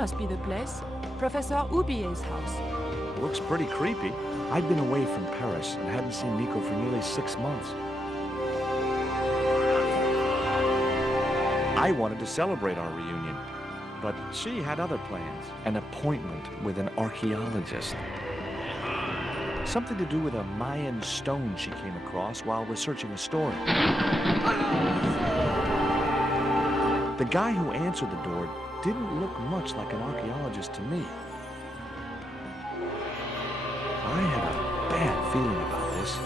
must be the place. Professor Ubier's house. Looks pretty creepy. I'd been away from Paris and hadn't seen Nico for nearly 6 months. I wanted to celebrate our reunion, but she had other plans. An appointment with an archaeologist. Something to do with a Mayan stone she came across while researching a story. The guy who answered the door didn't look much like an archaeologist to me. I had a bad feeling about this.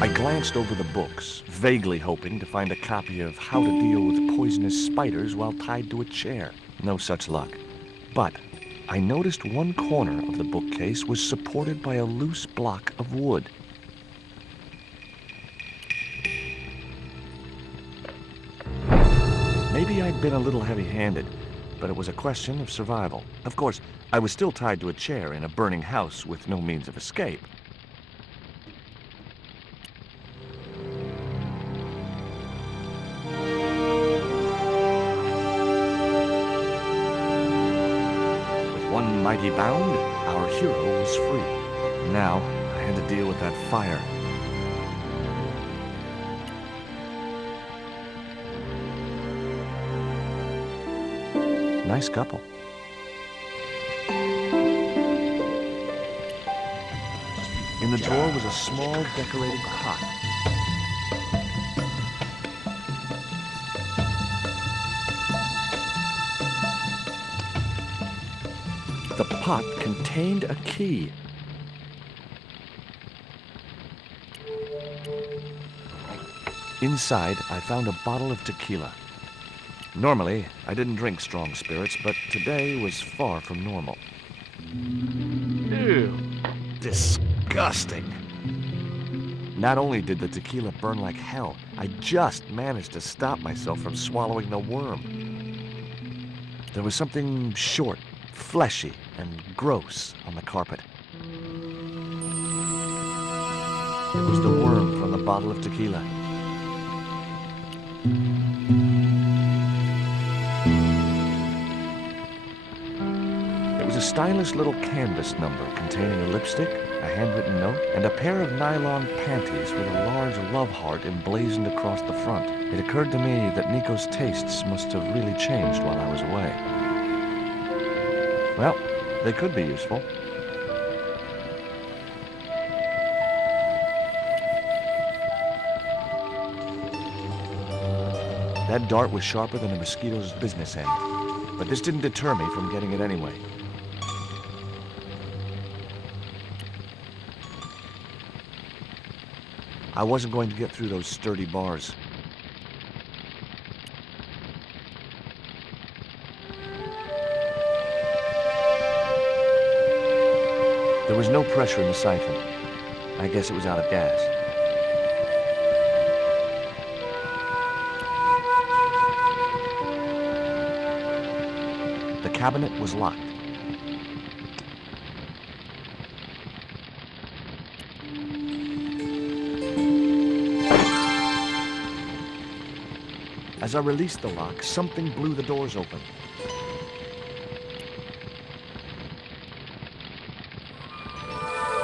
I glanced over the books, vaguely hoping to find a copy of How to Deal with Poisonous Spiders While Tied to a Chair. No such luck. But I noticed one corner of the bookcase was supported by a loose block of wood. Maybe I'd been a little heavy-handed, but it was a question of survival. Of course, I was still tied to a chair in a burning house with no means of escape. One mighty bound, our hero was free. Now, I had to deal with that fire. Nice couple. In the drawer was a small decorated pot. The pot contained a key. Inside, I found a bottle of tequila. Normally, I didn't drink strong spirits, but today was far from normal. Ew. Disgusting. Not only did the tequila burn like hell, I just managed to stop myself from swallowing the worm. There was something short, fleshy, and gross on the carpet. It was the worm from the bottle of tequila. It was a stylish little canvas number containing a lipstick, a handwritten note, and a pair of nylon panties with a large love heart emblazoned across the front. It occurred to me that Nico's tastes must have really changed while I was away. Well, they could be useful. That dart was sharper than a mosquito's business end, but this didn't deter me from getting it anyway. I wasn't going to get through those sturdy bars. There was no pressure in the siphon. I guess it was out of gas. The cabinet was locked. As I released the lock, something blew the doors open.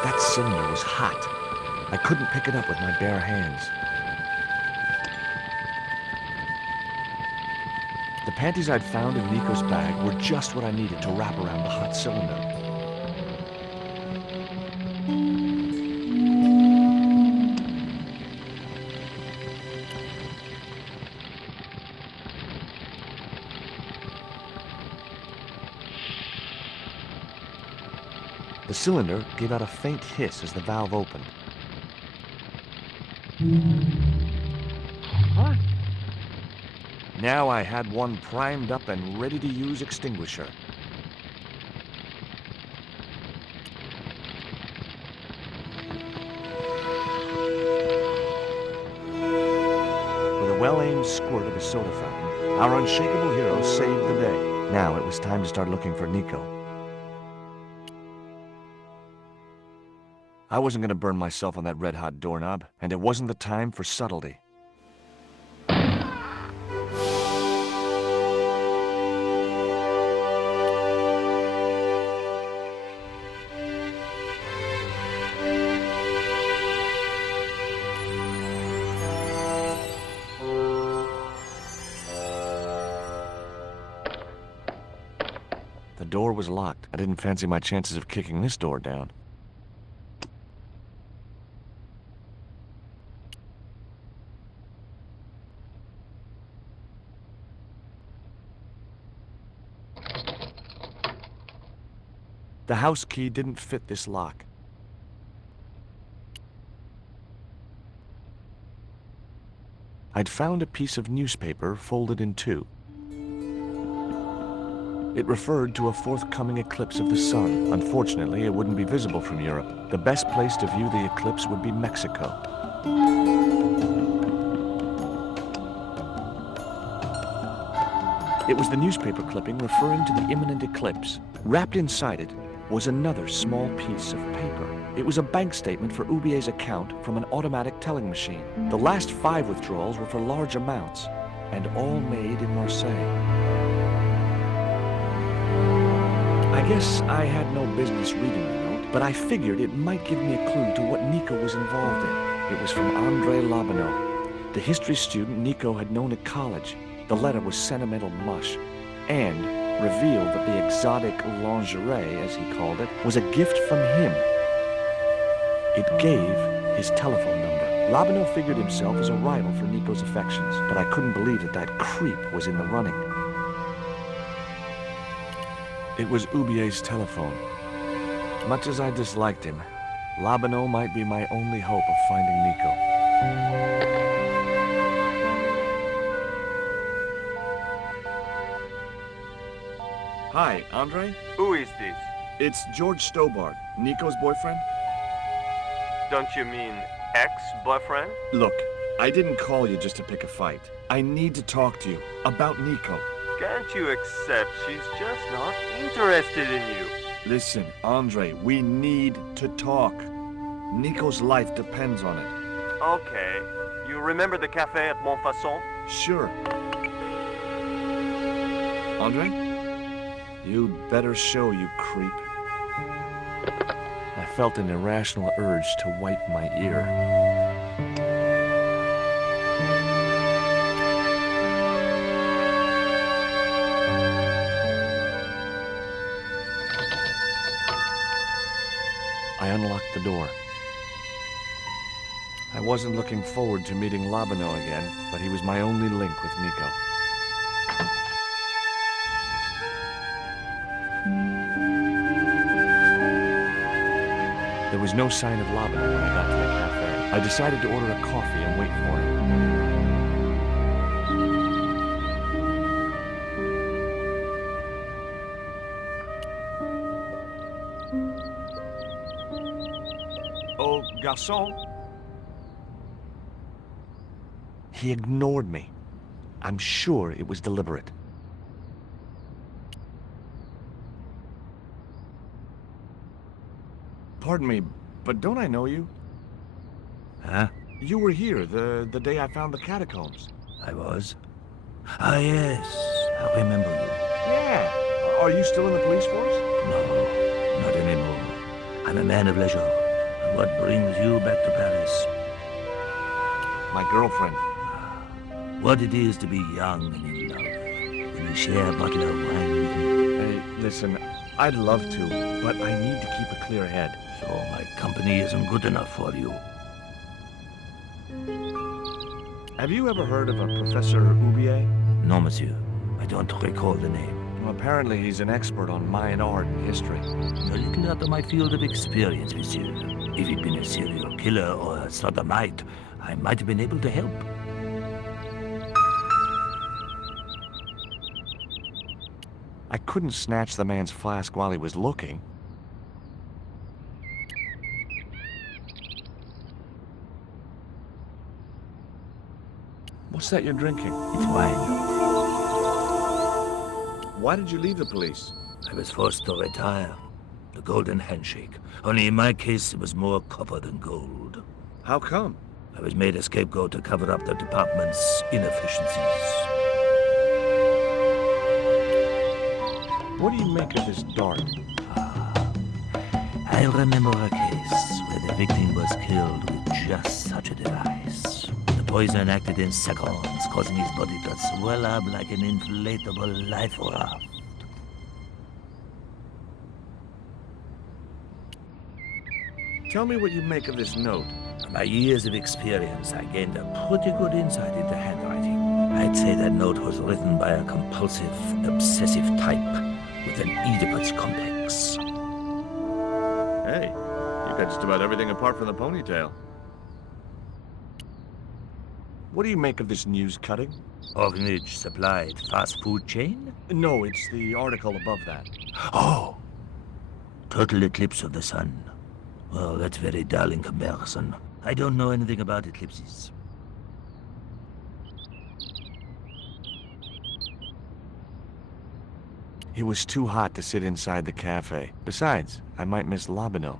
That cylinder was hot. I couldn't pick it up with my bare hands. The panties I'd found in Nico's bag were just what I needed to wrap around the hot cylinder. The cylinder gave out a faint hiss as the valve opened. What? Now I had one primed up and ready to use extinguisher. With a well-aimed squirt of his soda fountain, our unshakable hero saved the day. Now it was time to start looking for Nico. I wasn't going to burn myself on that red-hot doorknob, and it wasn't the time for subtlety. The door was locked. I didn't fancy my chances of kicking this door down. The house key didn't fit this lock. I'd found a piece of newspaper folded in two. It referred to a forthcoming eclipse of the sun. Unfortunately, it wouldn't be visible from Europe. The best place to view the eclipse would be Mexico. It was the newspaper clipping referring to the imminent eclipse. Wrapped inside it was another small piece of paper. It was a bank statement for Ubier's account from an automatic telling machine. The last 5 withdrawals were for large amounts, and all made in Marseille. I guess I had no business reading the note, but I figured it might give me a clue to what Nico was involved in. It was from Andre Labanau, the history student Nico had known at college. The letter was sentimental mush, and revealed that the exotic lingerie, as he called it, was a gift from him. It gave his telephone number. Labanau figured himself as a rival for Nico's affections, but I couldn't believe that that creep was in the running. It was Ubier's telephone. Much as I disliked him, Labanau might be my only hope of finding Nico. Hi, Andre? Who is this? It's George Stobart, Nico's boyfriend. Don't you mean ex-boyfriend? Look, I didn't call you just to pick a fight. I need to talk to you about Nico. Can't you accept she's just not interested in you? Listen, Andre, we need to talk. Nico's life depends on it. Okay. You remember the cafe at Montfaucon? Sure. Andre? You'd better show, you creep. I felt an irrational urge to wipe my ear. I unlocked the door. I wasn't looking forward to meeting Labanau again, but he was my only link with Nico. There was no sign of Labanau when I got to the cafe. I decided to order a coffee and wait for him. Oh, Garçon? He ignored me. I'm sure it was deliberate. Pardon me, but don't I know you? Huh? You were here the day I found the catacombs. I was? Ah, yes. I remember you. Yeah. Are you still in the police force? No, not anymore. I'm a man of leisure. And what brings you back to Paris? My girlfriend. What it is to be young and in love. Will you share a bottle of wine with me? Hey, listen, I'd love to, but I need to keep a clear head. So my company isn't good enough for you. Have you ever heard of a Professor Oubier? No, monsieur. I don't recall the name. Well, apparently he's an expert on Mayan art and history. A little out of my field of experience, monsieur. If he'd been a serial killer or a sodomite, I might have been able to help. I couldn't snatch the man's flask while he was looking. What's that you're drinking? It's wine. Why did you leave the police? I was forced to retire. The golden handshake. Only in my case, it was more copper than gold. How come? I was made a scapegoat to cover up the department's inefficiencies. What do you make of this dart? I remember a case where the victim was killed with just such a device. The poison acted in seconds, causing his body to swell up like an inflatable life raft. Tell me what you make of this note. From my years of experience, I gained a pretty good insight into handwriting. I'd say that note was written by a compulsive, obsessive type with an Oedipus complex. Hey, you got just about everything apart from the ponytail. What do you make of this news cutting? Orphanage supplied fast food chain? No, it's the article above that. Oh! Total eclipse of the sun. Well, that's very dull in comparison. I don't know anything about eclipses. It was too hot to sit inside the cafe. Besides, I might miss Labino.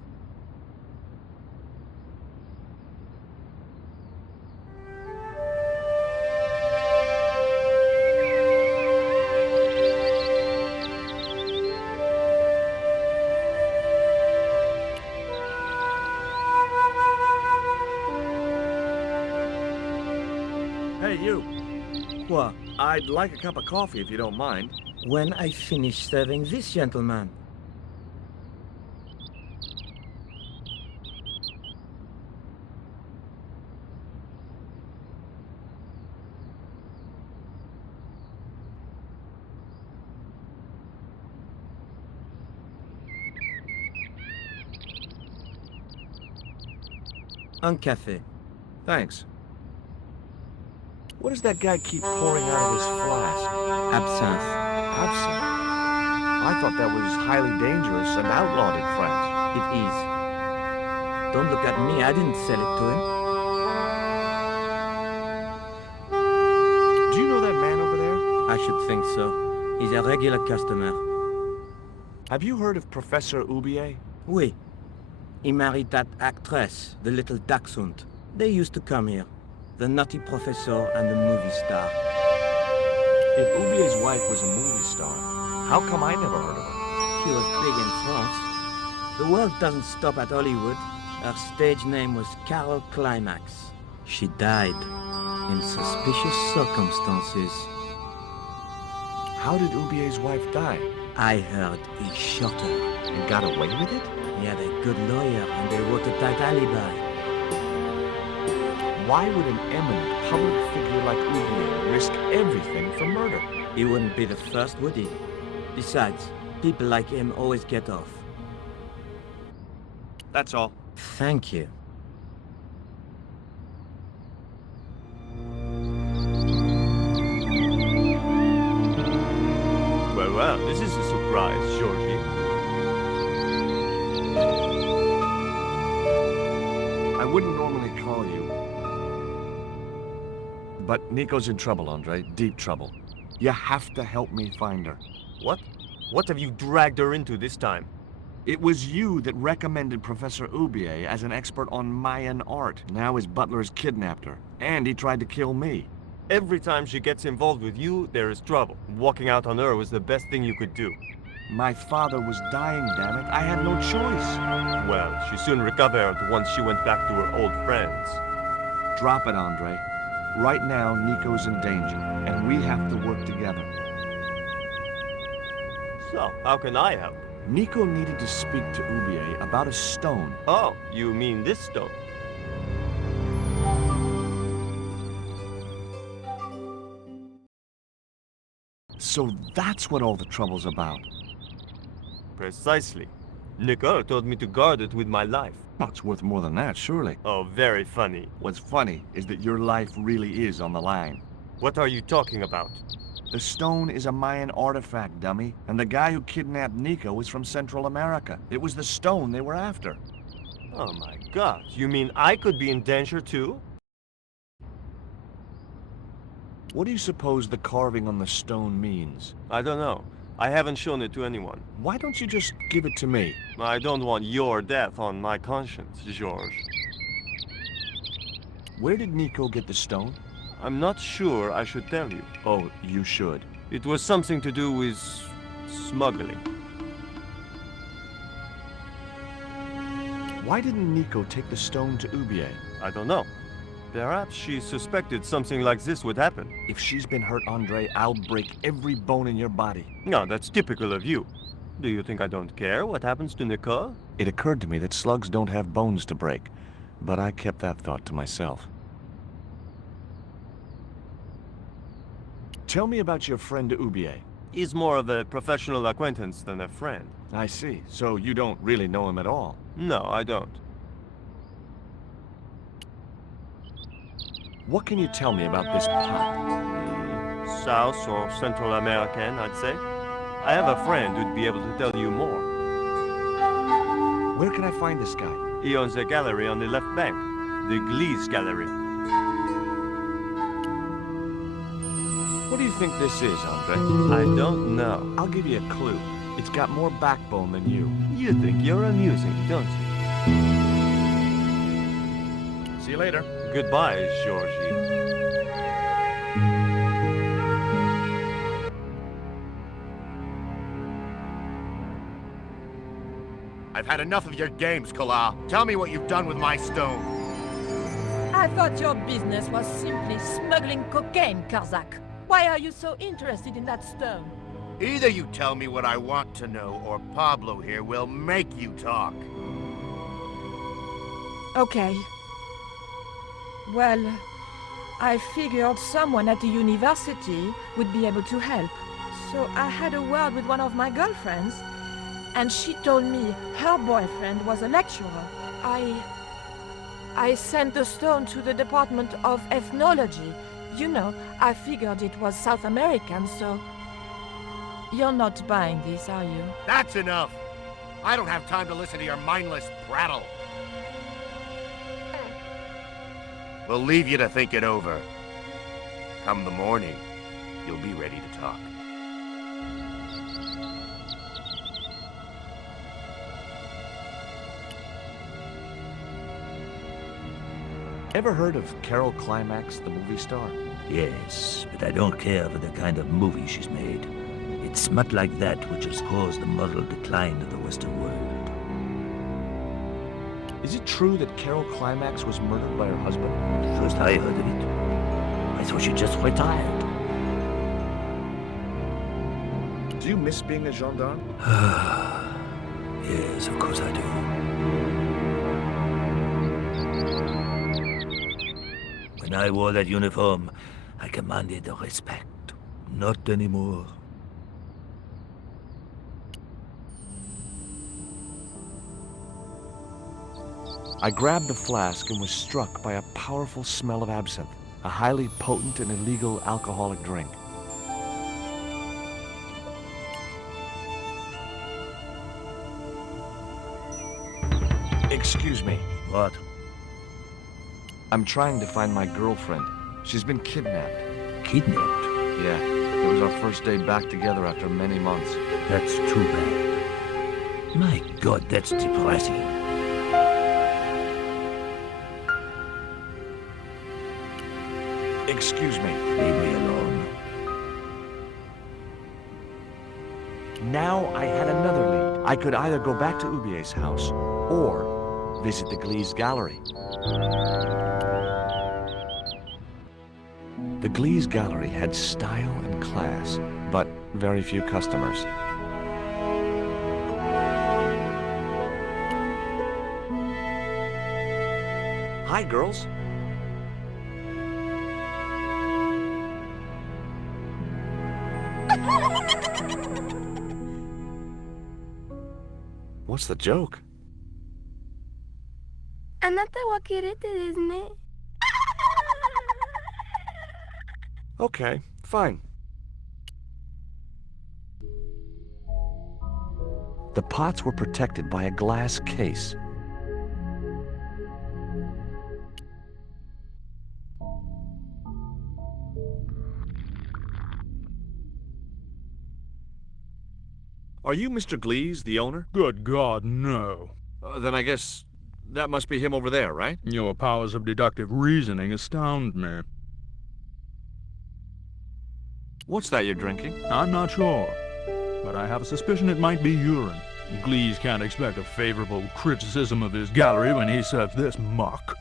Hey, you. What? I'd like a cup of coffee if you don't mind. When I finish serving this gentleman. Un café. Thanks. What does that guy keep pouring out of his flask? Absinthe. Absinthe? I thought that was highly dangerous and outlawed in France. It is. Don't look at me, I didn't sell it to him. Do you know that man over there? I should think so. He's a regular customer. Have you heard of Professor Oubier? Oui. He married that actress, the little dachshund. They used to come here. The nutty professor and the movie star. If Oubier's wife was a movie star, how come I never heard of her? She was big in France. The world doesn't stop at Hollywood. Her stage name was Carol Climax. She died in suspicious circumstances. How did Oubier's wife die? I heard he shot her. And got away with it? He had a good lawyer and they wrote a tight alibi. Why would an eminent public figure like Oubier risk everything for murder? He wouldn't be the first, would he? Besides, people like him always get off. That's all. Thank you. Well, this is a surprise, Georgie. wouldn't normally call you. But Nico's in trouble, Andre. Deep trouble. You have to help me find her. What? What have you dragged her into this time? It was you that recommended Professor Oubier as an expert on Mayan art. Now his butler has kidnapped her, and he tried to kill me. Every time she gets involved with you, there is trouble. Walking out on her was the best thing you could do. My father was dying, damn it. I had no choice. Well, she soon recovered once she went back to her old friends. Drop it, Andre. Right now, Nico's in danger, and we have to work together. So, how can I help? Nico needed to speak to Oubier about a stone. Oh, you mean this stone? So that's what all the trouble's about. Precisely. Nicole told me to guard it with my life. Well, it's worth more than that, surely. Oh, very funny. What's funny is that your life really is on the line. What are you talking about? The stone is a Mayan artifact, dummy, and the guy who kidnapped Nico was from Central America. It was the stone they were after. Oh my god, you mean I could be in danger too? What do you suppose the carving on the stone means? I don't know. I haven't shown it to anyone. Why don't you just give it to me? I don't want your death on my conscience, George. Where did Nico get the stone? I'm not sure I should tell you. Oh, you should. It was something to do with smuggling. Why didn't Nico take the stone to Oubier? I don't know. Perhaps she suspected something like this would happen. If she's been hurt, Andre, I'll break every bone in your body. No, that's typical of you. Do you think I don't care what happens to Nicole? It occurred to me that slugs don't have bones to break, but I kept that thought to myself. Tell me about your friend Oubier. He's more of a professional acquaintance than a friend. I see. So you don't really know him at all? No, I don't. What can you tell me about this pot? South or Central American, I'd say. I have a friend who'd be able to tell you more. Where can I find this guy? He owns a gallery on the left bank. The Gliese Gallery. What do you think this is, Andre? I don't know. I'll give you a clue. It's got more backbone than you. You think you're amusing, don't you? See you later. Goodbye, Georgie. I've had enough of your games, Kala. Tell me what you've done with my stone. I thought your business was simply smuggling cocaine, Karzak. Why are you so interested in that stone? Either you tell me what I want to know, or Pablo here will make you talk. Okay. Well, I figured someone at the university would be able to help. So I had a word with one of my girlfriends, and she told me her boyfriend was a lecturer. I sent the stone to the Department of Ethnology. You know, I figured it was South American, so... You're not buying this, are you? That's enough! I don't have time to listen to your mindless prattle. We'll leave you to think it over. Come the morning, you'll be ready to talk. Ever heard of Carol Climax, the movie star? Yes, but I don't care for the kind of movie she's made. It's smut like that which has caused the moral decline of the Western world. Is it true that Carol Climax was murdered by her husband? First I heard of it, I thought she just retired. Do you miss being a gendarme? Yes, of course I do. When I wore that uniform, I commanded the respect. Not anymore. I grabbed the flask and was struck by a powerful smell of absinthe, a highly potent and illegal alcoholic drink. Excuse me. What? I'm trying to find my girlfriend. She's been kidnapped. Kidnapped? Yeah, it was our first day back together after many months. That's too bad. My God, that's depressing. Excuse me. Leave me alone. Now I had another lead. I could either go back to Ubier's house or visit the Glee's gallery. The Glee's gallery had style and class, but very few customers. Hi, girls. What's the joke? あなたはキレてですね。 Okay, fine. The pots were protected by a glass case. Are you Mr. Glees, the owner? Good God, no. Then I guess that must be him over there, right? Your powers of deductive reasoning astound me. What's that you're drinking? I'm not sure, but I have a suspicion it might be urine. Glees can't expect a favorable criticism of his gallery when he serves this muck.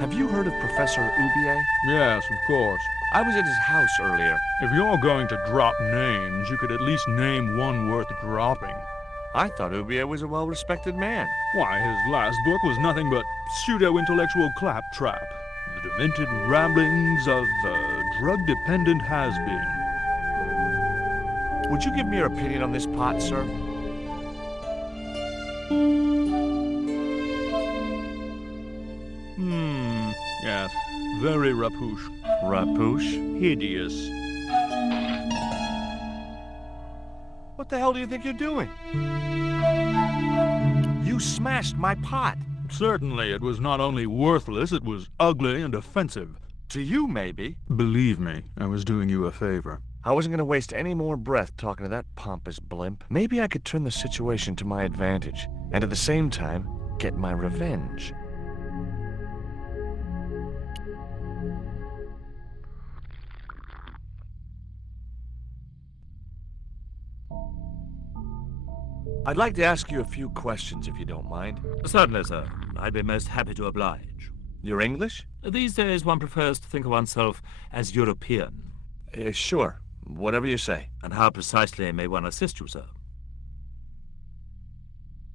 Have you heard of Professor Ubier? Yes, of course. I was at his house earlier. If you're going to drop names, you could at least name one worth dropping. I thought Ubier was a well-respected man. Why, his last book was nothing but pseudo-intellectual claptrap. The demented ramblings of a drug-dependent has-been. Would you give me your opinion on this pot, sir? Yes. Very rapouche. Rapouche? Hideous. What the hell do you think you're doing? You smashed my pot. Certainly, it was not only worthless, it was ugly and offensive. To you, maybe. Believe me, I was doing you a favor. I wasn't going to waste any more breath talking to that pompous blimp. Maybe I could turn the situation to my advantage, and at the same time, get my revenge. I'd like to ask you a few questions, if you don't mind. Certainly, sir. I'd be most happy to oblige. You're English? These days, one prefers to think of oneself as European. Sure. Whatever you say. And how precisely may one assist you, sir?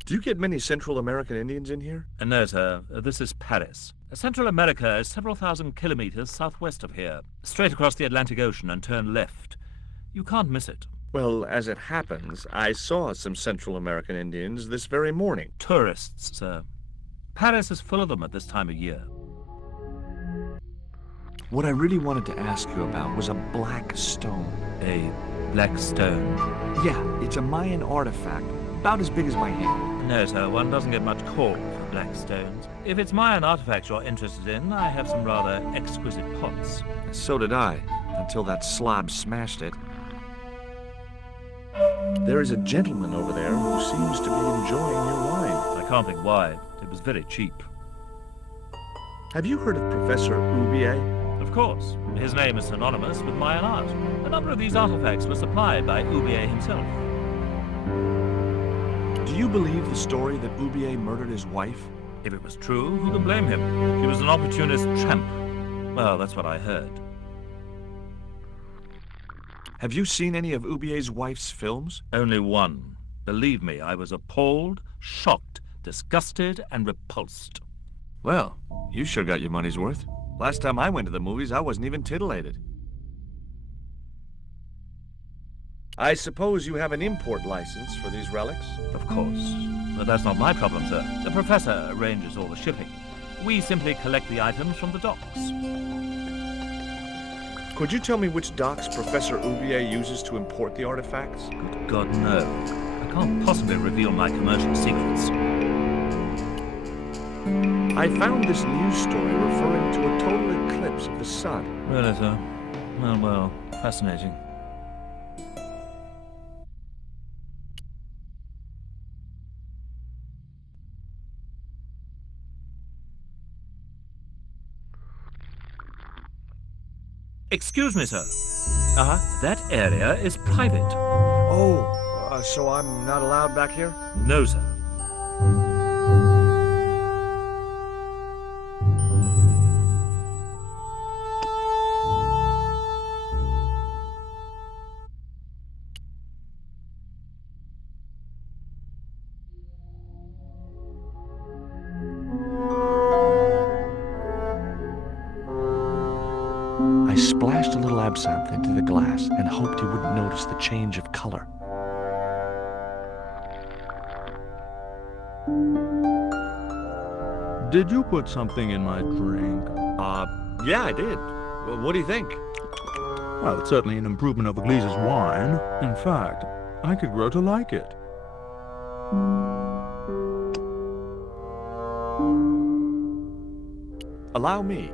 Do you get many Central American Indians in here? No, sir. This is Paris. Central America is several thousand kilometers southwest of here. Straight across the Atlantic Ocean and turn left. You can't miss it. Well, as it happens, I saw some Central American Indians this very morning. Tourists, sir. Paris is full of them at this time of year. What I really wanted to ask you about was a black stone. A black stone? Yeah, it's a Mayan artifact, about as big as my hand. No, sir. One doesn't get much call for black stones. If it's Mayan artifacts you're interested in, I have some rather exquisite pots. So did I, until that slob smashed it. There is a gentleman over there who seems to be enjoying your wine. I can't think why. It was very cheap. Have you heard of Professor Ubier? Of course. His name is synonymous with Mayan art. A number of these artifacts were supplied by Ubier himself. Do you believe the story that Ubier murdered his wife? If it was true, who can blame him? He was an opportunist tramp. Well, that's what I heard. Have you seen any of Ubier's wife's films? Only one. Believe me, I was appalled, shocked, disgusted, and repulsed. Well, you sure got your money's worth. Last time I went to the movies, I wasn't even titillated. I suppose you have an import license for these relics? Of course. But that's not my problem, sir. The professor arranges all the shipping. We simply collect the items from the docks. Could you tell me which docks Professor Ubier uses to import the artifacts? Good God, no. I can't possibly reveal my commercial secrets. I found this news story referring to a total eclipse of the sun. Really, sir? Well, fascinating. Excuse me, sir. That area is private. Oh, so I'm not allowed back here? No, sir. I splashed a little absinthe into the glass and hoped he wouldn't notice the change of color. Did you put something in my drink? Yeah, I did. Well, what do you think? Well, it's certainly an improvement over Gleese's wine. In fact, I could grow to like it. Allow me.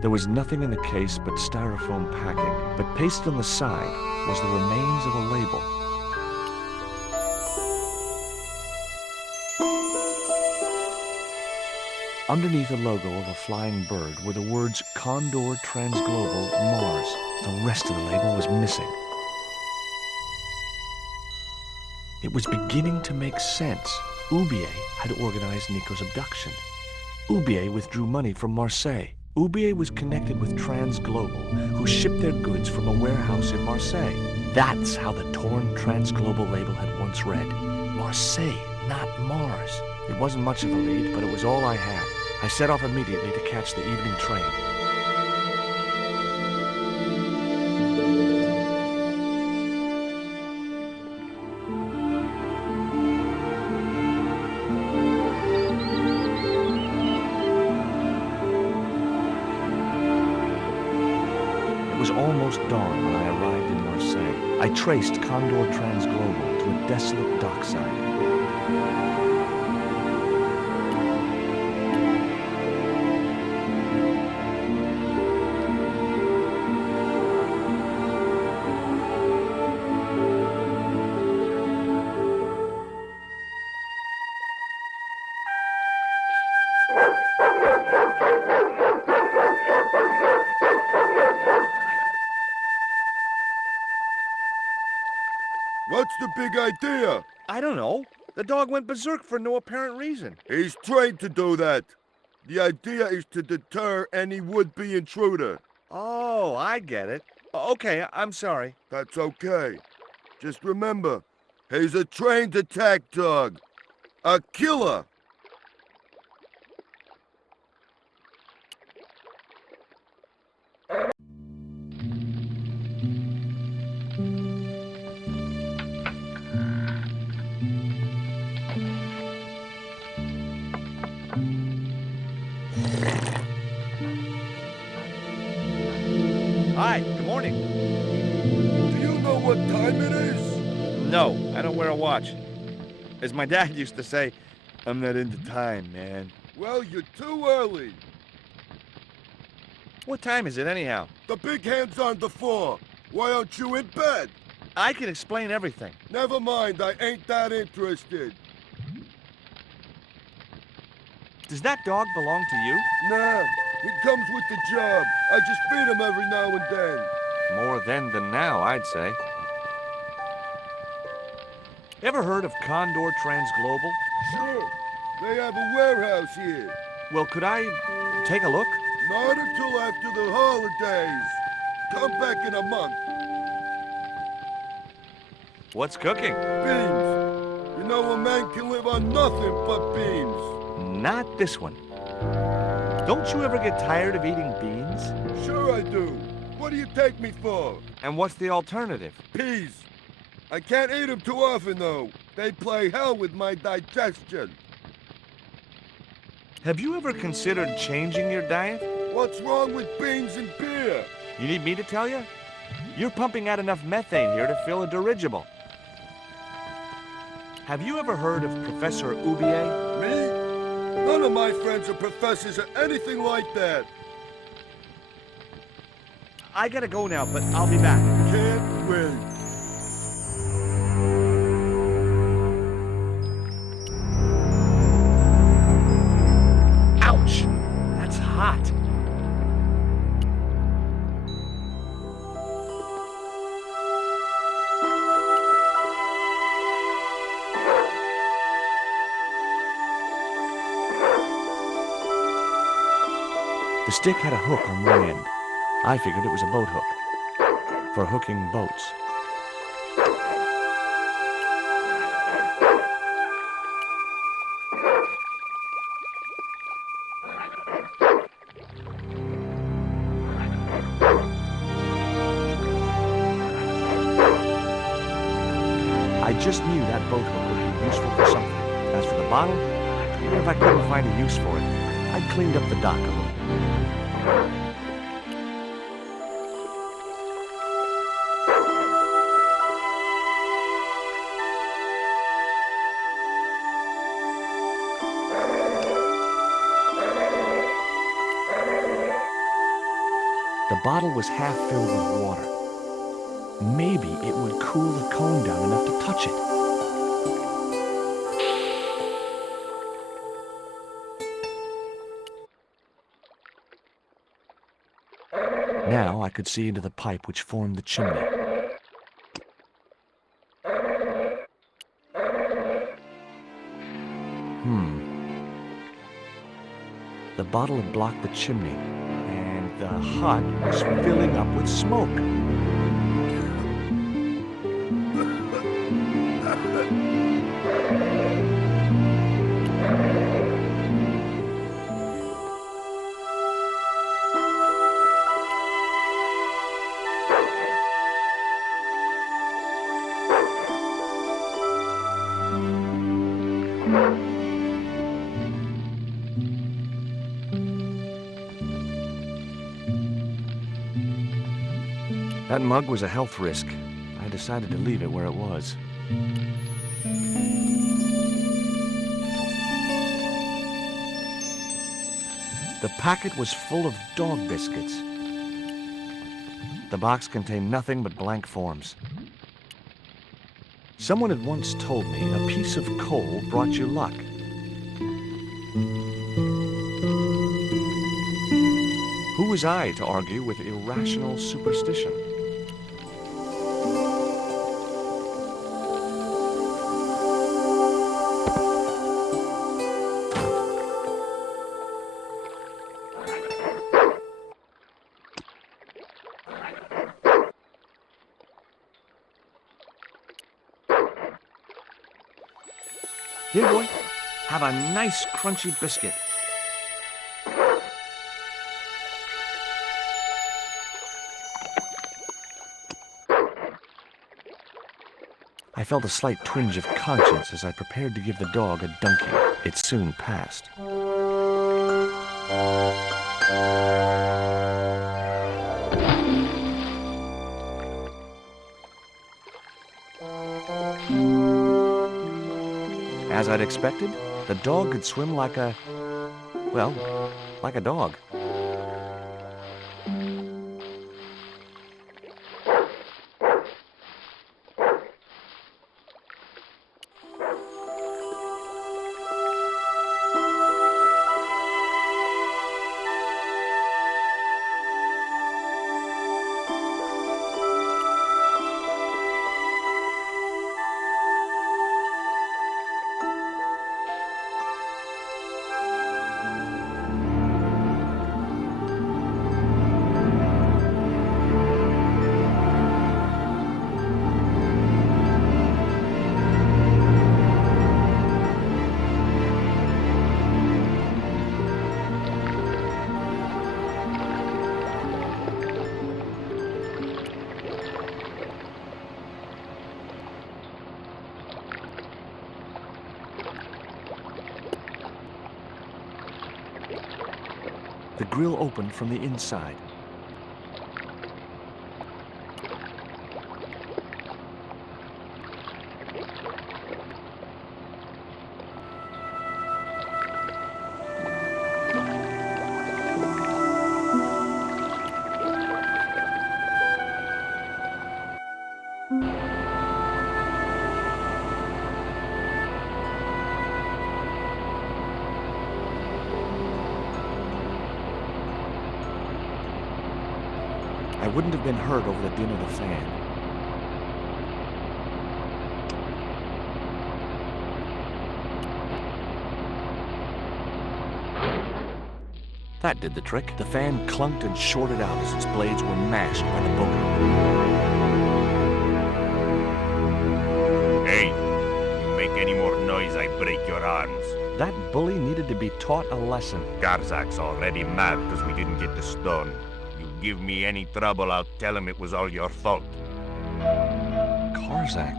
There was nothing in the case but styrofoam packing, but pasted on the side was the remains of a label. Underneath the logo of a flying bird were the words Condor Transglobal Mars. The rest of the label was missing. It was beginning to make sense. Oubier had organized Nico's abduction. Oubier withdrew money from Marseille. Oubier was connected with Transglobal, who shipped their goods from a warehouse in Marseille. That's how the torn Transglobal label had once read. Marseille, not Mars. It wasn't much of a lead, but it was all I had. I set off immediately to catch the evening train. It was almost dawn when I arrived in Marseille. I traced Condor Transglobal to a desolate dockside. What's the big idea? I don't know. The dog went berserk for no apparent reason. He's trained to do that. The idea is to deter any would-be intruder. Oh, I get it. Okay, I'm sorry. That's okay. Just remember, he's a trained attack dog. A killer. Hi, good morning. Do you know what time it is? No, I don't wear a watch. As my dad used to say, I'm not into time, man. Well, you're too early. What time is it anyhow? The big hand's on the floor. Why aren't you in bed? I can explain everything. Never mind, I ain't that interested. Does that dog belong to you? Nah, he comes with the job. I just feed him every now and then. More then than now, I'd say. Ever heard of Condor Transglobal? Sure, they have a warehouse here. Well, could I take a look? Not until after the holidays. Come back in a month. What's cooking? Beans. You know a man can live on nothing but beans. Not this one. Don't you ever get tired of eating beans? Sure I do. What do you take me for? And what's the alternative? Peas. I can't eat them too often, though. They play hell with my digestion. Have you ever considered changing your diet? What's wrong with beans and beer? You need me to tell you? You're pumping out enough methane here to fill a dirigible. Have you ever heard of Professor Oubier? Me? None of my friends are professors or anything like that. I gotta go now, but I'll be back. Can't wait. Ouch! That's hot. The stick had a hook on one end. I figured it was a boat hook for hooking boats. I just knew that boat hook would be useful for something. As for the bottle, even if I couldn't find a use for it, I'd cleaned up the dock a little. The bottle was half filled with water. Maybe it would cool the cone down enough to touch it. Now I could see into the pipe which formed the chimney. The bottle had blocked the chimney, and the hut was filling up with smoke. That mug was a health risk. I decided to leave it where it was. The packet was full of dog biscuits. The box contained nothing but blank forms. Someone had once told me a piece of coal brought you luck. Who was I to argue with irrational superstition? Here, boy, have a nice crunchy biscuit. I felt a slight twinge of conscience as I prepared to give the dog a dunking. It soon passed. As I'd expected, the dog could swim like a dog. grill opened from the inside. I wouldn't have been hurt over the din of the fan. That did the trick. The fan clunked and shorted out as its blades were mashed by the booger. Hey, you make any more noise, I break your arms. That bully needed to be taught a lesson. Garzak's already mad because we didn't get the stone. You give me any trouble, I'll tell him it was all your fault. Karzak?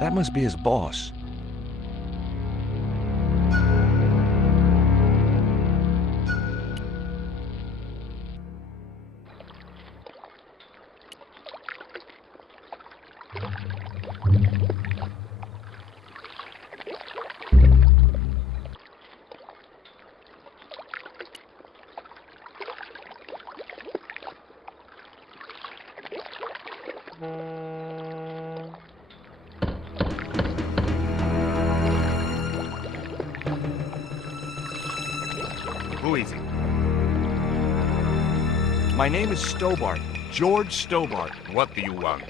That must be his boss. Who is he? My name is Stobart, George Stobart. What do you want?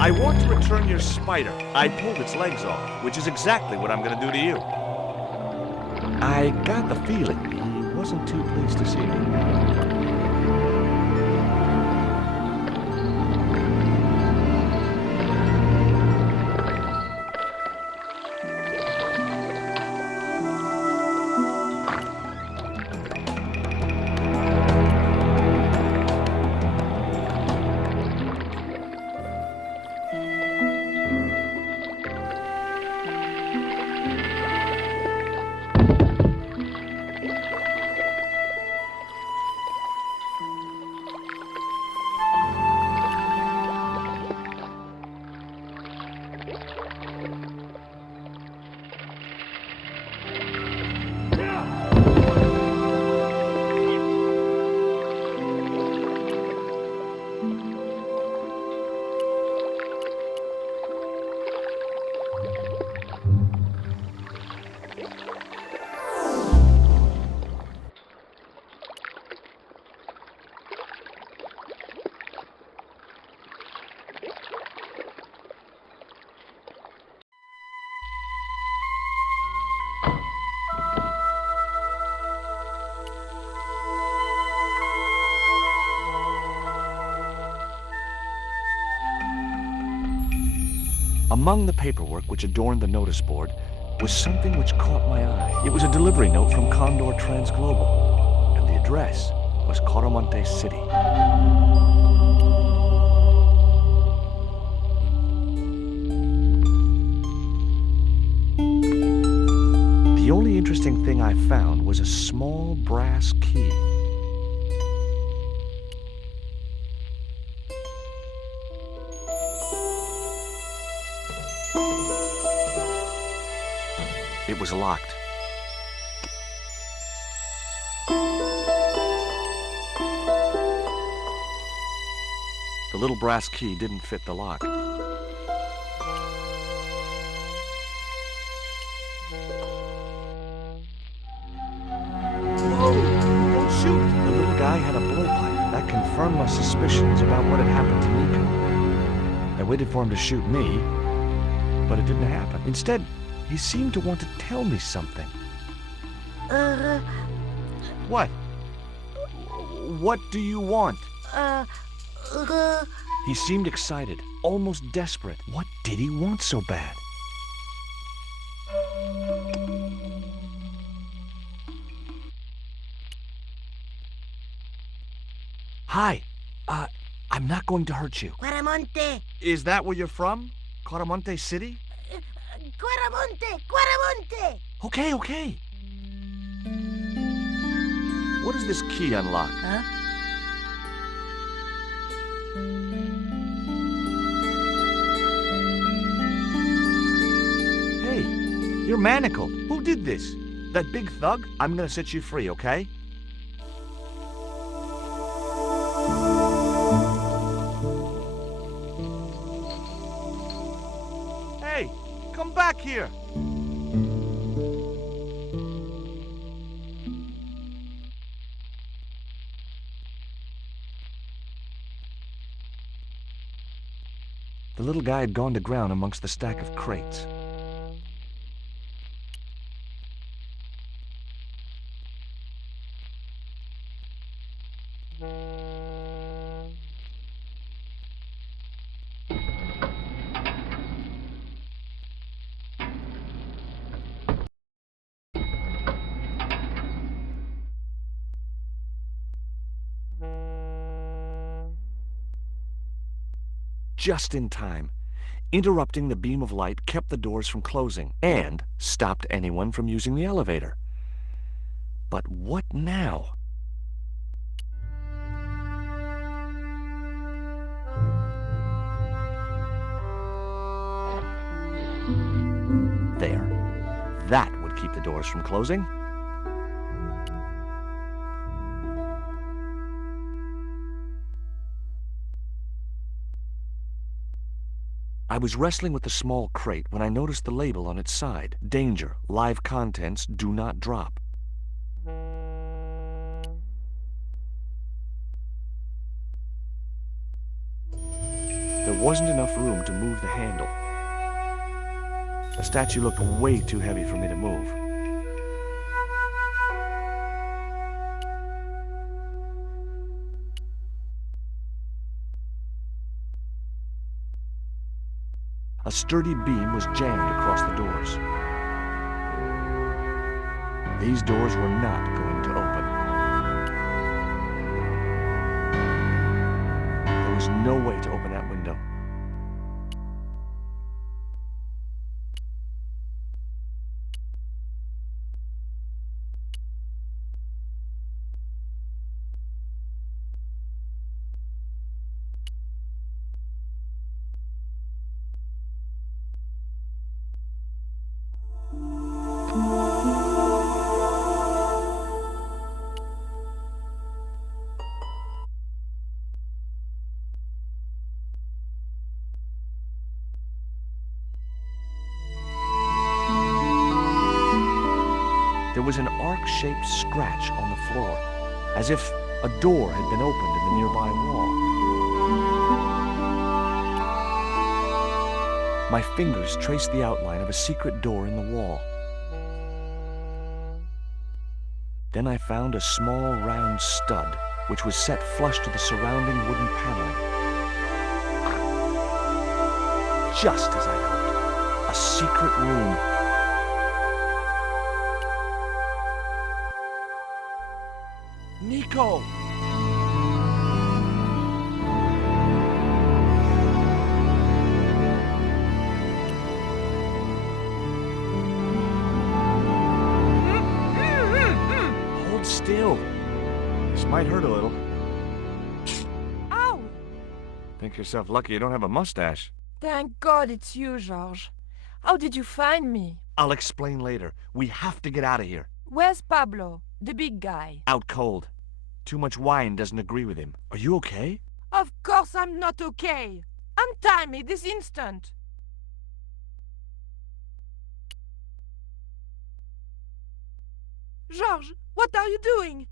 I want to return your spider. I pulled its legs off, which is exactly what I'm going to do to you. I got the feeling he wasn't too pleased to see me. Among the paperwork which adorned the notice board was something which caught my eye. It was a delivery note from Condor Transglobal, and the address was Coromante City. The only interesting thing I found was a small brass key. It was locked. The little brass key didn't fit the lock. Whoa! Don't shoot! The little guy had a blowpipe. That confirmed my suspicions about what had happened to Nico. I waited for him to shoot me, but it didn't happen. Instead, he seemed to want to tell me something. What? What do you want? He seemed excited, almost desperate. What did he want so bad? Hi. I'm not going to hurt you. Quaramonte! Is that where you're from? Coromante City? Quaramonte! Quaramonte! Okay. what does this key unlock? Huh? Hey, you're manacled. Who did this? That big thug? I'm gonna set you free, okay? Hey, come back here! The little guy had gone to ground amongst the stack of crates. Just in time. Interrupting the beam of light kept the doors from closing and stopped anyone from using the elevator. But what now? There. That would keep the doors from closing. I was wrestling with the small crate when I noticed the label on its side. Danger. Live contents do not drop. There wasn't enough room to move the handle. The statue looked way too heavy for me to move. A sturdy beam was jammed across the doors. These doors were not going to open. There was no way to open that window. There was an arc-shaped scratch on the floor, as if a door had been opened in the nearby wall. My fingers traced the outline of a secret door in the wall. Then I found a small round stud, which was set flush to the surrounding wooden paneling. Just as I hoped, a secret room. Nico! Hold still. This might hurt a little. Ow! Think yourself lucky you don't have a mustache. Thank God it's you, George. How did you find me? I'll explain later. We have to get out of here. Where's Pablo, the big guy? Out cold. Too much wine doesn't agree with him. Are you okay? Of course I'm not okay. Untie me this instant. George, what are you doing?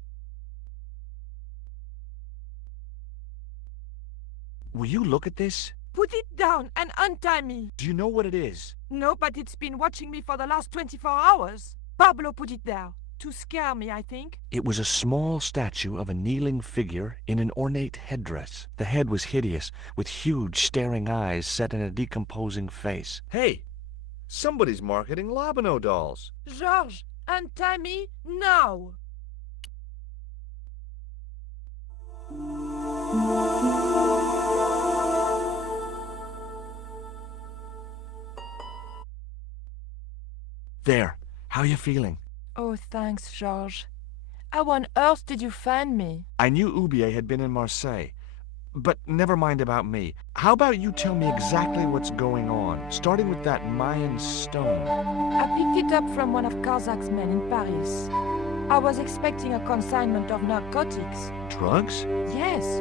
Will you look at this? Put it down and untie me. Do you know what it is? No, but it's been watching me for the last 24 hours. Pablo put it there. To scare me, I think. It was a small statue of a kneeling figure in an ornate headdress. The head was hideous, with huge staring eyes set in a decomposing face. Hey! Somebody's marketing Lobino dolls. George, untie me now. There. How are you feeling? Oh, thanks, George. How on earth did you find me? I knew Ubier had been in Marseille. But never mind about me. How about you tell me exactly what's going on, starting with that Mayan stone? I picked it up from one of Karzak's men in Paris. I was expecting a consignment of narcotics. Drugs? Yes.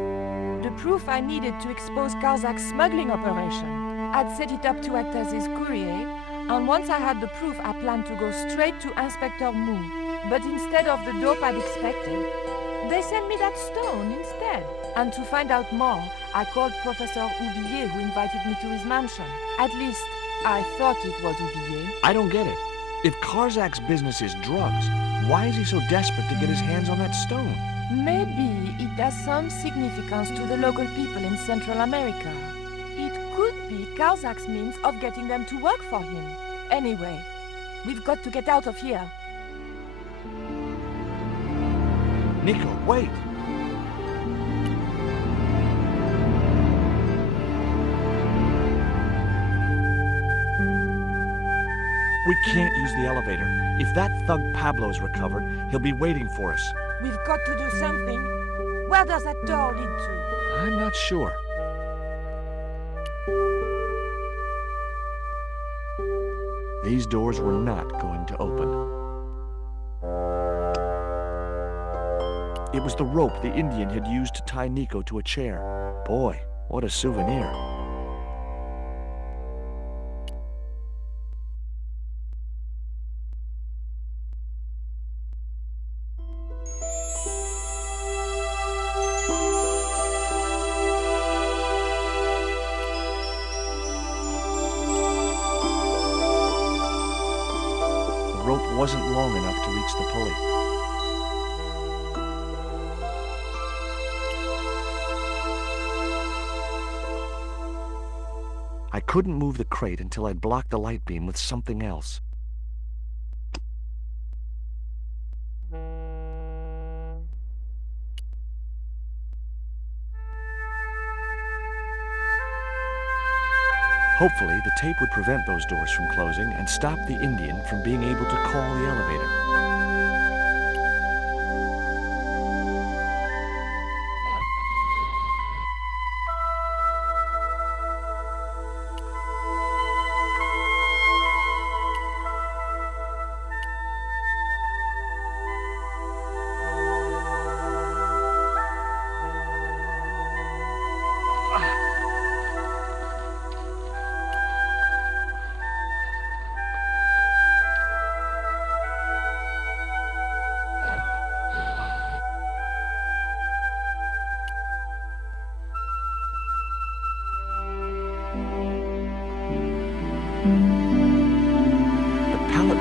The proof I needed to expose Karzak's smuggling operation. I'd set it up to act as his courier, and once I had the proof, I planned to go straight to Inspector Mou. But instead of the dope I'd expected, they sent me that stone instead. And to find out more, I called Professor Ubier, who invited me to his mansion. At least, I thought it was Ubier. I don't get it. If Karzak's business is drugs, why is he so desperate to get his hands on that stone? Maybe it has some significance to the local people in Central America. It could be Karzak's means of getting them to work for him. Anyway, we've got to get out of here. Nico, wait! We can't use the elevator. If that thug Pablo's recovered, he'll be waiting for us. We've got to do something. Where does that door lead to? I'm not sure. These doors were not going to open. It was the rope the Indian had used to tie Nico to a chair. Boy, what a souvenir. The rope wasn't long enough to reach the pulley. I couldn't move the crate until I'd blocked the light beam with something else. Hopefully, the tape would prevent those doors from closing and stop the Indian from being able to call the elevator.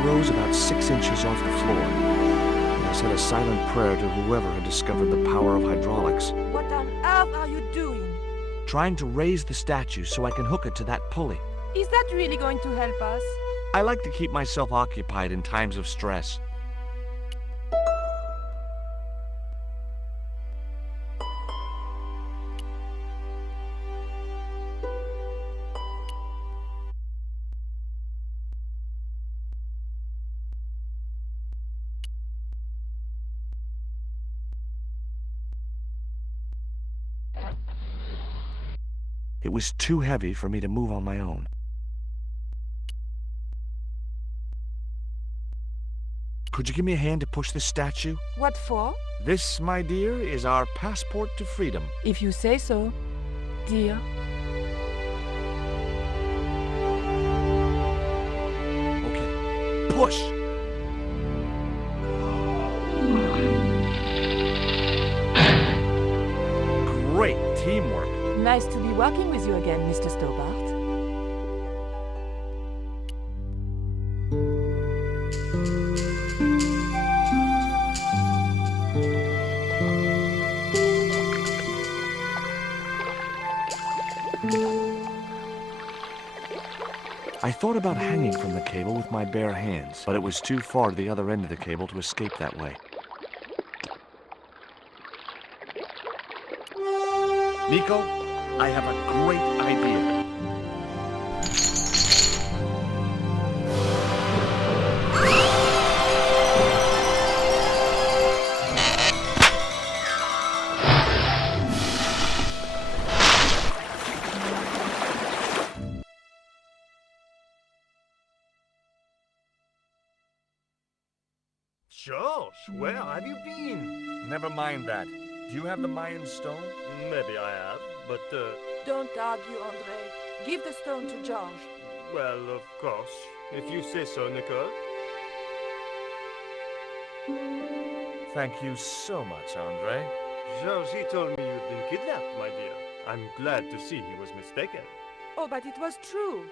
Rose about 6 inches off the floor. I said a silent prayer to whoever had discovered the power of hydraulics. What on earth are you doing? Trying to raise the statue so I can hook it to that pulley. Is that really going to help us? I like to keep myself occupied in times of stress. It was too heavy for me to move on my own. Could you give me a hand to push this statue? What for? This, my dear, is our passport to freedom. If you say so, dear. Okay, push! Great teamwork. Nice to be working with you again, Mr. Stobart. I thought about hanging from the cable with my bare hands, but it was too far to the other end of the cable to escape that way. Nico, I have a great idea. Josh, where have you been? Never mind that. Do you have the Mayan stone? Maybe I have, but, Don't argue, Andre. Give the stone to George. well, of course. If you say so, Nicole. Thank you so much, Andre. George, he told me you'd been kidnapped, my dear. I'm glad to see he was mistaken. Oh, but it was true.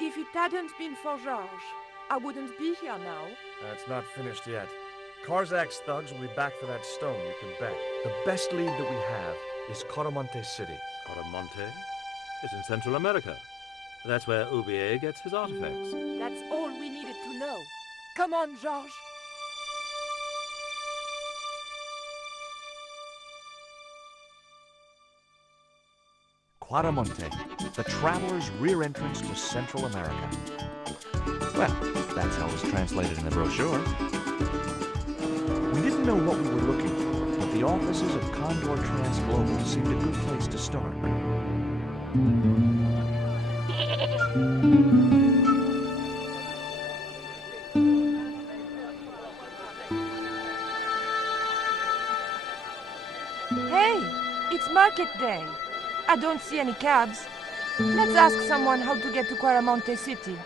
If it hadn't been for George, I wouldn't be here now. It's not finished yet. Corsair's thugs will be back for that stone, you can bet. The best lead that we have is Coromante City. Coromante is in Central America. That's where UBA gets his artifacts. That's all we needed to know. Come on, George. Quaramonte, the traveler's rear entrance to Central America. Well, that's how it was translated in the brochure. We didn't know what we were looking for, but the offices of Condor Trans Global seemed a good place to start. Hey, it's market day. I don't see any cabs. Let's ask someone how to get to Quaramonte City.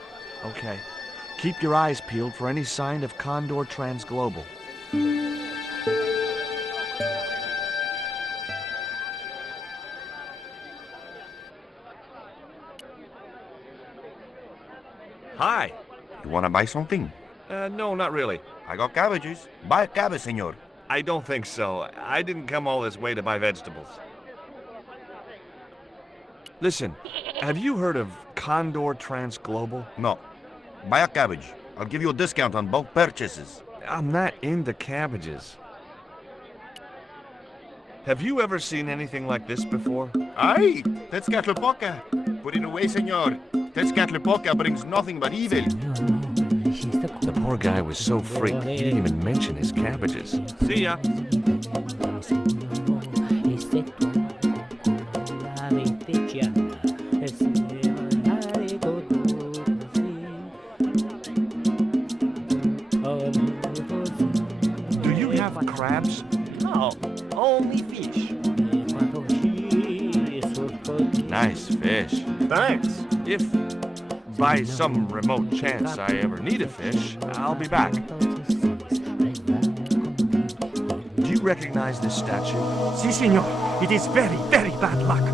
Okay. Keep your eyes peeled for any sign of Condor Trans Global. Hi. You wanna buy something? No, not really. I got cabbages. Buy a cabbage, senor. I don't think so. I didn't come all this way to buy vegetables. Listen, have you heard of Condor Trans Global? No. Buy a cabbage. I'll give you a discount on bulk purchases. I'm not into cabbages. Have you ever seen anything like this before? Aye, Tezcatlipoca. Put it away, senor. Tezcatlipoca brings nothing but evil. The poor guy was so freaked, he didn't even mention his cabbages. See ya. Do you have crabs? No, only fish. Nice fish. Thanks. If by some remote chance I ever need a fish, I'll be back. Do you recognize this statue? Si, senor. It is very, very bad luck.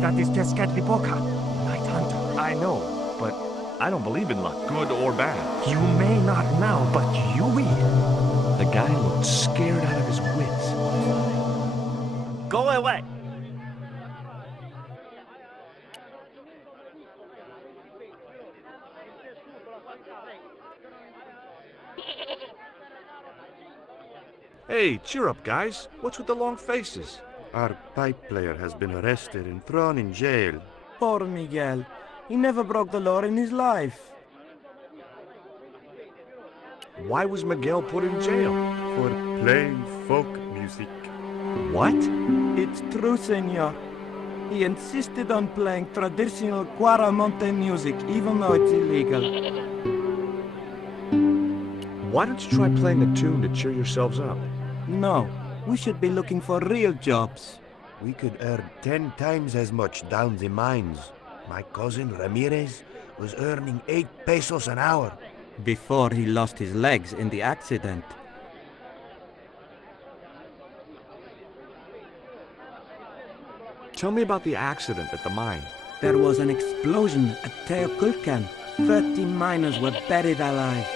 That is Tezcatlipoca, Night Hunter. I know, but I don't believe in luck, good or bad. You may not now, but you will. The guy looked scared out of his wits. Go away. Hey, cheer up, guys. What's with the long faces? Our pipe player has been arrested and thrown in jail. Poor Miguel. He never broke the law in his life. Why was Miguel put in jail? For playing folk music. What? It's true, senor. He insisted on playing traditional Quaramonte music, even though it's illegal. Why don't you try playing a tune to cheer yourselves up? No, we should be looking for real jobs. We could earn 10 times as much down the mines. My cousin Ramirez was earning 8 pesos an hour. Before he lost his legs in the accident. Tell me about the accident at the mine. There was an explosion at Teoculcan. 30 miners were buried alive.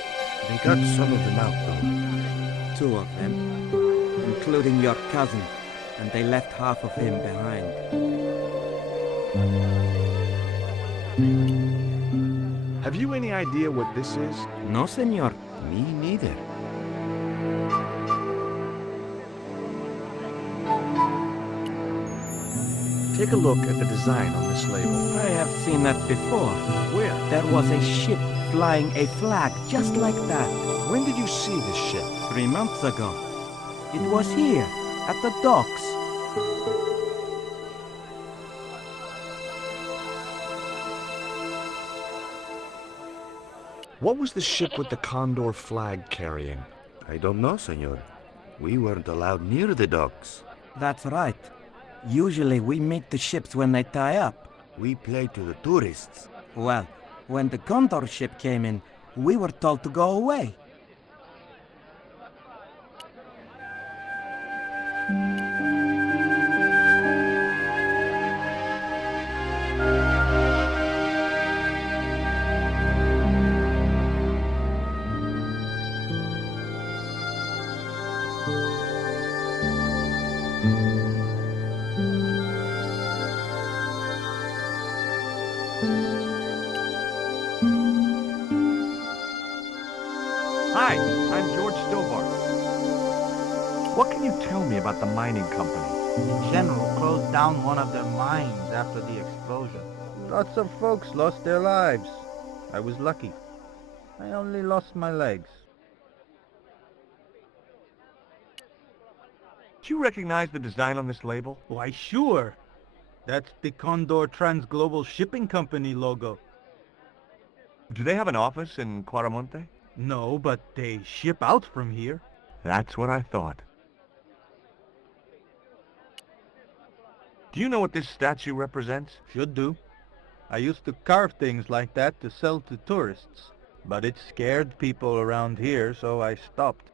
They got some of them out, though. 2 of them, including your cousin, and they left half of him behind. Have you any idea what this is? No, senor. Me neither. Take a look at the design on this label. I have seen that before. Where? There was a ship flying a flag just like that. When did you see this ship? 3 months ago. It was here, at the docks. What was the ship with the condor flag carrying? I don't know, senor. We weren't allowed near the docks. That's right. Usually we meet the ships when they tie up. We play to the tourists. Well, when the Condor ship came in, we were told to go away. Hi, I'm George Stobart. What can you tell me about the mining company? The general closed down one of their mines after the explosion. Lots of folks lost their lives. I was lucky. I only lost my legs. Do you recognize the design on this label? Why, sure. That's the Condor Transglobal Shipping Company logo. Do they have an office in Quaramonte? No, but they ship out from here. That's what I thought. Do you know what this statue represents? Should do. I used to carve things like that to sell to tourists. But it scared people around here, so I stopped.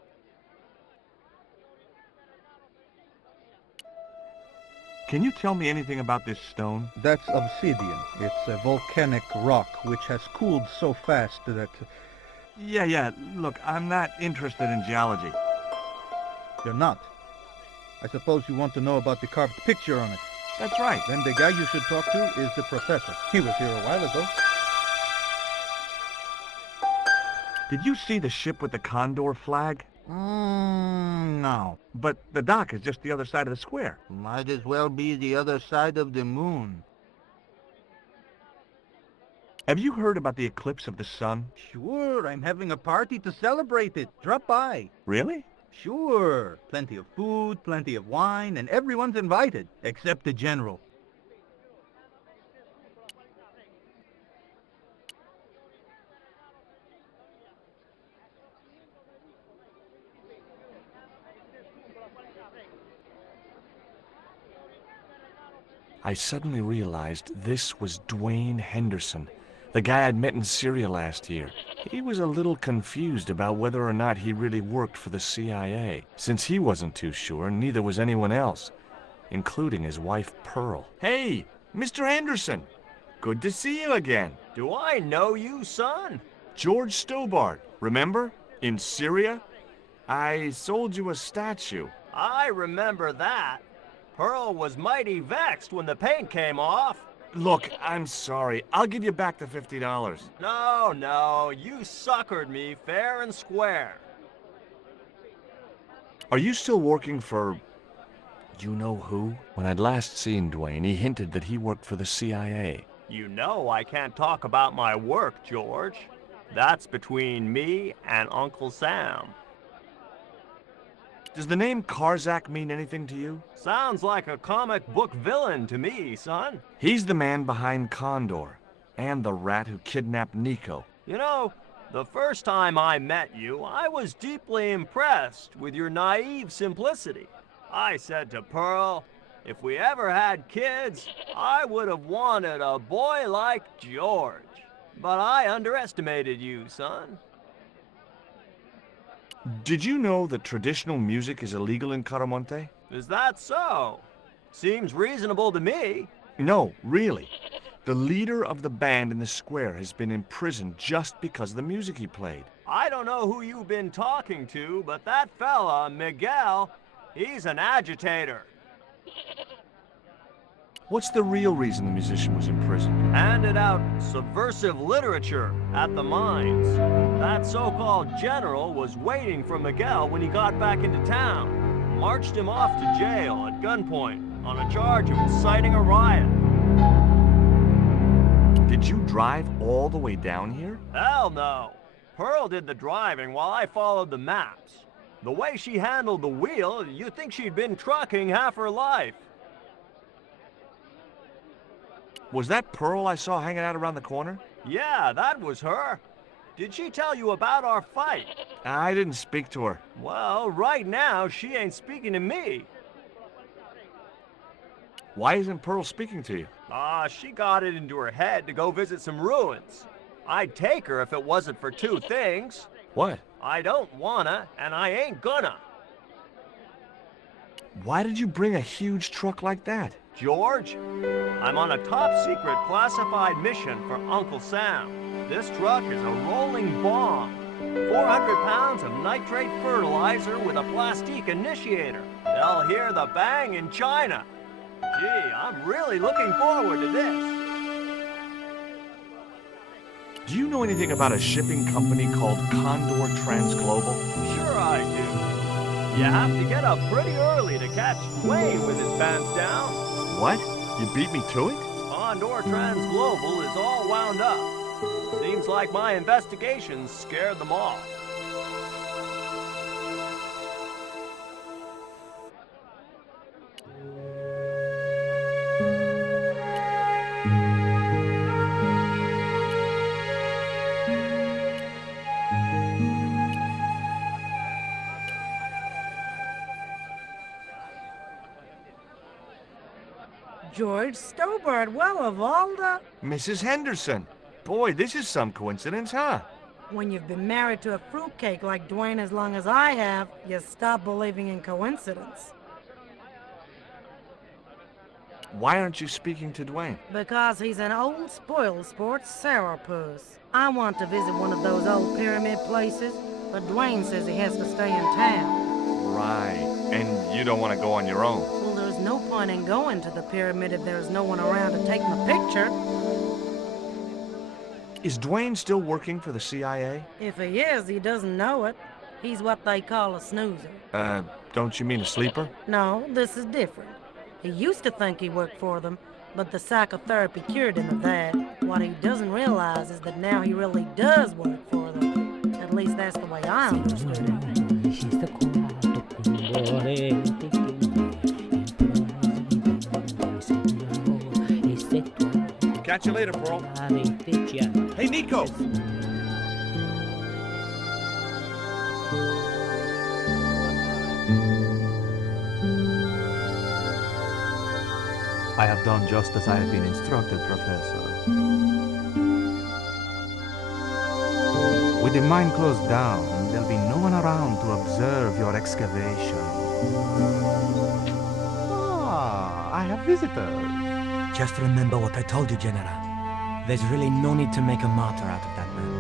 Can you tell me anything about this stone? That's obsidian. It's a volcanic rock which has cooled so fast that... Yeah, look, I'm not interested in geology. You're not? I suppose you want to know about the carved picture on it. That's right. Then the guy you should talk to is the professor. He was here a while ago. Did you see the ship with the Condor flag? No. But the dock is just the other side of the square. Might as well be the other side of the moon. Have you heard about the eclipse of the sun? Sure, I'm having a party to celebrate it. Drop by. Really? Sure. Plenty of food, plenty of wine, and everyone's invited, except the general. I suddenly realized this was Dwayne Henderson, the guy I'd met in Syria last year. He was a little confused about whether or not he really worked for the CIA, since he wasn't too sure, and neither was anyone else, including his wife, Pearl. Hey, Mr. Henderson! Good to see you again. Do I know you, son? George Stobart, remember? In Syria? I sold you a statue. I remember that. Pearl was mighty vexed when the paint came off. Look, I'm sorry. I'll give you back the $50. No, you suckered me fair and square. Are you still working for... you know who? When I'd last seen Dwayne, he hinted that he worked for the CIA. You know I can't talk about my work, George. That's between me and Uncle Sam. Does the name Karzak mean anything to you? Sounds like a comic book villain to me, son. He's the man behind Condor, and the rat who kidnapped Nico. You know, the first time I met you, I was deeply impressed with your naive simplicity. I said to Pearl, if we ever had kids, I would have wanted a boy like George. But I underestimated you, son. Did you know that traditional music is illegal in Caramonte? Is that so? Seems reasonable to me. No, really. The leader of the band in the square has been imprisoned just because of the music he played. I don't know who you've been talking to, but that fella, Miguel, he's an agitator. What's the real reason the musician was imprisoned? Handed out subversive literature at the mines. That so-called general was waiting for Miguel when he got back into town. Marched him off to jail at gunpoint on a charge of inciting a riot. Did you drive all the way down here? Hell no. Pearl did the driving while I followed the maps. The way she handled the wheel, you'd think she'd been trucking half her life. Was that Pearl I saw hanging out around the corner? Yeah, that was her. Did she tell you about our fight? I didn't speak to her. Well, right now, she ain't speaking to me. Why isn't Pearl speaking to you? She got it into her head to go visit some ruins. I'd take her if it wasn't for two things. What? I don't wanna, and I ain't gonna. Why did you bring a huge truck like that? George, I'm on a top-secret classified mission for Uncle Sam. This truck is a rolling bomb. 400 pounds of nitrate fertilizer with a plastique initiator. They'll hear the bang in China. Gee, I'm really looking forward to this. Do you know anything about a shipping company called Condor Transglobal? Sure I do. You have to get up pretty early to catch Dwayne with his pants down. What? You beat me to it? Condor Transglobal is all wound up. Seems like my investigations scared them off. George Stobart, well, of all the... Mrs. Henderson. Boy, this is some coincidence, huh? When you've been married to a fruitcake like Dwayne as long as I have, you stop believing in coincidence. Why aren't you speaking to Dwayne? Because he's an old spoiled sport sourpuss. I want to visit one of those old pyramid places, but Dwayne says he has to stay in town. Right. And you don't want to go on your own. Well, there's no point in going to the pyramid if there's no one around to take my picture. Is Dwayne still working for the CIA? If he is, he doesn't know it. He's what they call a snoozer. Don't you mean a sleeper? No, this is different. He used to think he worked for them, but the psychotherapy cured him of that. What he doesn't realize is that now he really does work for them. At least that's the way I understood it. Catch you later, Pearl. Hey, Nico! I have done just as I have been instructed, Professor. With the mine closed down, there'll be no one around to observe your excavation. Ah, I have visitors. Just remember what I told you, General. There's really no need to make a martyr out of that man.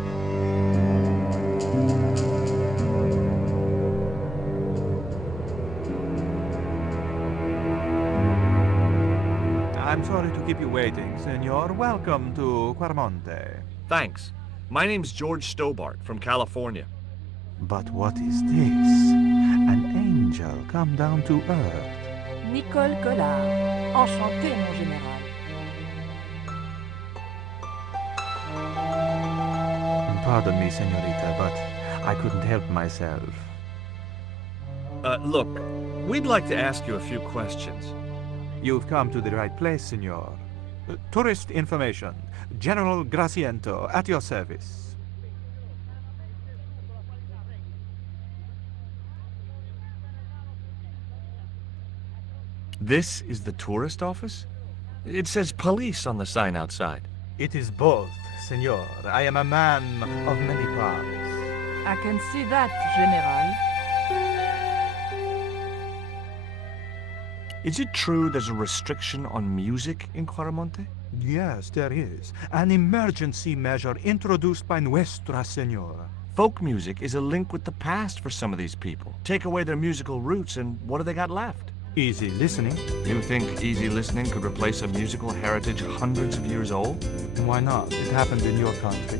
I'm sorry to keep you waiting, Senor. Welcome to Quarmonte. Thanks. My name's George Stobart from California. But what is this? An angel come down to earth. Nicole Collard. Enchanté, mon général. Pardon me, senorita, but I couldn't help myself. Look, we'd like to ask you a few questions. You've come to the right place, senor. Tourist information. General Graciento, at your service. This is the tourist office? It says police on the sign outside. It is both, senor. I am a man of many parts. I can see that, General. Is it true there's a restriction on music in Quarmonte? Yes, there is. An emergency measure introduced by Nuestra Senora. Folk music is a link with the past for some of these people. Take away their musical roots and what do they got left? Easy listening. You think easy listening could replace a musical heritage hundreds of years old? Why not? It happened in your country.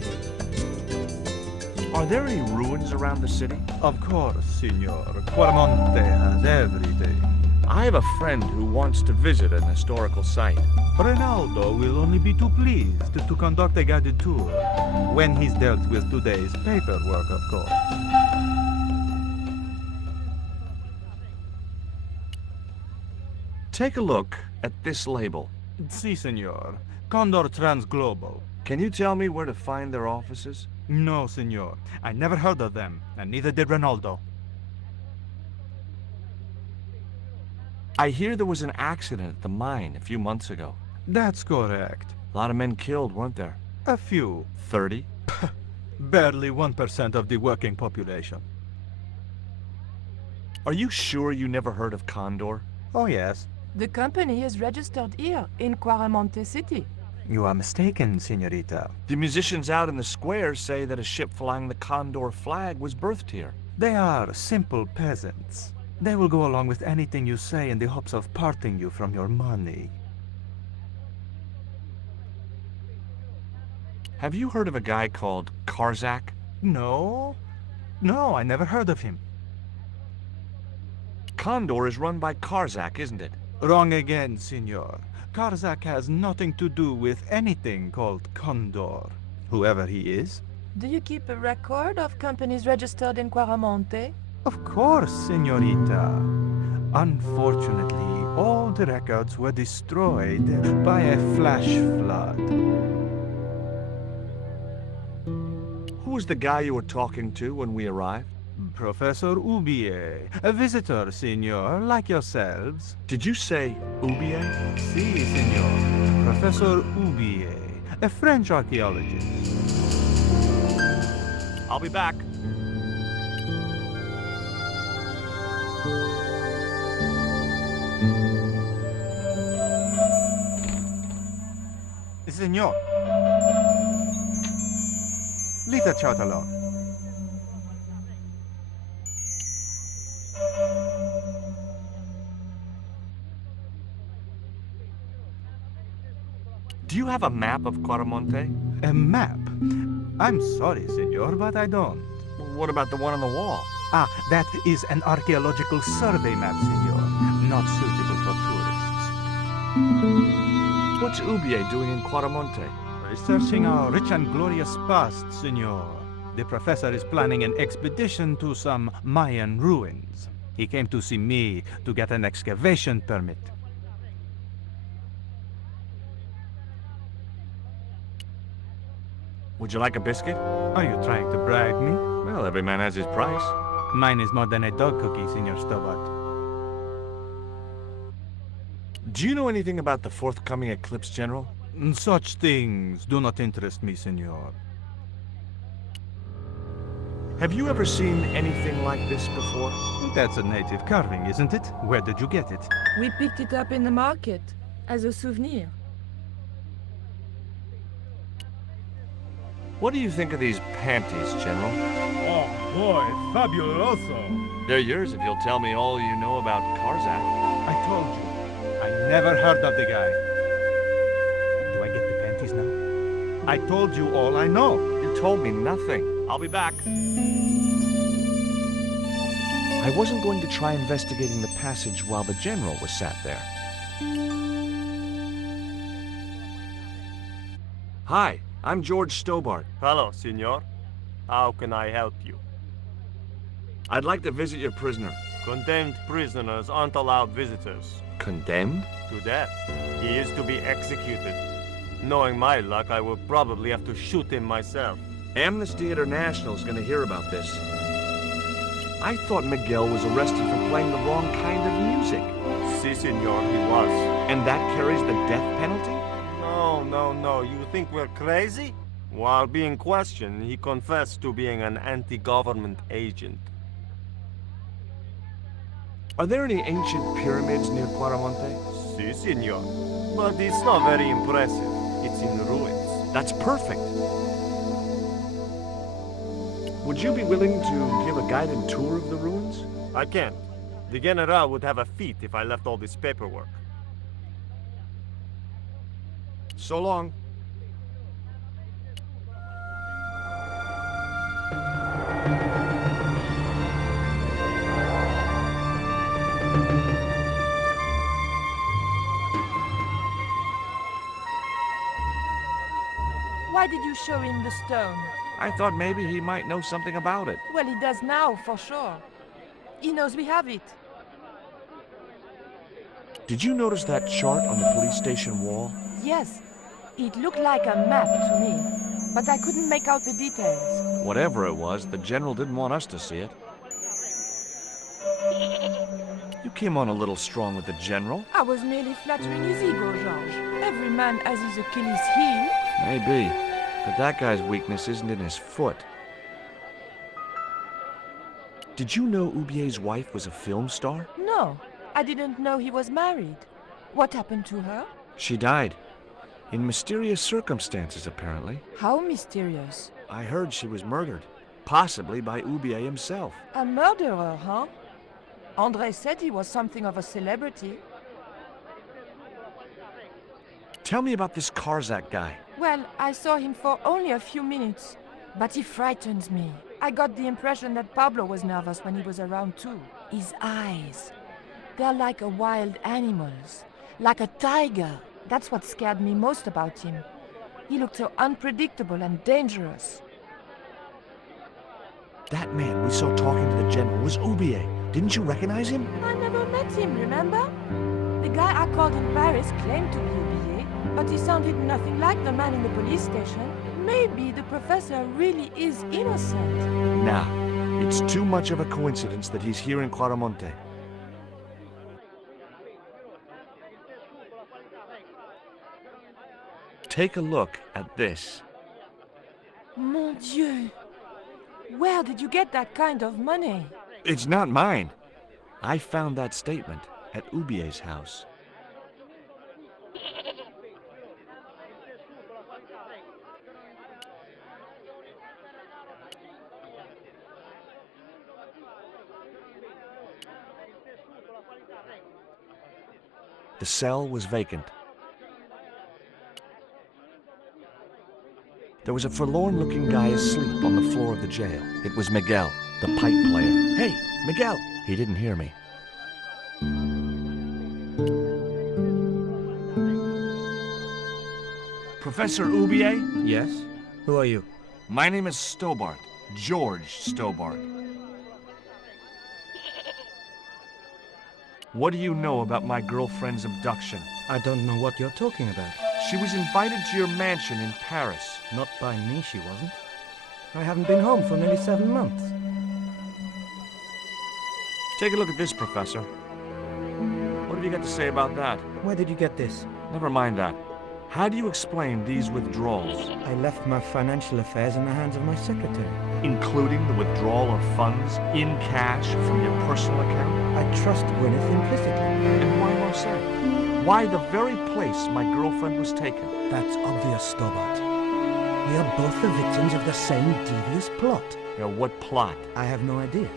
Are there any ruins around the city? Of course, senor. Quarmonte has everything. I have a friend who wants to visit an historical site. Ronaldo will only be too pleased to conduct a guided tour, when he's dealt with today's paperwork, of course. Take a look at this label. Si, senor. Condor Transglobal. Can you tell me where to find their offices? No, senor. I never heard of them, and neither did Ronaldo. I hear there was an accident at the mine a few months ago. That's correct. A lot of men killed, weren't there? A few. 30? Barely 1% of the working population. Are you sure you never heard of Condor? Oh, yes. The company is registered here in Quaramonte City. You are mistaken, senorita. The musicians out in the square say that a ship flying the Condor flag was birthed here. They are simple peasants. They will go along with anything you say in the hopes of parting you from your money. Have you heard of a guy called Karzak? No. No, I never heard of him. Condor is run by Karzak, isn't it? Wrong again, senor. Karzak has nothing to do with anything called Condor, whoever he is. Do you keep a record of companies registered in Quaramonte? Of course, senorita. Unfortunately, all the records were destroyed by a flash flood. Who was the guy you were talking to when we arrived? Professor Ubier, a visitor, senor, like yourselves. Did you say Ubier? Si, senor. Professor Ubier, a French archaeologist. I'll be back. Senor. Leave that child alone. Do you have a map of Quaramonte? A map? I'm sorry, senor, but I don't. What about the one on the wall? Ah, that is an archaeological survey map, senor. Not suitable for tourists. What's Ubier doing in Quaramonte? Researching our rich and glorious past, senor. The professor is planning an expedition to some Mayan ruins. He came to see me to get an excavation permit. Would you like a biscuit? Are you trying to bribe me? Well, every man has his price. Mine is more than a dog cookie, Senor Stobart. Do you know anything about the forthcoming eclipse, General? Such things do not interest me, senor. Have you ever seen anything like this before? That's a native carving, isn't it? Where did you get it? We picked it up in the market as a souvenir. What do you think of these panties, General? Oh boy, fabuloso. They're yours if you'll tell me all you know about Karzak. I told you, I never heard of the guy. Do I get the panties now? I told you all I know. You told me nothing. I'll be back. I wasn't going to try investigating the passage while the General was sat there. Hi, I'm George Stobart. Hello, senor. How can I help you? I'd like to visit your prisoner. Condemned prisoners aren't allowed visitors. Condemned? To death. He is to be executed. Knowing my luck, I will probably have to shoot him myself. Amnesty International's gonna hear about this. I thought Miguel was arrested for playing the wrong kind of music. Si, senor, he was. And that carries the death penalty? No. You think we're crazy? While being questioned, he confessed to being an anti-government agent. Are there any ancient pyramids near Quaramonte? Si, senor. But it's not very impressive. It's in ruins. That's perfect. Would you be willing to give a guided tour of the ruins? I can't. The General would have a fit if I left all this paperwork. So long. Why did you show him the stone? I thought maybe he might know something about it. Well, he does now, for sure. He knows we have it. Did you notice that chart on the police station wall? Yes. It looked like a map to me, but I couldn't make out the details. Whatever it was, the General didn't want us to see it. You came on a little strong with the General. I was merely flattering his ego, Georges. Every man has his Achilles heel. Maybe, but that guy's weakness isn't in his foot. Did you know Oubier's wife was a film star? No, I didn't know he was married. What happened to her? She died. In mysterious circumstances, apparently. How mysterious? I heard she was murdered. Possibly by Oubier himself. A murderer, huh? André said he was something of a celebrity. Tell me about this Karzak guy. Well, I saw him for only a few minutes, but he frightens me. I got the impression that Pablo was nervous when he was around too. His eyes, they're like a wild animal's, like a tiger. That's what scared me most about him. He looked so unpredictable and dangerous. That man we saw talking to the General was Oubier. Didn't you recognize him? I never met him, remember? The guy I called in Paris claimed to be Oubier, but he sounded nothing like the man in the police station. Maybe the professor really is innocent. Nah, it's too much of a coincidence that he's here in Quaramonte. Take a look at this. Mon Dieu! Where did you get that kind of money? It's not mine. I found that statement at Oubier's house. The cell was vacant. There was a forlorn-looking guy asleep on the floor of the jail. It was Miguel, the pipe player. Hey, Miguel! He didn't hear me. Professor Oubier? Yes? Who are you? My name is Stobart. George Stobart. What do you know about my girlfriend's abduction? I don't know what you're talking about. She was invited to your mansion in Paris. Not by me, she wasn't. I haven't been home for nearly 7 months. Take a look at this, Professor. What have you got to say about that? Where did you get this? Never mind that. How do you explain these withdrawals? I left my financial affairs in the hands of my secretary. Including the withdrawal of funds in cash from your personal account? I trust Gwyneth implicitly. And why Marseille? Why the very place my girlfriend was taken? That's obvious, Stobart. We are both the victims of the same devious plot. What plot? I have no idea.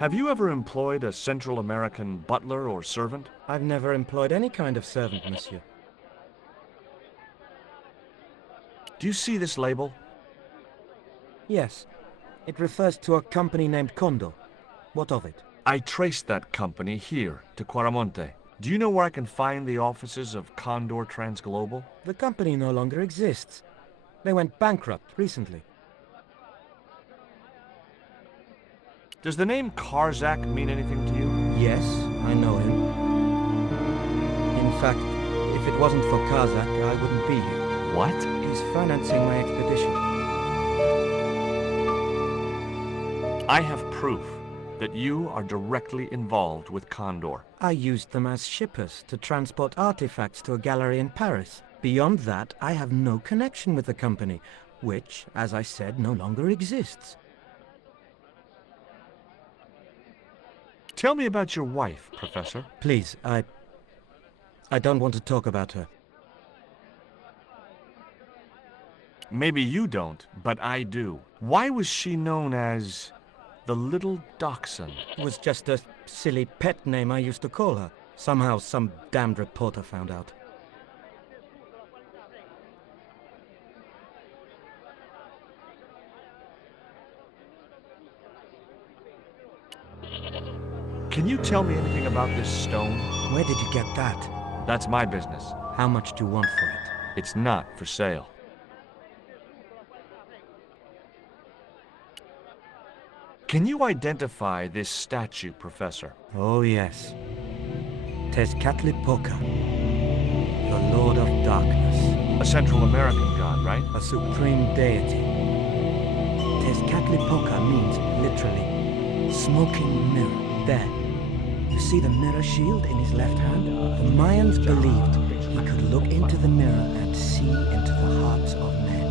Have you ever employed a Central American butler or servant? I've never employed any kind of servant, monsieur. Do you see this label? Yes. It refers to a company named Condor. What of it? I traced that company here to Quaramonte. Do you know where I can find the offices of Condor Transglobal? The company no longer exists. They went bankrupt recently. Does the name Karzak mean anything to you? Yes, I know him. In fact, if it wasn't for Karzak, I wouldn't be here. What? He's financing my expedition. I have proof that you are directly involved with Condor. I used them as shippers to transport artifacts to a gallery in Paris. Beyond that, I have no connection with the company, which, as I said, no longer exists. Tell me about your wife, Professor. Please, I don't want to talk about her. Maybe you don't, but I do. Why was she known as the Little Dachshund? It was just a silly pet name I used to call her. Somehow some damned reporter found out. Can you tell me anything about this stone? Where did you get that? That's my business. How much do you want for it? It's not for sale. Can you identify this statue, Professor? Oh, yes. Tezcatlipoca. the Lord of Darkness. A Central American god, right? A supreme deity. Tezcatlipoca means, literally, smoking mirror. There. You see the mirror shield in his left hand? The Mayans believed he could look into the mirror and see into the hearts of men.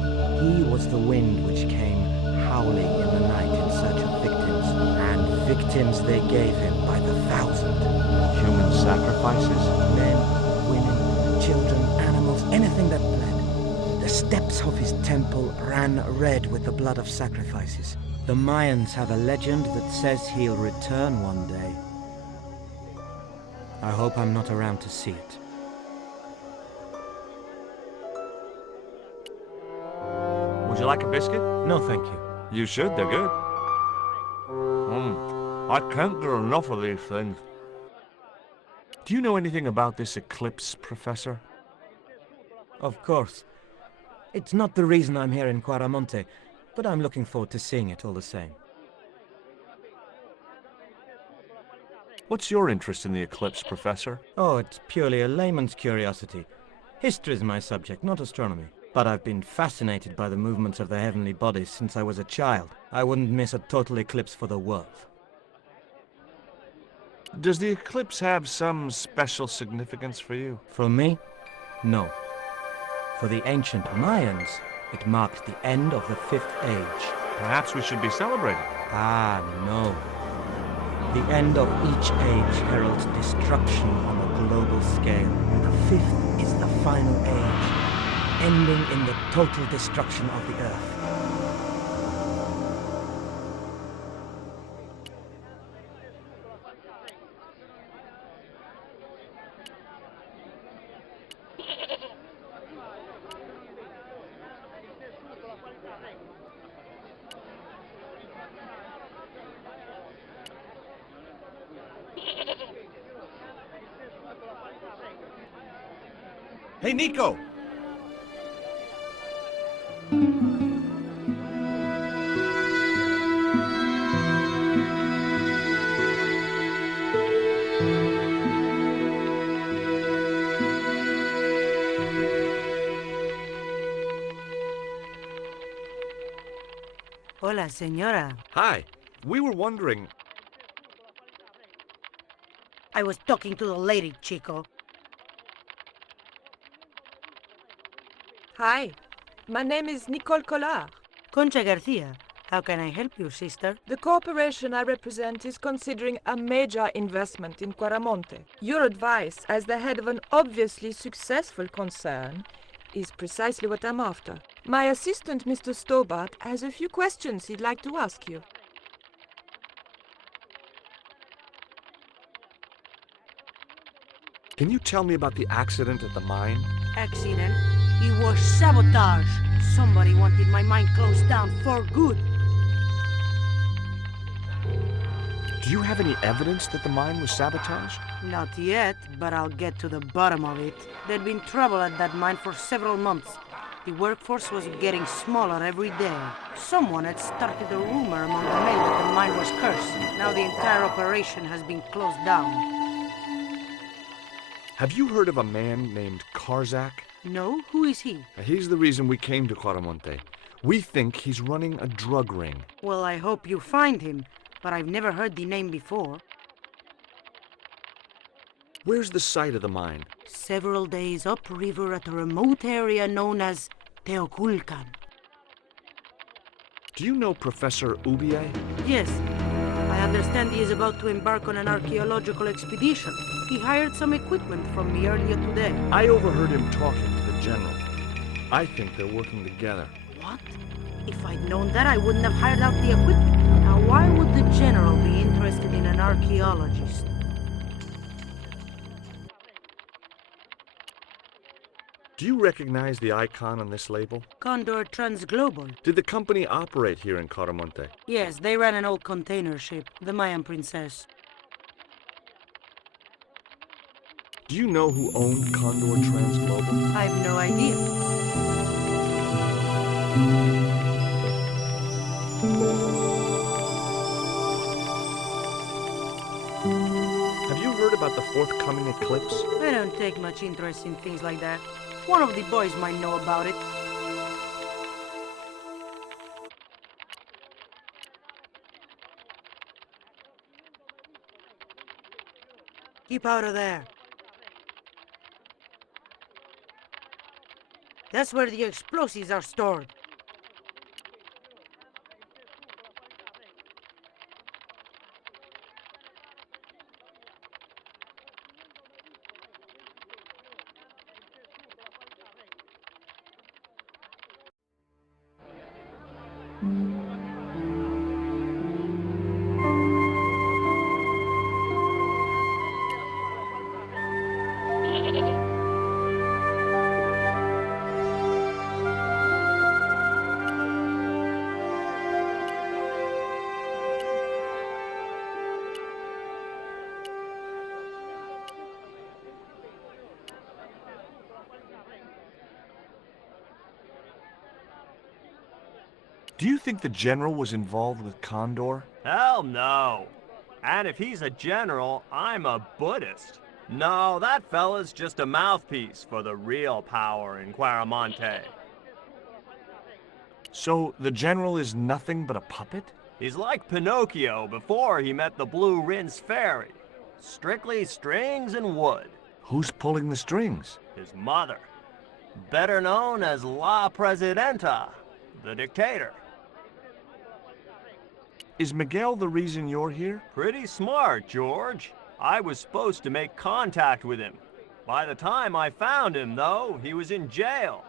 He was the wind which came howling in the night in search of victims, and victims they gave him by the thousand. Human sacrifices? Men, women, children, animals, anything that bled. The steps of his temple ran red with the blood of sacrifices. The Mayans have a legend that says he'll return one day. I hope I'm not around to see it. Would you like a biscuit? No, thank you. You should, they're good. I can't get enough of these things. Do you know anything about this eclipse, Professor? Of course. It's not the reason I'm here in Quaramonte, but I'm looking forward to seeing it all the same. What's your interest in the eclipse, Professor? Oh, it's purely a layman's curiosity. History is my subject, not astronomy. But I've been fascinated by the movements of the heavenly bodies since I was a child. I wouldn't miss a total eclipse for the world. Does the eclipse have some special significance for you? For me? No. For the ancient Mayans, it marked the end of the Fifth Age. Perhaps we should be celebrating. Ah, no. The end of each age heralds destruction on a global scale. The fifth is the final age, ending in the total destruction of the Earth. Hey, Nico! Hola, señora. Hi. We were wondering... I was talking to the lady, Chico. Hi, my name is Nicole Collard. Concha Garcia. How can I help you, sister? The corporation I represent is considering a major investment in Quaramonte. Your advice, as the head of an obviously successful concern, is precisely what I'm after. My assistant, Mr. Stobart, has a few questions he'd like to ask you. Can you tell me about the accident at the mine? Accident? It was sabotage. Somebody wanted my mine closed down for good. Do you have any evidence that the mine was sabotaged? Not yet, but I'll get to the bottom of it. There'd been trouble at that mine for several months. The workforce was getting smaller every day. Someone had started a rumor among the men that the mine was cursed. Now the entire operation has been closed down. Have you heard of a man named Karzak? No? Who is he? He's the reason we came to Quaramonte. We think he's running a drug ring. Well, I hope you find him, but I've never heard the name before. Where's the site of the mine? Several days upriver at a remote area known as Teoculcan. Do you know Professor Ubier? Yes. I understand he is about to embark on an archaeological expedition. He hired some equipment from me earlier today. I overheard him talking to the general. I think they're working together. What? If I'd known that, I wouldn't have hired out the equipment. Now, why would the general be interested in an archaeologist? Do you recognize the icon on this label? Condor Transglobal. Did the company operate here in Quaramonte? Yes, they ran an old container ship, the Mayan Princess. Do you know who owned Condor Transglobal? I have no idea. Have you heard about the fourth coming eclipse? I don't take much interest in things like that. One of the boys might know about it. Keep out of there. That's where the explosives are stored. Do you think the general was involved with Condor? Hell no. And if he's a general, I'm a Buddhist. No, that fella's just a mouthpiece for the real power in Quaramonte. So the general is nothing but a puppet? He's like Pinocchio before he met the Blue Rinse Fairy. Strictly strings and wood. Who's pulling the strings? His mother. Better known as La Presidenta, the dictator. Is Miguel the reason you're here? Pretty smart, George. I was supposed to make contact with him. By the time I found him, though, he was in jail.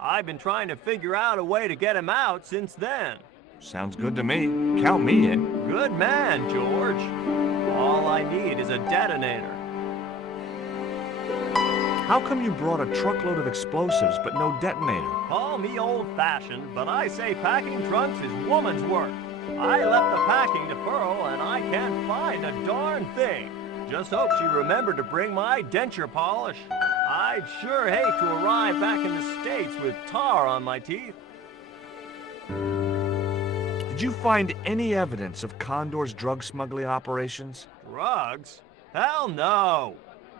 I've been trying to figure out a way to get him out since then. Sounds good to me. Count me in. Good man, George. All I need is a detonator. How come you brought a truckload of explosives but no detonator? Call me old-fashioned, but I say packing trunks is woman's work. I left the packing to Pearl, and I can't find a darn thing. Just hope she remembered to bring my denture polish. I'd sure hate to arrive back in the States with tar on my teeth. Did you find any evidence of Condor's drug smuggling operations? Drugs? Hell no!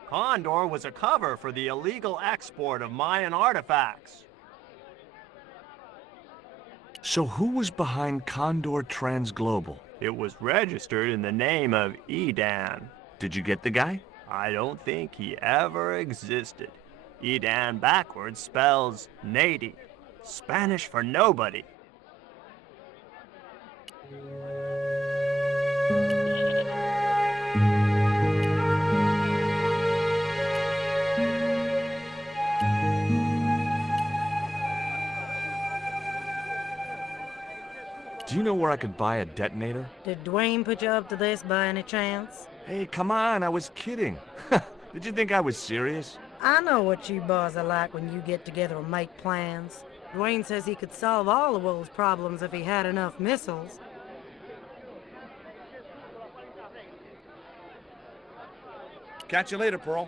Condor was a cover for the illegal export of Mayan artifacts. So who was behind Condor Transglobal? It was registered in the name of Edan. Did you get the guy? I don't think he ever existed. Edan backwards spells Nady, Spanish for nobody. Do you know where I could buy a detonator? Did Dwayne put you up to this by any chance? Hey, come on, I was kidding. Did you think I was serious? I know what you boys are like when you get together and make plans. Dwayne says he could solve all the world's problems if he had enough missiles. Catch you later, Pearl.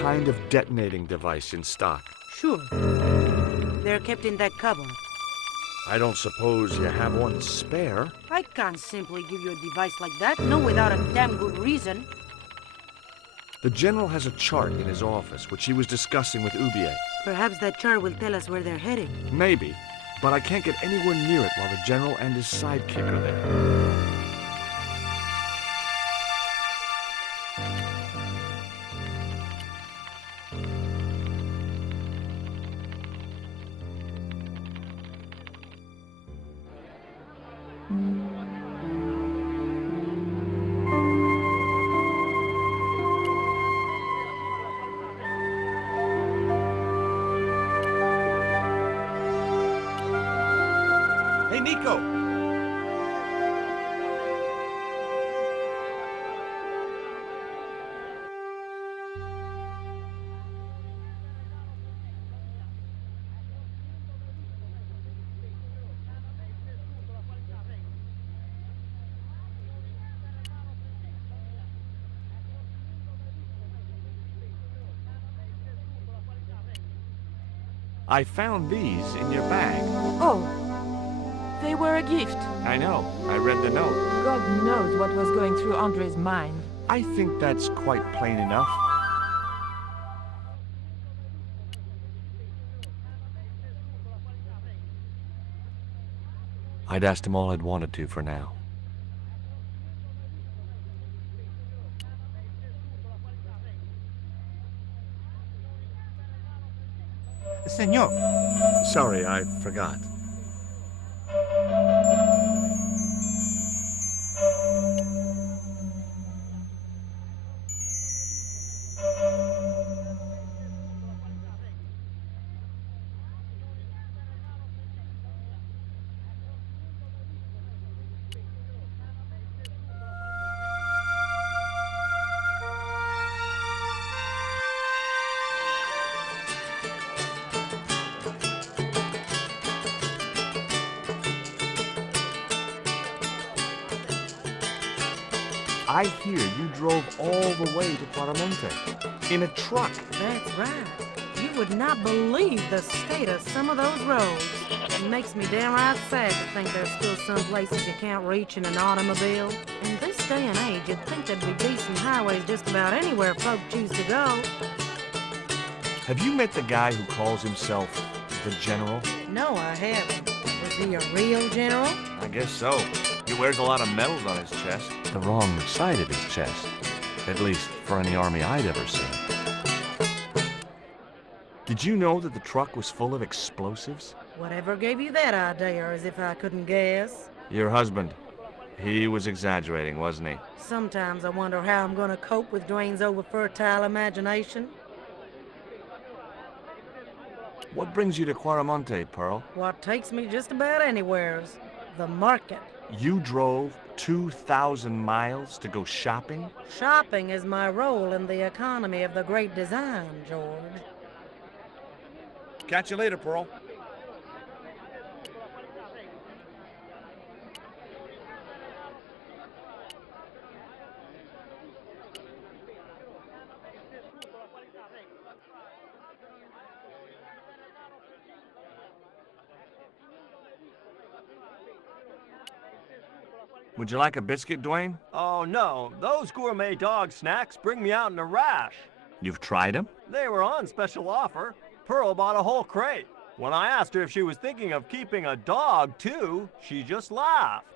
Kind of detonating device in stock? Sure. They're kept in that cupboard. I don't suppose you have one spare? I can't simply give you a device like that, no without a damn good reason. The General has a chart in his office, which he was discussing with Ubier. Perhaps that chart will tell us where they're heading. Maybe, but I can't get anywhere near it while the General and his sidekick are there. Hey, Nico! I found these in your bag. Oh, they were a gift. I know. I read the note. God knows what was going through Andre's mind. I think that's quite plain enough. I'd asked him all I'd wanted to for now. Senor. Sorry, I forgot. I hear you drove all the way to Quaramente in a truck. That's right. You would not believe the state of some of those roads. It makes me downright sad to think there's still some places you can't reach in an automobile. In this day and age, you'd think there'd be decent highways just about anywhere folk choose to go. Have you met the guy who calls himself the General? No, I haven't. Is he a real general? I guess so. He wears a lot of medals on his chest. The wrong side of his chest. At least for any army I'd ever seen. Did you know that the truck was full of explosives? Whatever gave you that idea, as if I couldn't guess? Your husband. He was exaggerating, wasn't he? Sometimes I wonder how I'm gonna cope with Dwayne's over-fertile imagination. What brings you to Quaramente, Pearl? What takes me just about anywheres. The market. You drove 2,000 miles to go shopping? Shopping is my role in the economy of the great design, George. Catch you later, Pearl. Would you like a biscuit, Dwayne? Oh no, those gourmet dog snacks bring me out in a rash. You've tried them? They were on special offer. Pearl bought a whole crate. When I asked her if she was thinking of keeping a dog too, she just laughed.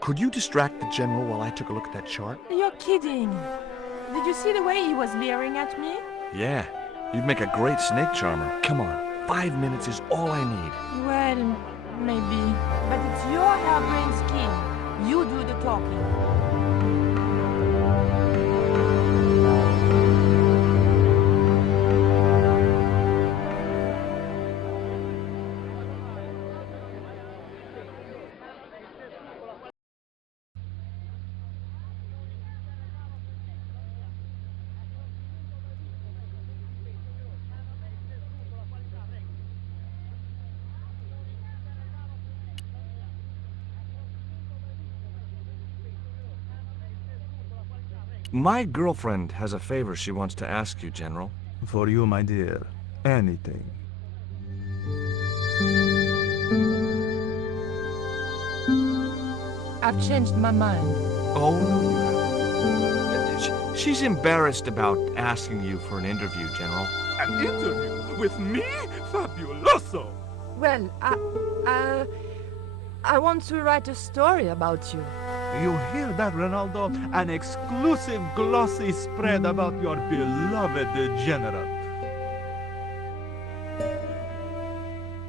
Could you distract the General while I took a look at that chart? You're kidding. Did you see the way he was leering at me? Yeah. You'd make a great snake charmer. Come on. 5 minutes is all I need. Well, maybe. But it's your harebrained scheme. You do the talking. My girlfriend has a favor she wants to ask you, General. For you, my dear. Anything. I've changed my mind. Oh, no, you haven't. She's embarrassed about asking you for an interview, General. An interview with me? Fabuloso! Well, I want to write a story about you. You hear that, Ronaldo? An exclusive glossy spread about your beloved general.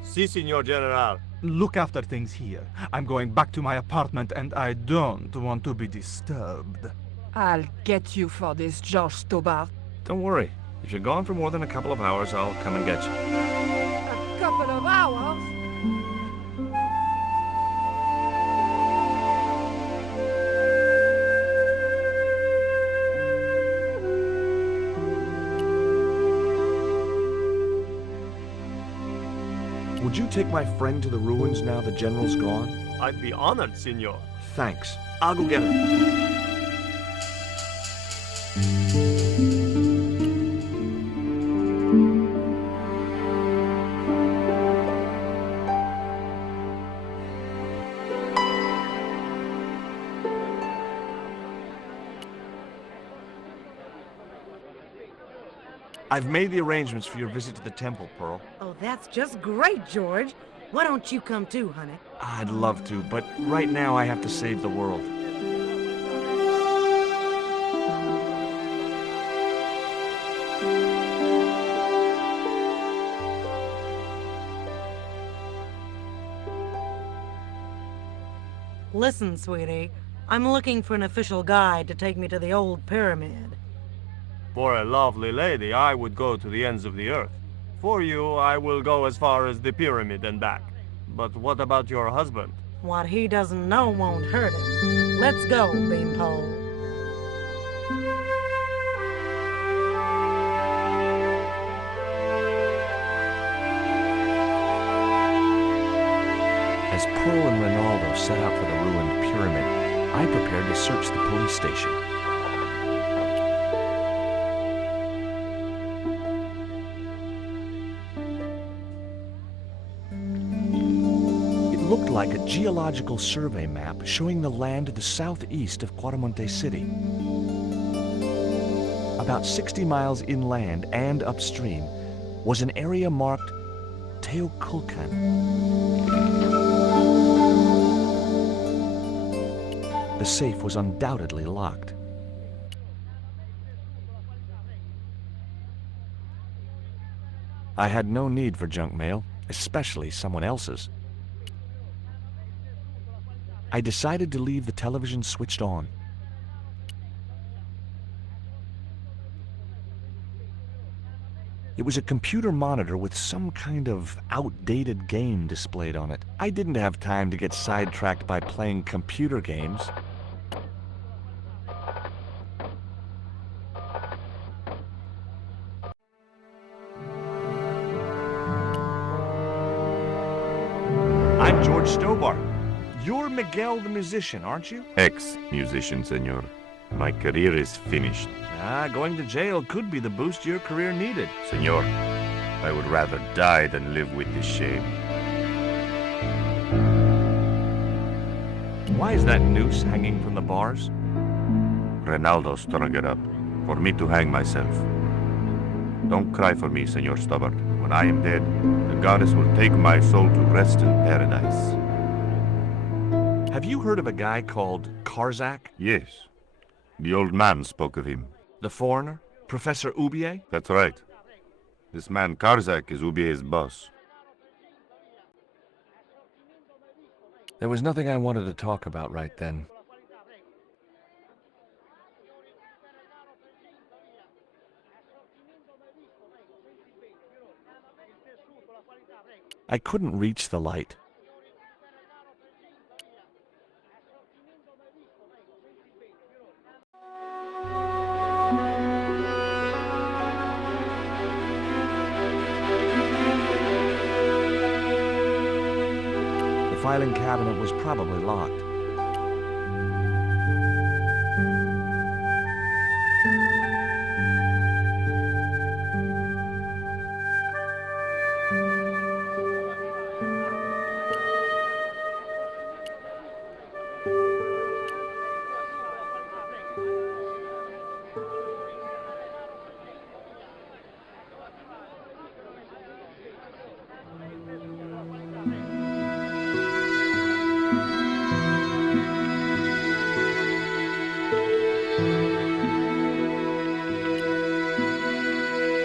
Si, Signor General. Look after things here. I'm going back to my apartment and I don't want to be disturbed. I'll get you for this, George Stobart. Don't worry. If you're gone for more than a couple of hours, I'll come and get you. A couple of hours? take my friend to the ruins now the general's gone? I'd be honored, senor. Thanks. I'll go get her. I've made the arrangements for your visit to the temple, Pearl. Oh, that's just great, George. Why don't you come too, honey? I'd love to, but right now I have to save the world. Listen, sweetie, I'm looking for an official guide to take me to the old pyramid. For a lovely lady, I would go to the ends of the earth. For you, I will go as far as the pyramid and back. But what about your husband? What he doesn't know won't hurt him. Let's go, Beanpole. As Pearl and Ronaldo set out for the ruined pyramid, I prepared to search the police station. It looked like a geological survey map showing the land to the southeast of Cuaramonte City. About 60 miles inland and upstream was an area marked Teoculcan. The safe was undoubtedly locked. I had no need for junk mail, especially someone else's. I decided to leave the television switched on. It was a computer monitor with some kind of outdated game displayed on it. I didn't have time to get sidetracked by playing computer games. I'm George Stobart. You're Miguel the musician, aren't you? Ex-musician, senor. My career is finished. Going to jail could be the boost your career needed. Senor, I would rather die than live with this shame. Why is that noose hanging from the bars? Ronaldo strung it up for me to hang myself. Don't cry for me, Senor Stobart. When I am dead, the goddess will take my soul to rest in paradise. Have you heard of a guy called Karzak? Yes. The old man spoke of him. The foreigner? Professor Ubier? That's right. This man Karzak is Ubier's boss. There was nothing I wanted to talk about right then. I couldn't reach the light. The filing cabinet was probably locked.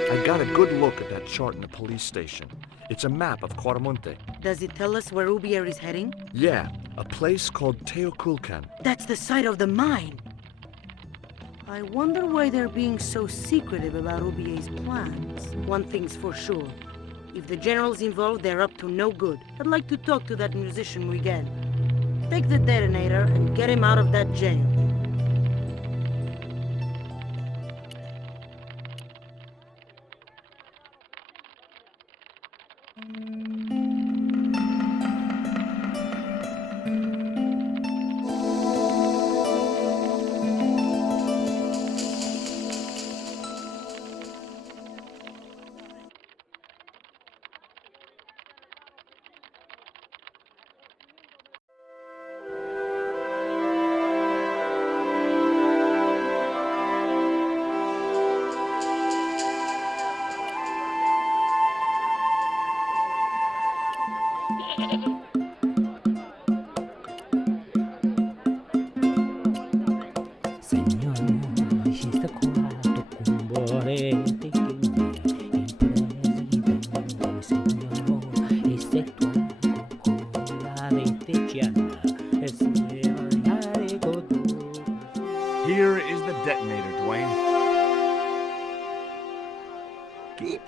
I got a good look at that chart in the police station. It's a map of Cuaramonte. Does it tell us where Ubier is heading? Yeah, a place called Teoculcan. That's the site of the mine. I wonder why they're being so secretive about Ubier's plans. One thing's for sure. If the general's involved, they're up to no good. I'd like to talk to that musician Miguel. Take the detonator and get him out of that jail.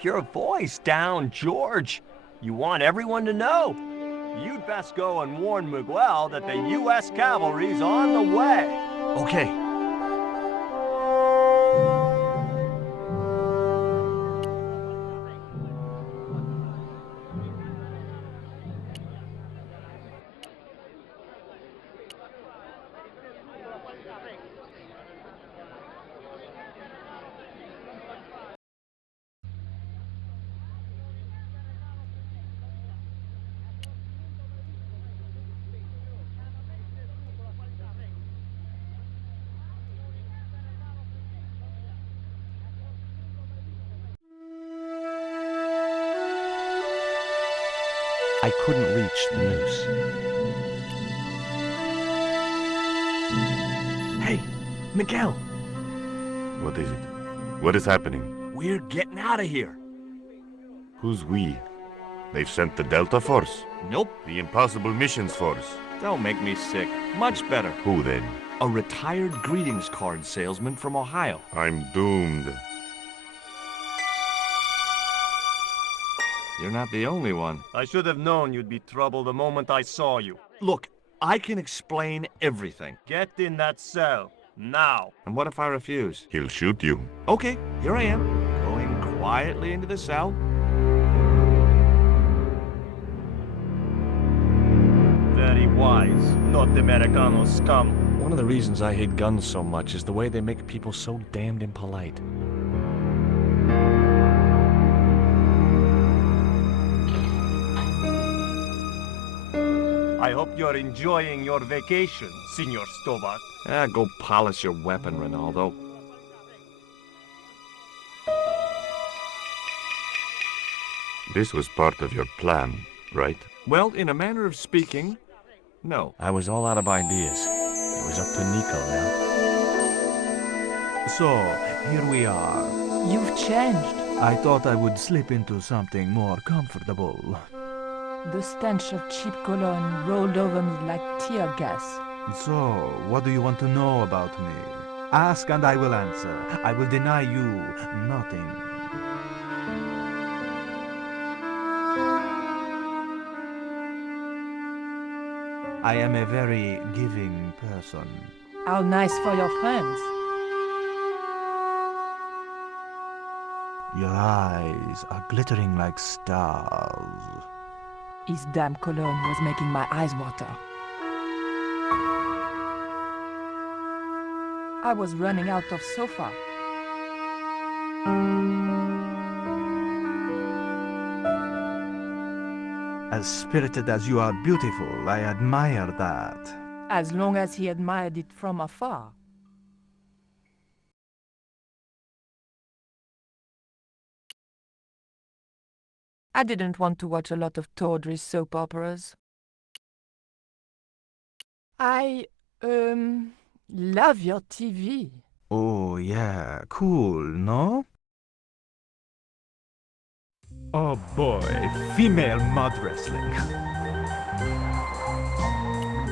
your voice down, George. You want everyone to know. You'd best go and warn Miguel that the U.S. cavalry's on the way. Okay. I couldn't reach the noose. Hey, Miguel! What is it? What is happening? We're getting out of here. Who's we? They've sent the Delta Force? Nope. The Impossible Missions Force? Don't make me sick. Much better. Who then? A retired greetings card salesman from Ohio. I'm doomed. You're not the only one. I should have known you'd be trouble the moment I saw you. Look, I can explain everything. Get in that cell, now. And what if I refuse? He'll shoot you. Okay, here I am, going quietly into the cell. Very wise, not Americano scum. One of the reasons I hate guns so much is the way they make people so damned impolite. I hope you're enjoying your vacation, Senor Stovak. Go polish your weapon, Ronaldo. This was part of your plan, right? Well, in a manner of speaking, no. I was all out of ideas. It was up to Nico now. So, here we are. You've changed. I thought I would slip into something more comfortable. The stench of cheap cologne rolled over me like tear gas. So, what do you want to know about me? Ask and I will answer. I will deny you nothing. I am a very giving person. How nice for your friends. Your eyes are glittering like stars. His damn cologne was making my eyes water. I was running out of sofa. As spirited as you are beautiful, I admire that. As long as he admired it from afar. I didn't want to watch a lot of tawdry soap operas. I, love your TV. Oh yeah, cool, no? Oh boy, female mud wrestling.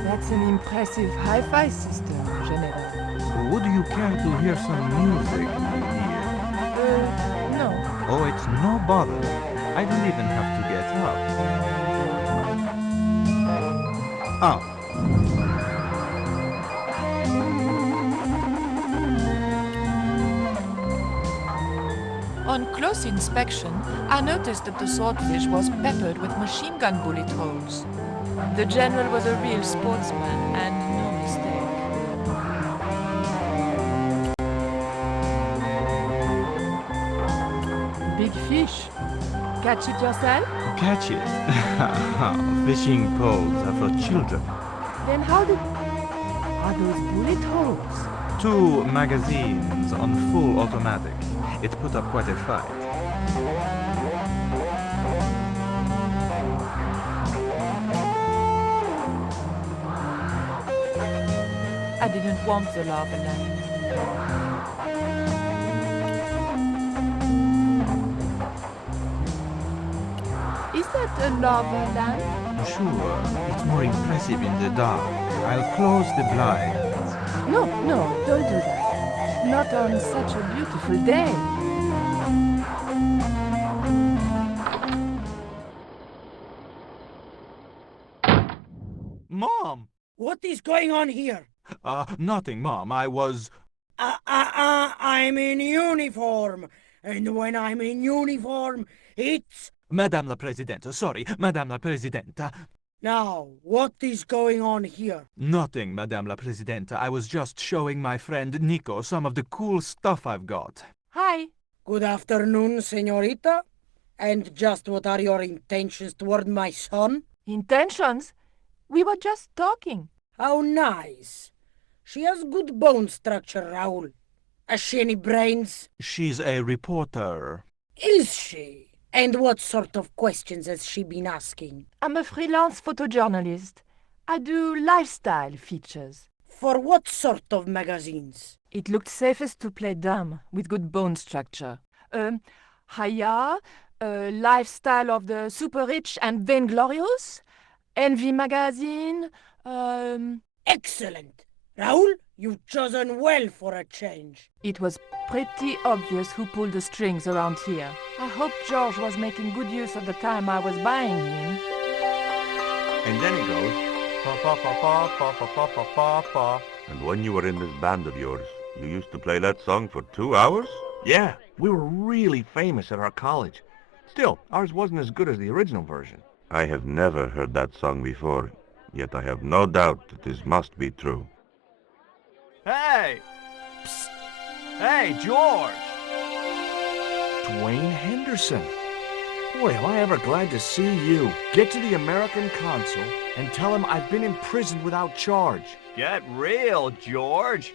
That's an impressive hi-fi system, General. Would you care to hear some music, my dear? No. Oh, it's no bother. I don't even have to get up. Oh. On close inspection, I noticed that the swordfish was peppered with machine gun bullet holes. The general was a real sportsman and no mistake. Big fish. Catch it yourself? Catch it? Fishing poles are for children. Then are those bullet holes? 2 magazines on full automatic. It put up quite a fight. I didn't want the lava lamp. Is that a lava lamp? Sure, it's more impressive in the dark. I'll close the blinds. No, don't do that. Not on such a beautiful day. Mom! What is going on here? Nothing, Mom. I was... I'm in uniform. And when I'm in uniform, it's... Madame la Presidente, sorry, Madame la Presidente. Now, what is going on here? Nothing, Madame la Presidente. I was just showing my friend Nico some of the cool stuff I've got. Hi. Good afternoon, señorita. And just what are your intentions toward my son? Intentions? We were just talking. How nice. She has good bone structure, Raoul. Has she any brains? She's a reporter. Is she? And what sort of questions has she been asking? I'm a freelance photojournalist. I do lifestyle features. For what sort of magazines? It looked safest to play dumb, with good bone structure. Haya, lifestyle of the super rich and vainglorious, Envy magazine, Excellent! Raoul, you've chosen well for a change. It was pretty obvious who pulled the strings around here. I hope George was making good use of the time I was buying him. And then it goes, pa pa pa pa pa pa pa pa pa pa. And when you were in this band of yours, you used to play that song for 2 hours? Yeah, we were really famous at our college. Still, ours wasn't as good as the original version. I have never heard that song before, yet I have no doubt that this must be true. Hey! Psst. Hey, George! Dwayne Henderson. Boy, am I ever glad to see you. Get to the American consul and tell him I've been imprisoned without charge. Get real, George.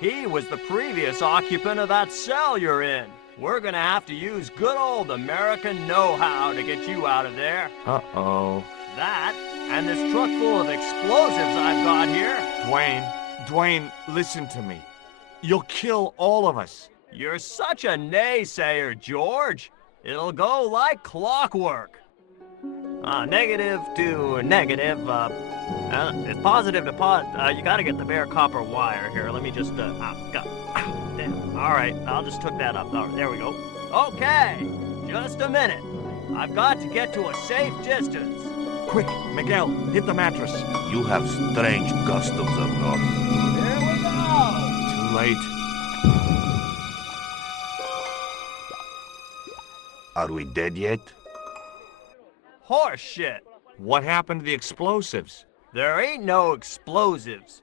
He was the previous occupant of that cell you're in. We're gonna have to use good old American know-how to get you out of there. Uh-oh. That, and this truck full of explosives I've got here. Dwayne, listen to me. You'll kill all of us. You're such a naysayer, George. It'll go like clockwork. Negative to negative, it's positive to you gotta get the bare copper wire here. Let me just, damn. All right, I'll just hook that up. There we go. Okay, just a minute. I've got to get to a safe distance. Quick, Miguel, hit the mattress. You have strange customs up north. Here we go. Too late. Are we dead yet? Horse shit. What happened to the explosives? There ain't no explosives.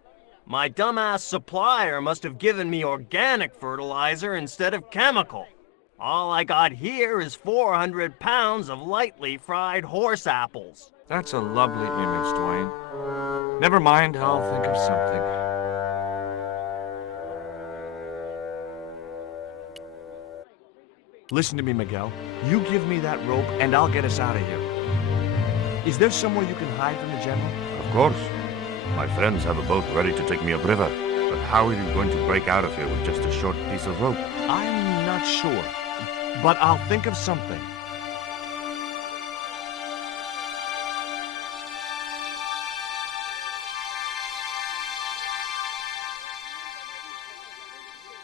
My dumbass supplier must have given me organic fertilizer instead of chemical. All I got here is 400 pounds of lightly fried horse apples. That's a lovely image, Dwayne. Never mind, I'll think of something. Listen to me, Miguel. You give me that rope and I'll get us out of here. Is there somewhere you can hide from the General? Of course. My friends have a boat ready to take me upriver. But how are you going to break out of here with just a short piece of rope? I'm not sure, but I'll think of something.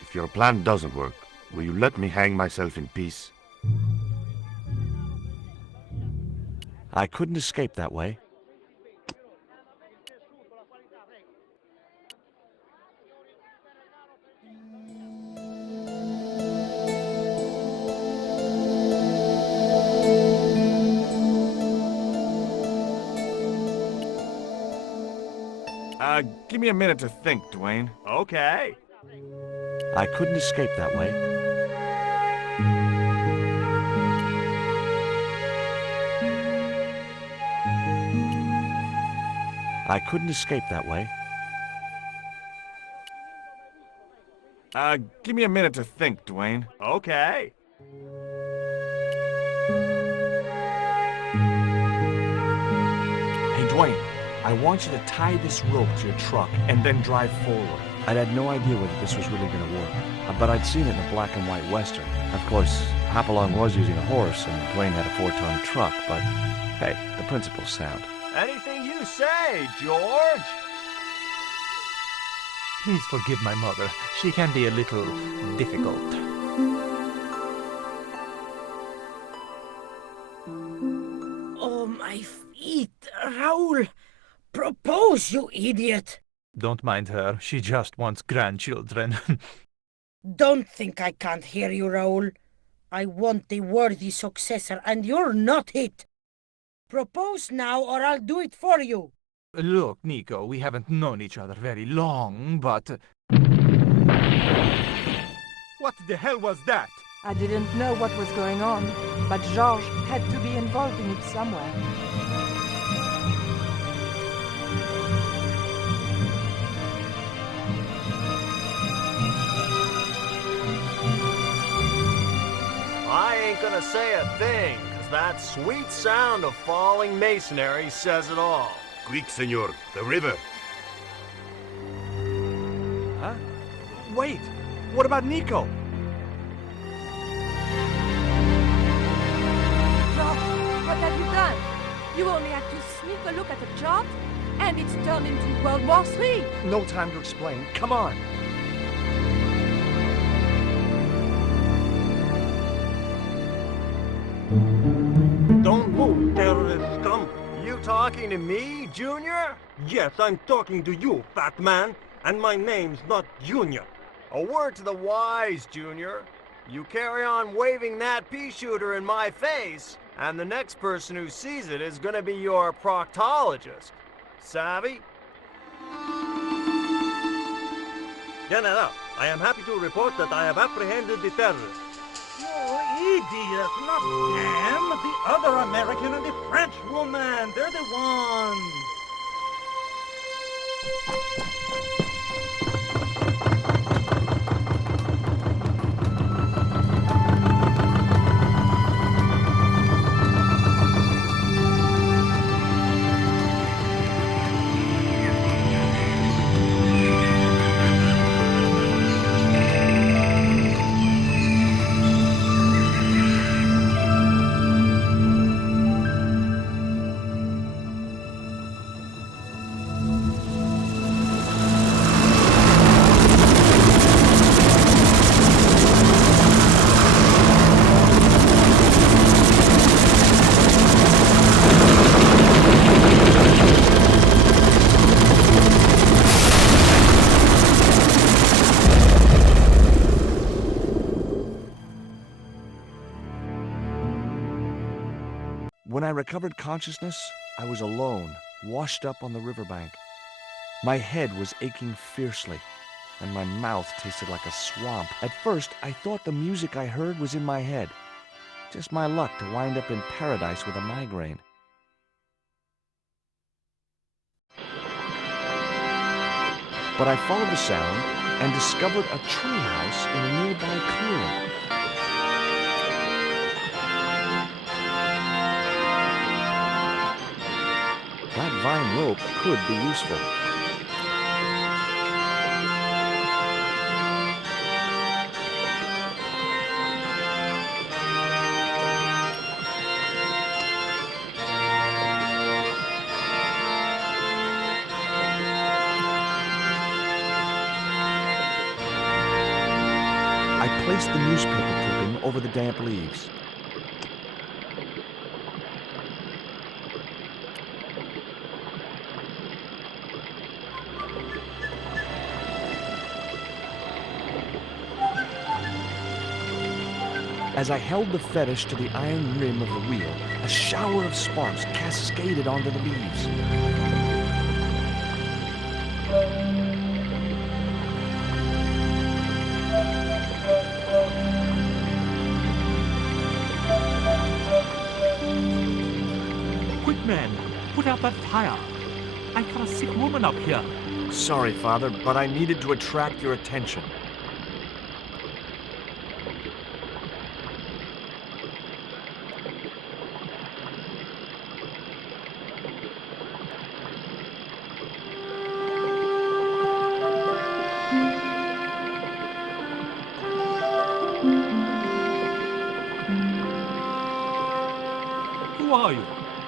If your plan doesn't work, will you let me hang myself in peace? I couldn't escape that way. Give me a minute to think, Dwayne. Okay. I couldn't escape that way. I couldn't escape that way. Give me a minute to think, Dwayne. Okay. Hey, Dwayne, I want you to tie this rope to your truck and then drive forward. I'd had no idea whether this was really going to work, but I'd seen it in a black and white Western. Of course, Hopalong was using a horse and Dwayne had a 4-ton truck, but hey, the principle's sound. Anything you say, George. Please forgive my mother. She can be a little difficult. Oh, my feet, Raoul. Propose, you idiot! Don't mind her. She just wants grandchildren. Don't think I can't hear you, Raoul. I want the worthy successor, and you're not it. Propose now, or I'll do it for you. Look, Nico, we haven't known each other very long, but... What the hell was that? I didn't know what was going on, but Georges had to be involved in it somewhere. I ain't gonna say a thing, 'cause that sweet sound of falling masonry says it all. Quick, senor, the river. Huh? Wait! What about Nico? Georges, what have you done? You only had to sneak a look at the chart, and it's turned into World War III. No time to explain. Come on. Don't move, terrorist scum. You talking to me, Junior? Yes, I'm talking to you, fat man. And my name's not Junior. A word to the wise, Junior. You carry on waving that pea shooter in my face, and the next person who sees it is gonna be your proctologist. Savvy? General, I am happy to report that I have apprehended the terrorist. You idiot, not them. The other American and the French woman. They're the ones. When I recovered consciousness, I was alone, washed up on the riverbank. My head was aching fiercely, and my mouth tasted like a swamp. At first, I thought the music I heard was in my head. Just my luck to wind up in paradise with a migraine. But I followed the sound and discovered a treehouse in a nearby clearing. That vine rope could be useful. I placed the newspaper clipping over the damp leaves. As I held the fetish to the iron rim of the wheel, a shower of sparks cascaded onto the leaves. Quick, man, put out that fire. I've got a sick woman up here. Sorry, Father, but I needed to attract your attention. Who are you?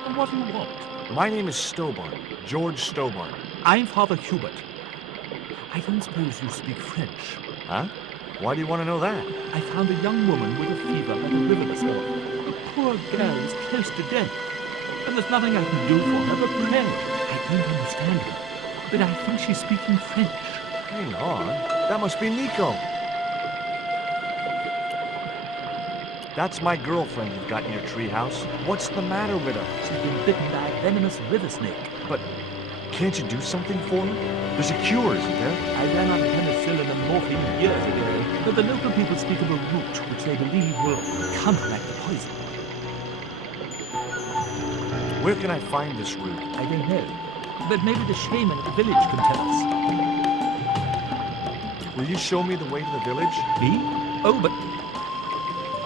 And what do you want? My name is Stobart, George Stobart. I'm Father Hubert. I don't suppose you speak French. Huh? Why do you want to know that? I found a young woman with a fever by the river this morning. The poor girl is close to death. And there's nothing I can do for her but pray. I don't understand her, but I think she's speaking French. Hang on. That must be Nico. That's my girlfriend you've got in your treehouse. What's the matter with her? She's been bitten by a venomous river snake. But can't you do something for her? There's a cure, isn't there? I ran on penicillin and morphine years ago, but the local people speak of a root which they believe will counteract the poison. Where can I find this root? I don't know, but maybe the shaman at the village can tell us. Will you show me the way to the village? Me? Oh, but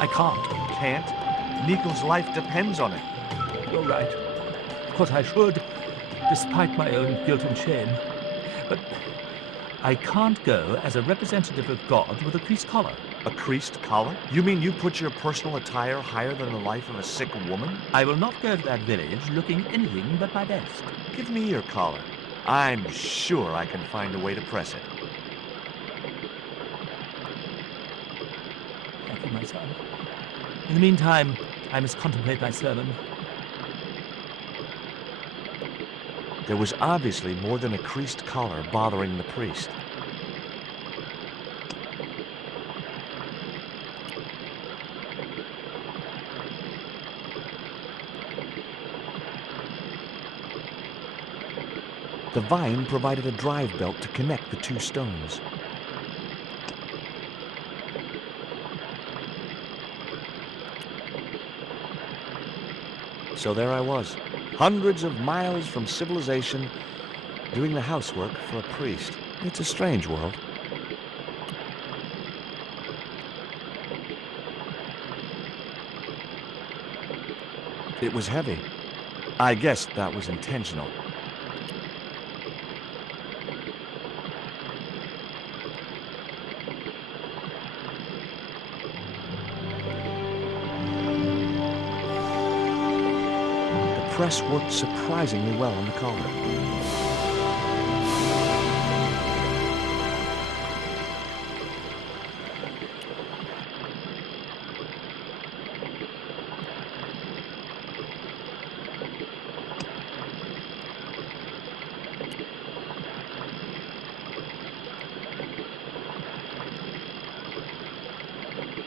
I can't. Can't? Nico's life depends on it. You're right. Of course I should, despite my own guilt and shame. But I can't go as a representative of God with a creased collar. A creased collar? You mean you put your personal attire higher than the life of a sick woman? I will not go to that village looking anything but my best. Give me your collar. I'm sure I can find a way to press it. Thank you, my son. In the meantime, I must contemplate my sermon. There was obviously more than a creased collar bothering the priest. The vine provided a drive belt to connect the two stones. So there I was, hundreds of miles from civilization, doing the housework for a priest. It's a strange world. It was heavy. I guess that was intentional. The press worked surprisingly well on the collar.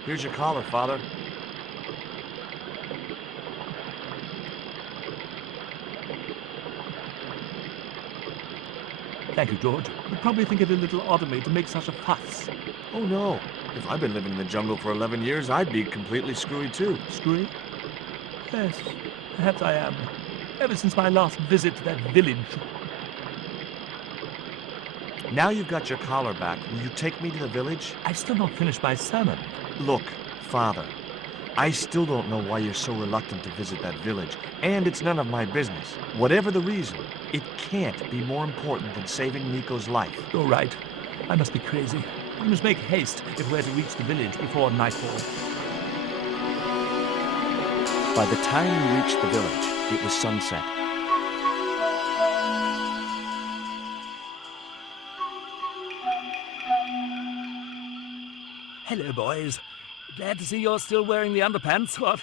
Here's your collar, Father. Thank you, George. You'd probably think it a little odd of me to make such a fuss. Oh, no. If I'd been living in the jungle for 11 years, I'd be completely screwy, too. Screwy? Yes, perhaps I am. Ever since my last visit to that village. Now you've got your collar back, will you take me to the village? I've still not finished my sermon. Look, Father, I still don't know why you're so reluctant to visit that village, and it's none of my business. Whatever the reason, it can't be more important than saving Nico's life. You're right. I must be crazy. We must make haste if we're to reach the village before nightfall. By the time we reached the village, it was sunset. Hello, boys. Glad to see you're still wearing the underpants. What?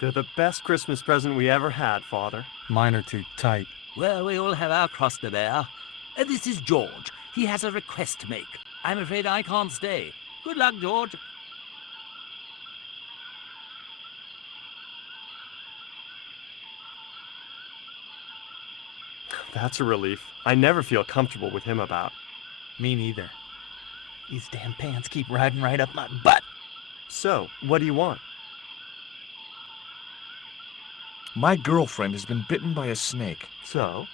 They're the best Christmas present we ever had, Father. Mine are too tight. Well, we all have our cross to bear. This is George. He has a request to make. I'm afraid I can't stay. Good luck, George. That's a relief. I never feel comfortable with him about. Me neither. These damn pants keep riding right up my butt. So, what do you want? My girlfriend has been bitten by a snake. So,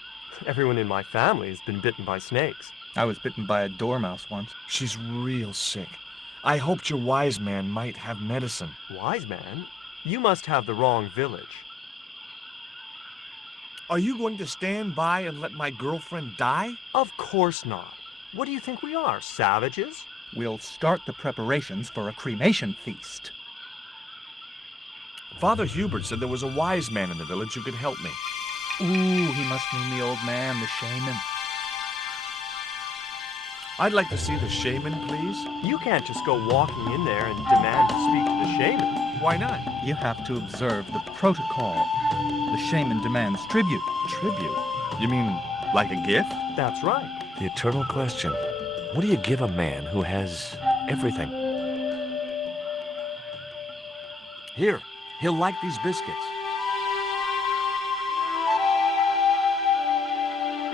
everyone in my family has been bitten by snakes. I was bitten by a dormouse once. She's real sick. I hoped your wise man might have medicine. Wise man? You must have the wrong village. Are you going to stand by and let my girlfriend die? Of course not. What do you think we are, savages? We'll start the preparations for a cremation feast. Father Hubert said there was a wise man in the village who could help me. Ooh, he must mean the old man, the shaman. I'd like to see the shaman, please. You can't just go walking in there and demand to speak to the shaman. Why not? You have to observe the protocol. The shaman demands tribute. Tribute? You mean like a gift? That's right. The eternal question. What do you give a man who has everything? Here, he'll like these biscuits.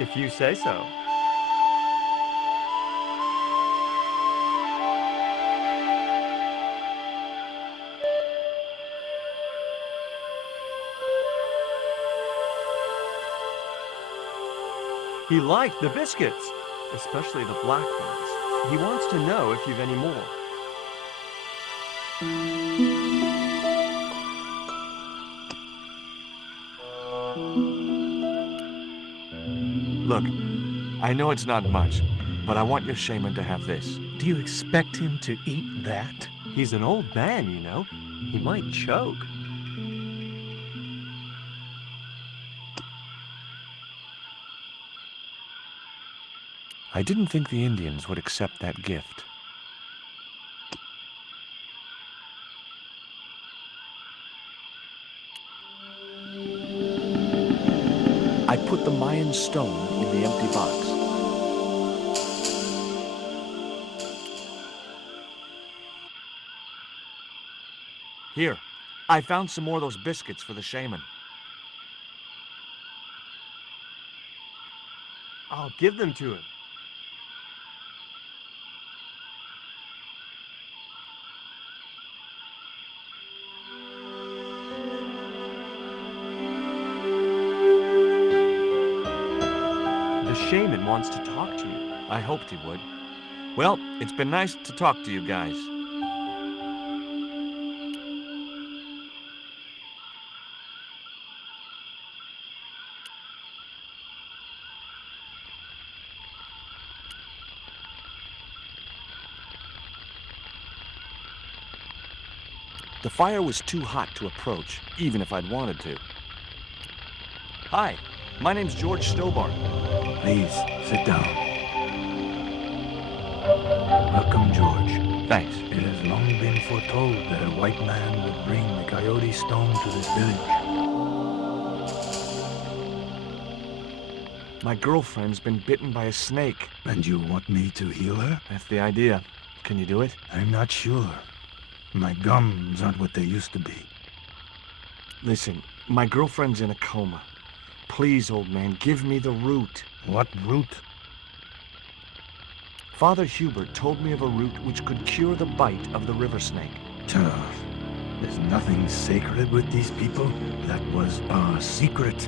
If you say so. He liked the biscuits, especially the black ones. He wants to know if you've any more. Look, I know it's not much, but I want your shaman to have this. Do you expect him to eat that? He's an old man, you know. He might choke. I didn't think the Indians would accept that gift. I put the Mayan stone in the empty box. Here, I found some more of those biscuits for the shaman. I'll give them to him. The shaman wants to talk to you. I hoped he would. Well, it's been nice to talk to you guys. The fire was too hot to approach, even if I'd wanted to. Hi, my name's George Stobart. Please, sit down. Welcome, George. Thanks. It has long been foretold that a white man would bring the coyote stone to this village. My girlfriend's been bitten by a snake. And you want me to heal her? That's the idea. Can you do it? I'm not sure. My gums aren't what they used to be. Listen, my girlfriend's in a coma. Please, old man, give me the root. What root? Father Hubert told me of a root which could cure the bite of the river snake. Tuff. There's nothing sacred with these people. That was our secret,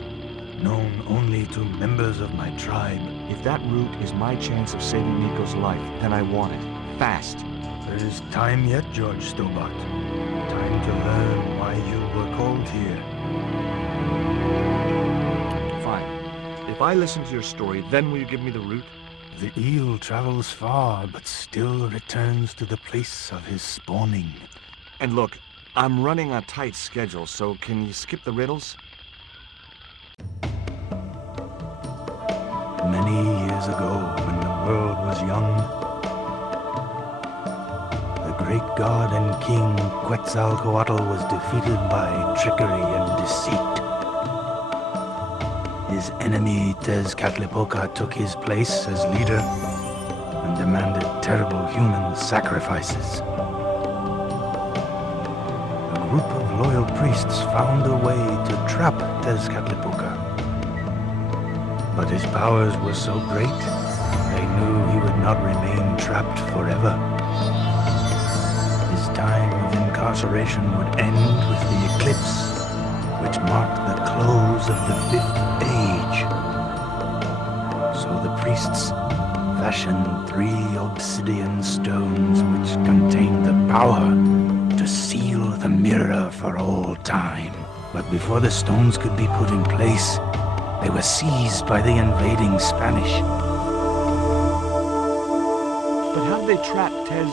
known only to members of my tribe. If that root is my chance of saving Nico's life, then I want it. Fast. There is time yet, George Stobart. Time to learn why you were called here. Fine. If I listen to your story, then will you give me the root? The eel travels far, but still returns to the place of his spawning. And look, I'm running a tight schedule, so can you skip the riddles? Many years ago, when the world was young, the great god and king Quetzalcoatl was defeated by trickery and deceit. His enemy Tezcatlipoca took his place as leader and demanded terrible human sacrifices. A group of loyal priests found a way to trap Tezcatlipoca. But his powers were so great, they knew he would not remain trapped forever. His time of incarceration would end with the eclipse, which marked the close of the Fifth Age. So the priests fashioned 3 obsidian stones which contained the power to seal the mirror for all time. But before the stones could be put in place, they were seized by the invading Spanish. But how'd they trap Tez,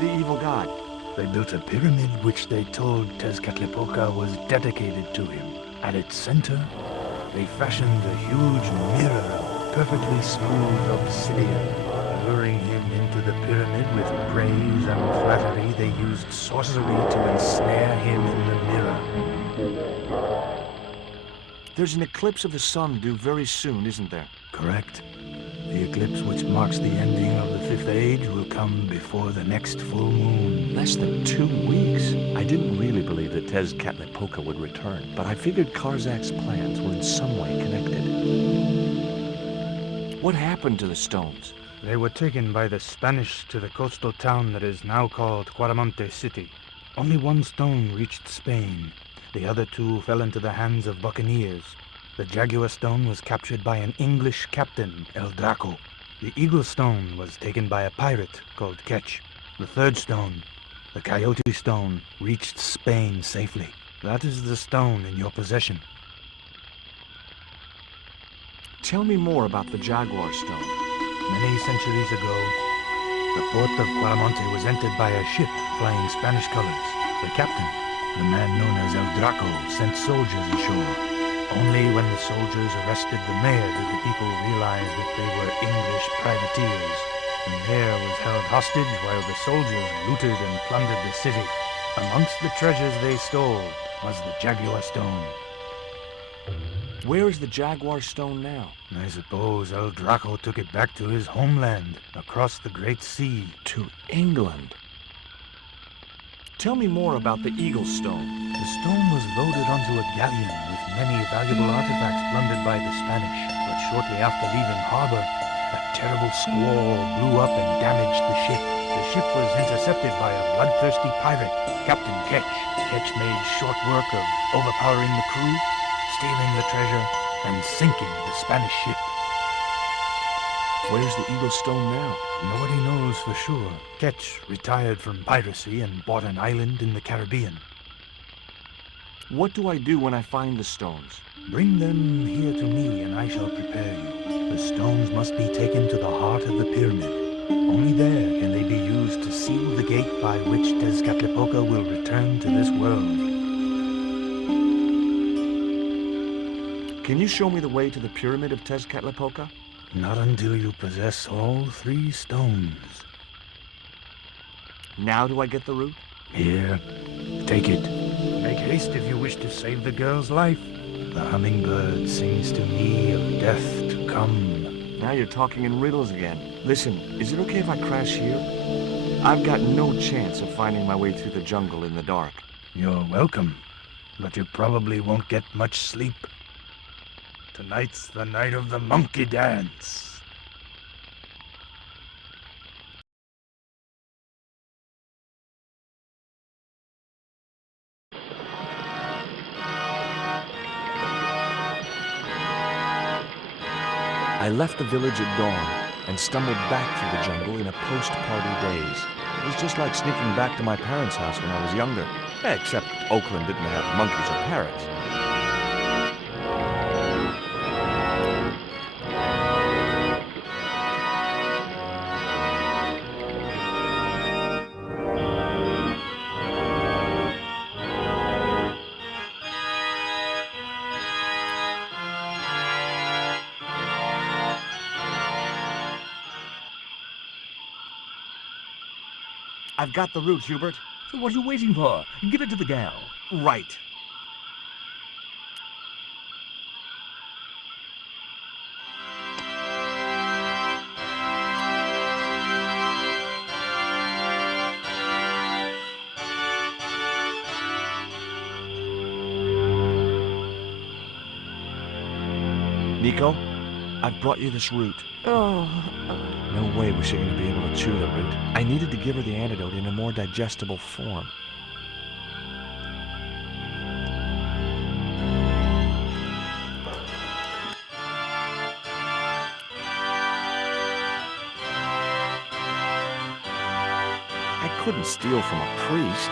the evil god? They built a pyramid which they told Tezcatlipoca was dedicated to him. At its center, they fashioned a huge mirror of perfectly smooth obsidian. Luring him into the pyramid with praise and flattery, they used sorcery to ensnare him in the mirror. There's an eclipse of the sun due very soon, isn't there? Correct. The eclipse which marks the ending of the Fifth Age will come before the next full moon. Less than 2 weeks. I didn't really believe that Tezcatlipoca would return, but I figured Karzak's plans were in some way connected. What happened to the stones? They were taken by the Spanish to the coastal town that is now called Quaramonte City. Only one stone reached Spain. The other two fell into the hands of buccaneers. The Jaguar stone was captured by an English captain, El Draco. The Eagle stone was taken by a pirate called Ketch. The third stone, the Coyote stone, reached Spain safely. That is the stone in your possession. Tell me more about the Jaguar stone. Many centuries ago, the port of Quaramonte was entered by a ship flying Spanish colors. The captain, the man known as El Draco, sent soldiers ashore. Only when the soldiers arrested the mayor did the people realize that they were English privateers. The mayor was held hostage while the soldiers looted and plundered the city. Amongst the treasures they stole was the Jaguar stone. Where is the Jaguar stone now? I suppose El Draco took it back to his homeland, across the Great Sea. To England? Tell me more about the Eagle stone. The stone was loaded onto a galleon with many valuable artifacts plundered by the Spanish, but shortly after leaving harbor, a terrible squall blew up and damaged the ship. The ship was intercepted by a bloodthirsty pirate, Captain Ketch. Ketch made short work of overpowering the crew, stealing the treasure, and sinking the Spanish ship. Where's the Eagle stone now? Nobody knows for sure. Ketch retired from piracy and bought an island in the Caribbean. What do I do when I find the stones? Bring them here to me and I shall prepare you. The stones must be taken to the heart of the pyramid. Only there can they be used to seal the gate by which Tezcatlipoca will return to this world. Can you show me the way to the pyramid of Tezcatlipoca? Not until you possess all 3 stones. Now do I get the route? Here, take it. Make haste if you wish to save the girl's life. The hummingbird sings to me of death to come. Now you're talking in riddles again. Listen, is it okay if I crash here? I've got no chance of finding my way through the jungle in the dark. You're welcome, but you probably won't get much sleep. Tonight's the night of the monkey dance. I left the village at dawn and stumbled back through the jungle in a post-party daze. It was just like sneaking back to my parents' house when I was younger. Except Oakland didn't have monkeys or parrots. I've got the route, Hubert. So what are you waiting for? Give it to the gal. Right. Nico, I've brought you this route. No way was she going to be able to chew the root. I needed to give her the antidote in a more digestible form. I couldn't steal from a priest.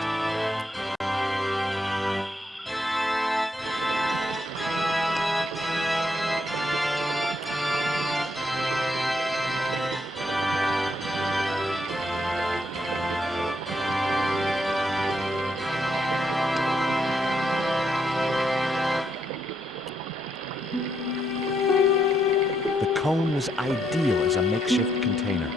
The cone was ideal as a makeshift container.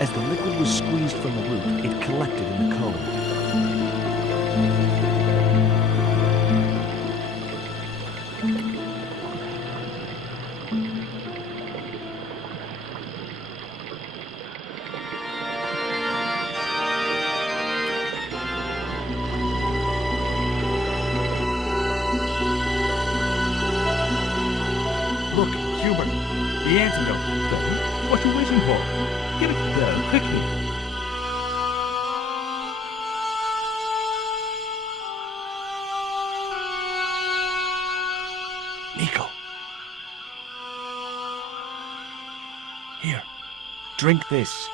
As the liquid was squeezed from the root, it collected in the cone. Look, Hubert, the antidote. Well, what are you waiting for? Give it to go, quickly. Nico. Here, drink this.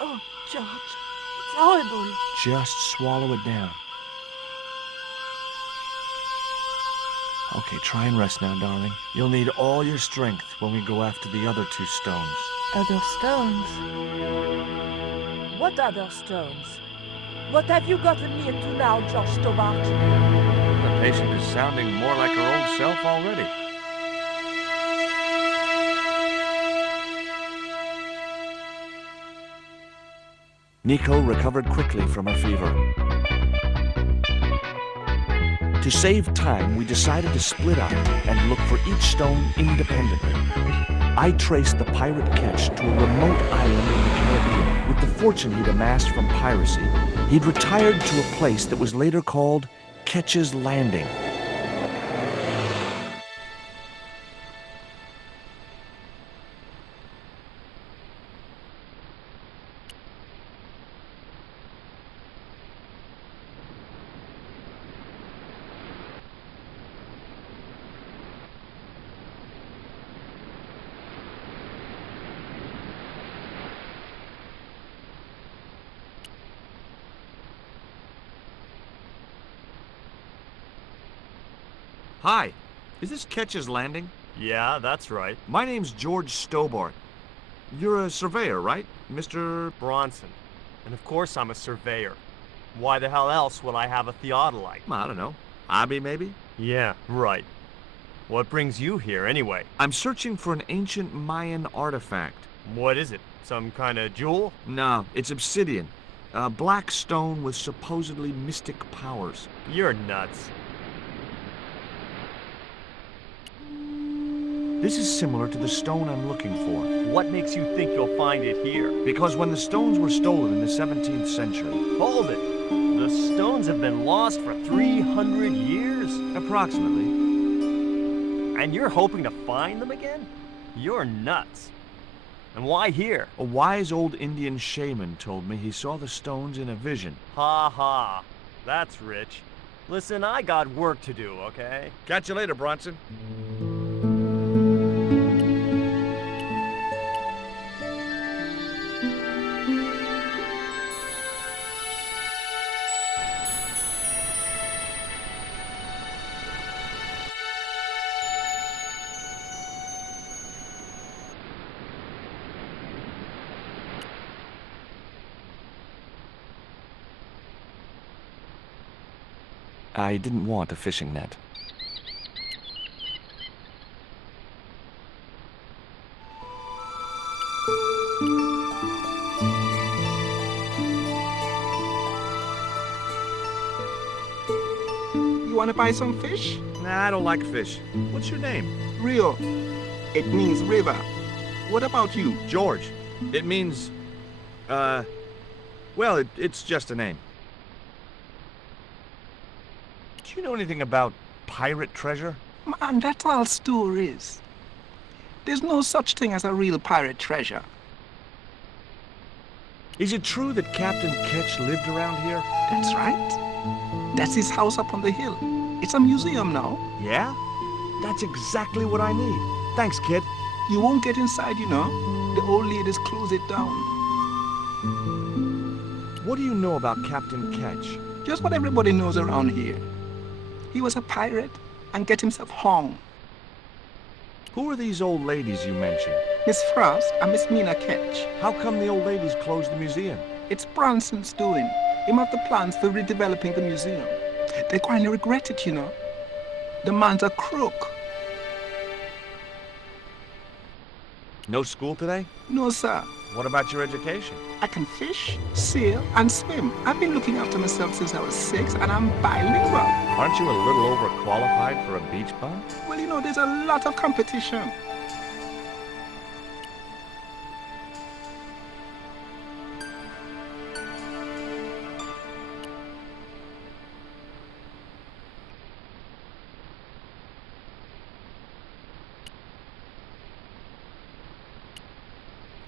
Oh, George, it's horrible. Just swallow it down. Okay, try and rest now, darling. You'll need all your strength when we go after the other 2 stones. Other stones? What other stones? What have you gotten me into now, George Stobart? The patient is sounding more like her old self already. Nico recovered quickly from her fever. To save time, we decided to split up and look for each stone independently. I traced the pirate Ketch to a remote island in the Caribbean. With the fortune he'd amassed from piracy, he'd retired to a place that was later called Ketch's Landing. Hi, is this Ketch's Landing? Yeah, that's right. My name's George Stobart. You're a surveyor, right, Mr. Bronson. And of course I'm a surveyor. Why the hell else would I have a theodolite? I don't know. Hobby, maybe? Yeah, right. What brings you here, anyway? I'm searching for an ancient Mayan artifact. What is it? Some kind of jewel? No, it's obsidian. A black stone with supposedly mystic powers. You're nuts. This is similar to the stone I'm looking for. What makes you think you'll find it here? Because when the stones were stolen in the 17th century... Hold it! The stones have been lost for 300 years? Approximately. And you're hoping to find them again? You're nuts. And why here? A wise old Indian shaman told me he saw the stones in a vision. Ha ha. That's rich. Listen, I got work to do, okay? Catch you later, Bronson. I didn't want a fishing net. You want to buy some fish? Nah, I don't like fish. What's your name? Rio. It means river. What about you? George. It means... well, it's just a name. Do you know anything about pirate treasure? Man, that's all stories. There's no such thing as a real pirate treasure. Is it true that Captain Ketch lived around here? That's right. That's his house up on the hill. It's a museum now. Yeah? That's exactly what I need. Thanks, kid. You won't get inside, you know. The old ladies close it down. What do you know about Captain Ketch? Just what everybody knows around here. He was a pirate and get himself hung. Who are these old ladies you mentioned? Miss Frost and Miss Mina Ketch. How come the old ladies closed the museum? It's Bronson's doing. Him have the plans for redeveloping the museum. They kind of regret it, you know. The man's a crook. No school today? No, sir. What about your education? I can fish, sail, and swim. I've been looking after myself since I was 6, and I'm bilingual. Aren't you a little overqualified for a beach bum? Well, you know, there's a lot of competition.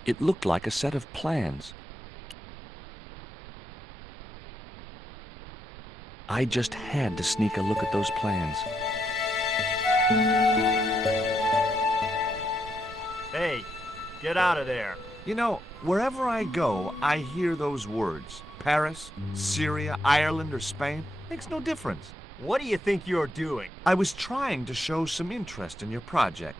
It looked like a set of plans. I just had to sneak a look at those plans. Hey, get out of there. You know, wherever I go, I hear those words. Paris, Syria, Ireland, or Spain. Makes no difference. What do you think you're doing? I was trying to show some interest in your project.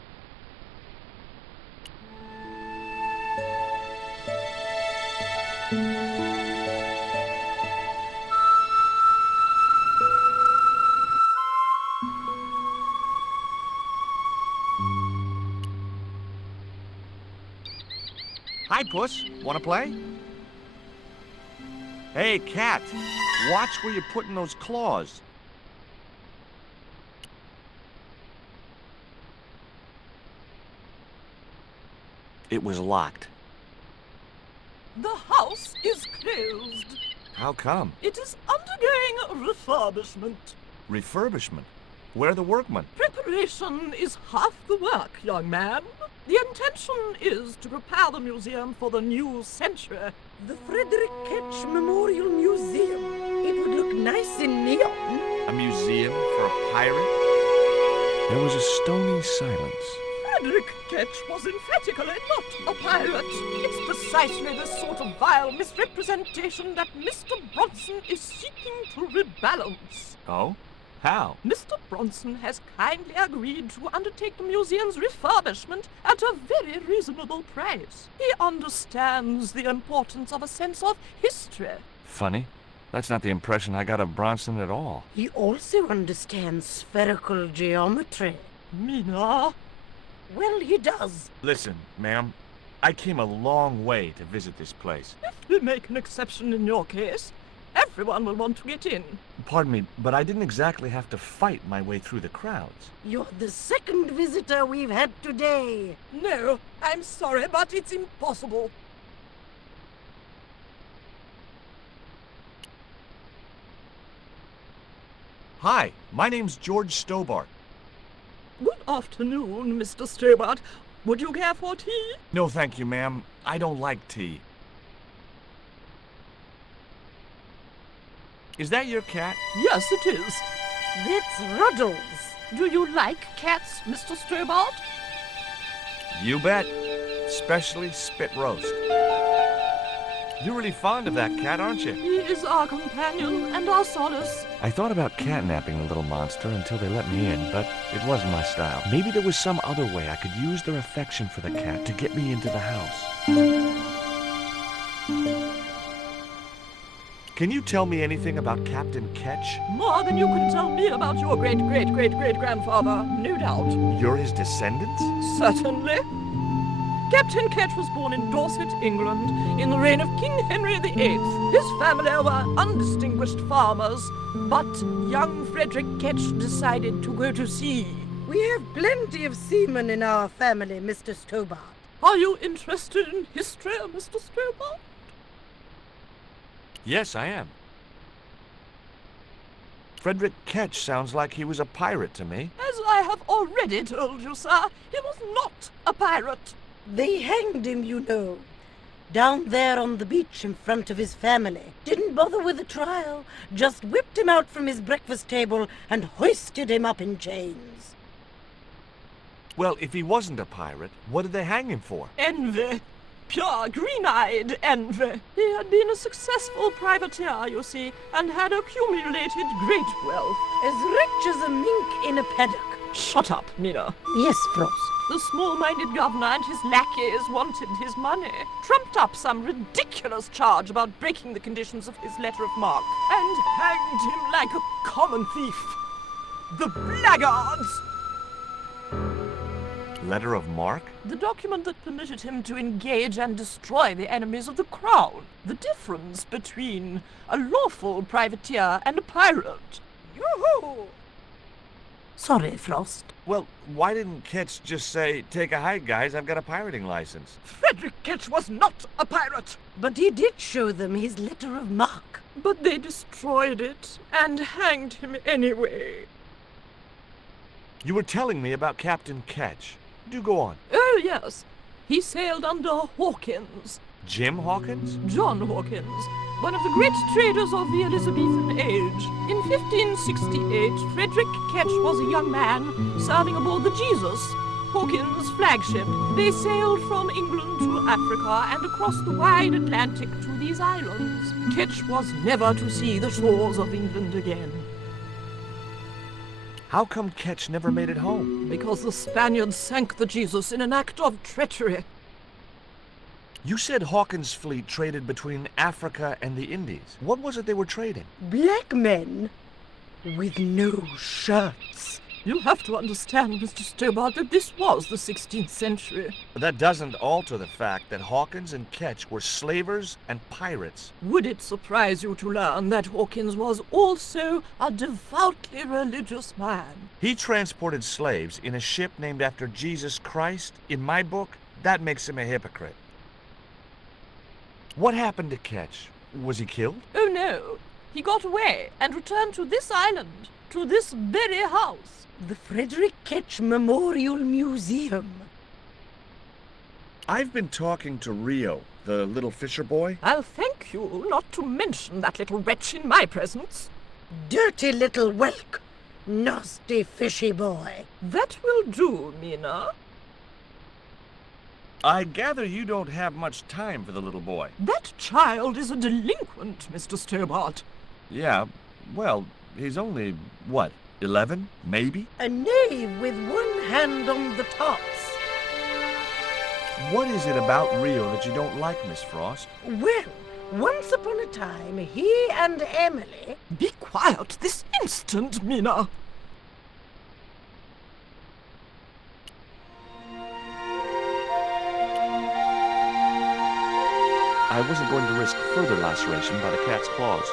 Hi, Puss. Wanna play? Hey, cat. Watch where you're putting those claws. It was locked. The house is closed. How come? It is undergoing refurbishment. Refurbishment? Where are the workmen? Preparation is half the work, young man. The intention is to prepare the museum for the new century. The Frederick Ketch Memorial Museum. It would look nice in neon. A museum for a pirate? There was a stony silence. Frederick Ketch was emphatically not a pirate. It's precisely this sort of vile misrepresentation that Mr. Bronson is seeking to rebalance. Oh? How? Mr. Bronson has kindly agreed to undertake the museum's refurbishment at a very reasonable price. He understands the importance of a sense of history. Funny. That's not the impression I got of Bronson at all. He also understands spherical geometry. Mina? Well, he does. Listen, ma'am. I came a long way to visit this place. If we make an exception in your case, everyone will want to get in. Pardon me, but I didn't exactly have to fight my way through the crowds. You're the second visitor we've had today. No, I'm sorry, but it's impossible. Hi, my name's George Stobart. Good afternoon, Mr. Stobart. Would you care for tea? No, thank you, ma'am. I don't like tea. Is that your cat? Yes, it is. That's Ruddles. Do you like cats, Mr. Stobart? You bet. Especially spit roast. You're really fond of that cat, aren't you? He is our companion and our solace. I thought about catnapping the little monster until they let me in, but it wasn't my style. Maybe there was some other way I could use their affection for the cat to get me into the house. Can you tell me anything about Captain Ketch? More than you can tell me about your great-great-great-great-grandfather, no doubt. You're his descendants? Certainly. Captain Ketch was born in Dorset, England, in the reign of King Henry VIII. His family were undistinguished farmers, but young Frederick Ketch decided to go to sea. We have plenty of seamen in our family, Mr. Stobart. Are you interested in history, Mr. Stobart? Yes, I am. Frederick Ketch sounds like he was a pirate to me. As I have already told you, sir, he was not a pirate. They hanged him, you know. Down there on the beach in front of his family. Didn't bother with the trial. Just whipped him out from his breakfast table and hoisted him up in chains. Well, if he wasn't a pirate, what did they hang him for? Envy. Pure green-eyed envy. He had been a successful privateer, you see, and had accumulated great wealth. As rich as a mink in a paddock. Shut up, Mina. Yes, Frost. The small-minded governor and his lackeys wanted his money, trumped up some ridiculous charge about breaking the conditions of his letter of marque, and hanged him like a common thief. The blackguards! Letter of marque? The document that permitted him to engage and destroy the enemies of the crown. The difference between a lawful privateer and a pirate. Yoo-hoo! Sorry, Frost. Well, why didn't Ketch just say, take a hike, guys, I've got a pirating license? Frederick Ketch was not a pirate! But he did show them his letter of marque. But they destroyed it and hanged him anyway. You were telling me about Captain Ketch. Do go on. Oh, yes. He sailed under Hawkins. Jim Hawkins? John Hawkins, one of the great traders of the Elizabethan age. In 1568, Frederick Ketch was a young man serving aboard the Jesus, Hawkins' flagship. They sailed from England to Africa and across the wide Atlantic to these islands. Ketch was never to see the shores of England again. How come Ketch never made it home? Because the Spaniards sank the Jesus in an act of treachery. You said Hawkins' fleet traded between Africa and the Indies. What was it they were trading? Black men with no shirts. You have to understand, Mr. Stobart, that this was the 16th century. But that doesn't alter the fact that Hawkins and Ketch were slavers and pirates. Would it surprise you to learn that Hawkins was also a devoutly religious man? He transported slaves in a ship named after Jesus Christ. In my book, that makes him a hypocrite. What happened to Ketch? Was he killed? Oh no, he got away and returned to this island, to this very house. The Frederick Ketch Memorial Museum. I've been talking to Rio, the little fisher boy. I'll thank you not to mention that little wretch in my presence. Dirty little whelk. Nasty fishy boy. That will do, Mina. I gather you don't have much time for the little boy. That child is a delinquent, Mr. Stobart. Yeah, well, he's only, what, 11, maybe? A knave with one hand on the tops. What is it about Rio that you don't like, Miss Frost? Well, once upon a time, he and Emily... Be quiet this instant, Mina. I wasn't going to risk further laceration by the cat's claws.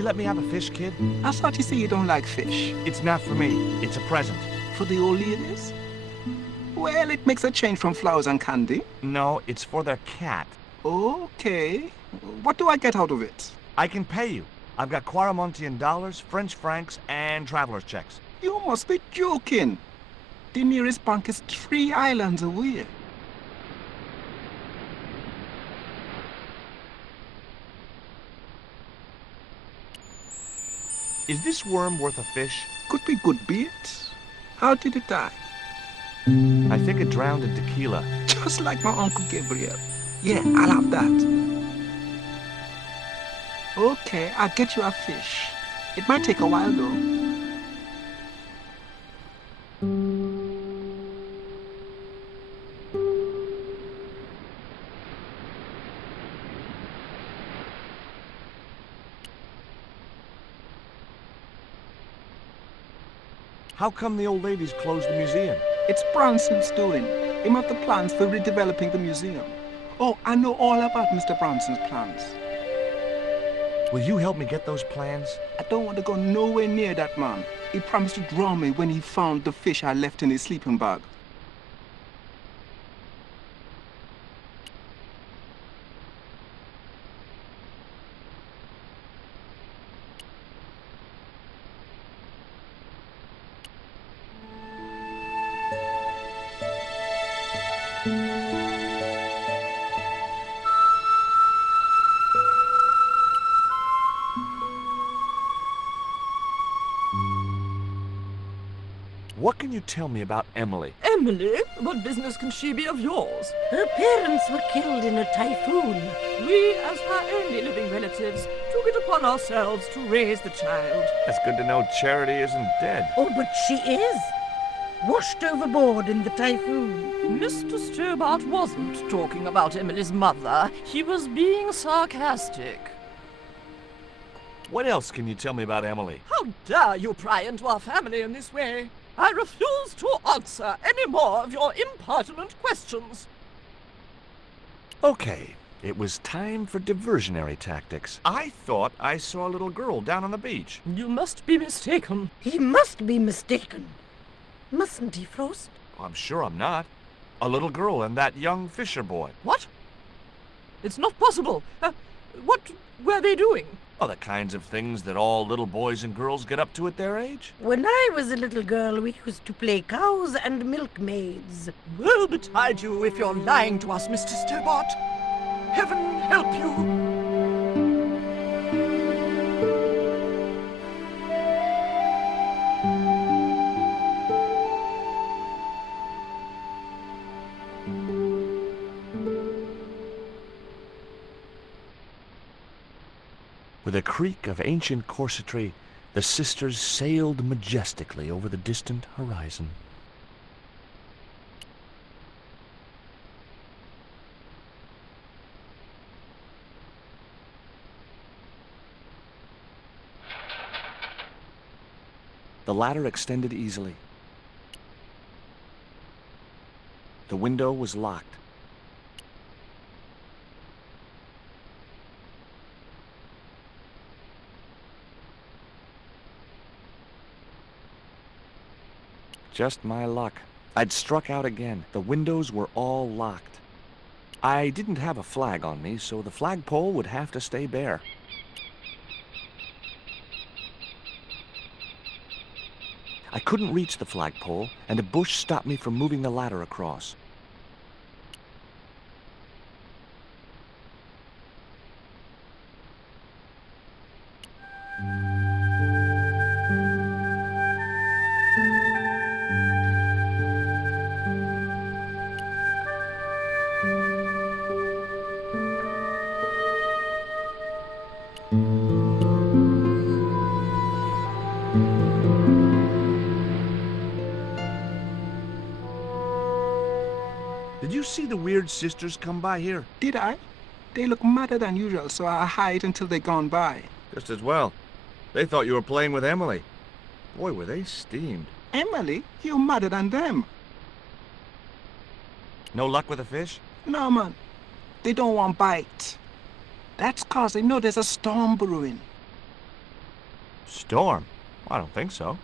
Let me have a fish, kid. I thought you said you don't like fish. It's not for me. It's a present. For the old ladies? Well, it makes a change from flowers and candy. No, it's for their cat. Okay. What do I get out of it? I can pay you. I've got Quaramontian dollars, French francs, and traveler's checks. You must be joking. The nearest bank is 3 islands away. Is this worm worth a fish? Could be good bait. How did it die? I think it drowned in tequila. Just like my Uncle Gabriel. Yeah, I'll have that. Okay, I'll get you a fish. It might take a while though. How come the old ladies closed the museum? It's Branson's doing. Him have the plans for redeveloping the museum. Oh, I know all about Mr. Branson's plans. Will you help me get those plans? I don't want to go nowhere near that man. He promised to drown me when he found the fish I left in his sleeping bag. What can you tell me about Emily? Emily? What business can she be of yours? Her parents were killed in a typhoon. We, as her only living relatives, took it upon ourselves to raise the child. That's good to know Charity isn't dead. Oh, but she is. Washed overboard in the typhoon. Mr. Stobart wasn't talking about Emily's mother. He was being sarcastic. What else can you tell me about Emily? How dare you pry into our family in this way? I refuse to answer any more of your impertinent questions. Okay, it was time for diversionary tactics. I thought I saw a little girl down on the beach. You must be mistaken. He must be mistaken. Mustn't he, Frost? I'm sure I'm not. A little girl and that young fisher boy. What? It's not possible. What were they doing? Oh, the kinds of things that all little boys and girls get up to at their age. When I was a little girl, we used to play cows and milkmaids. Woe betide you if you're lying to us, Mr. Stobart. Heaven help you. With a creak of ancient corsetry, the sisters sailed majestically over the distant horizon. The ladder extended easily. The window was locked. Just my luck. I'd struck out again. The windows were all locked. I didn't have a flag on me, so the flagpole would have to stay bare. I couldn't reach the flagpole, and a bush stopped me from moving the ladder across. Did you see the weird sisters come by here? Did I? They look madder than usual, so I hide until they're gone by. Just as well. They thought you were playing with Emily. Boy, were they steamed. Emily? You're madder than them. No luck with the fish? No, man. They don't want bite. That's 'cause they know there's a storm brewing. Storm? I don't think so.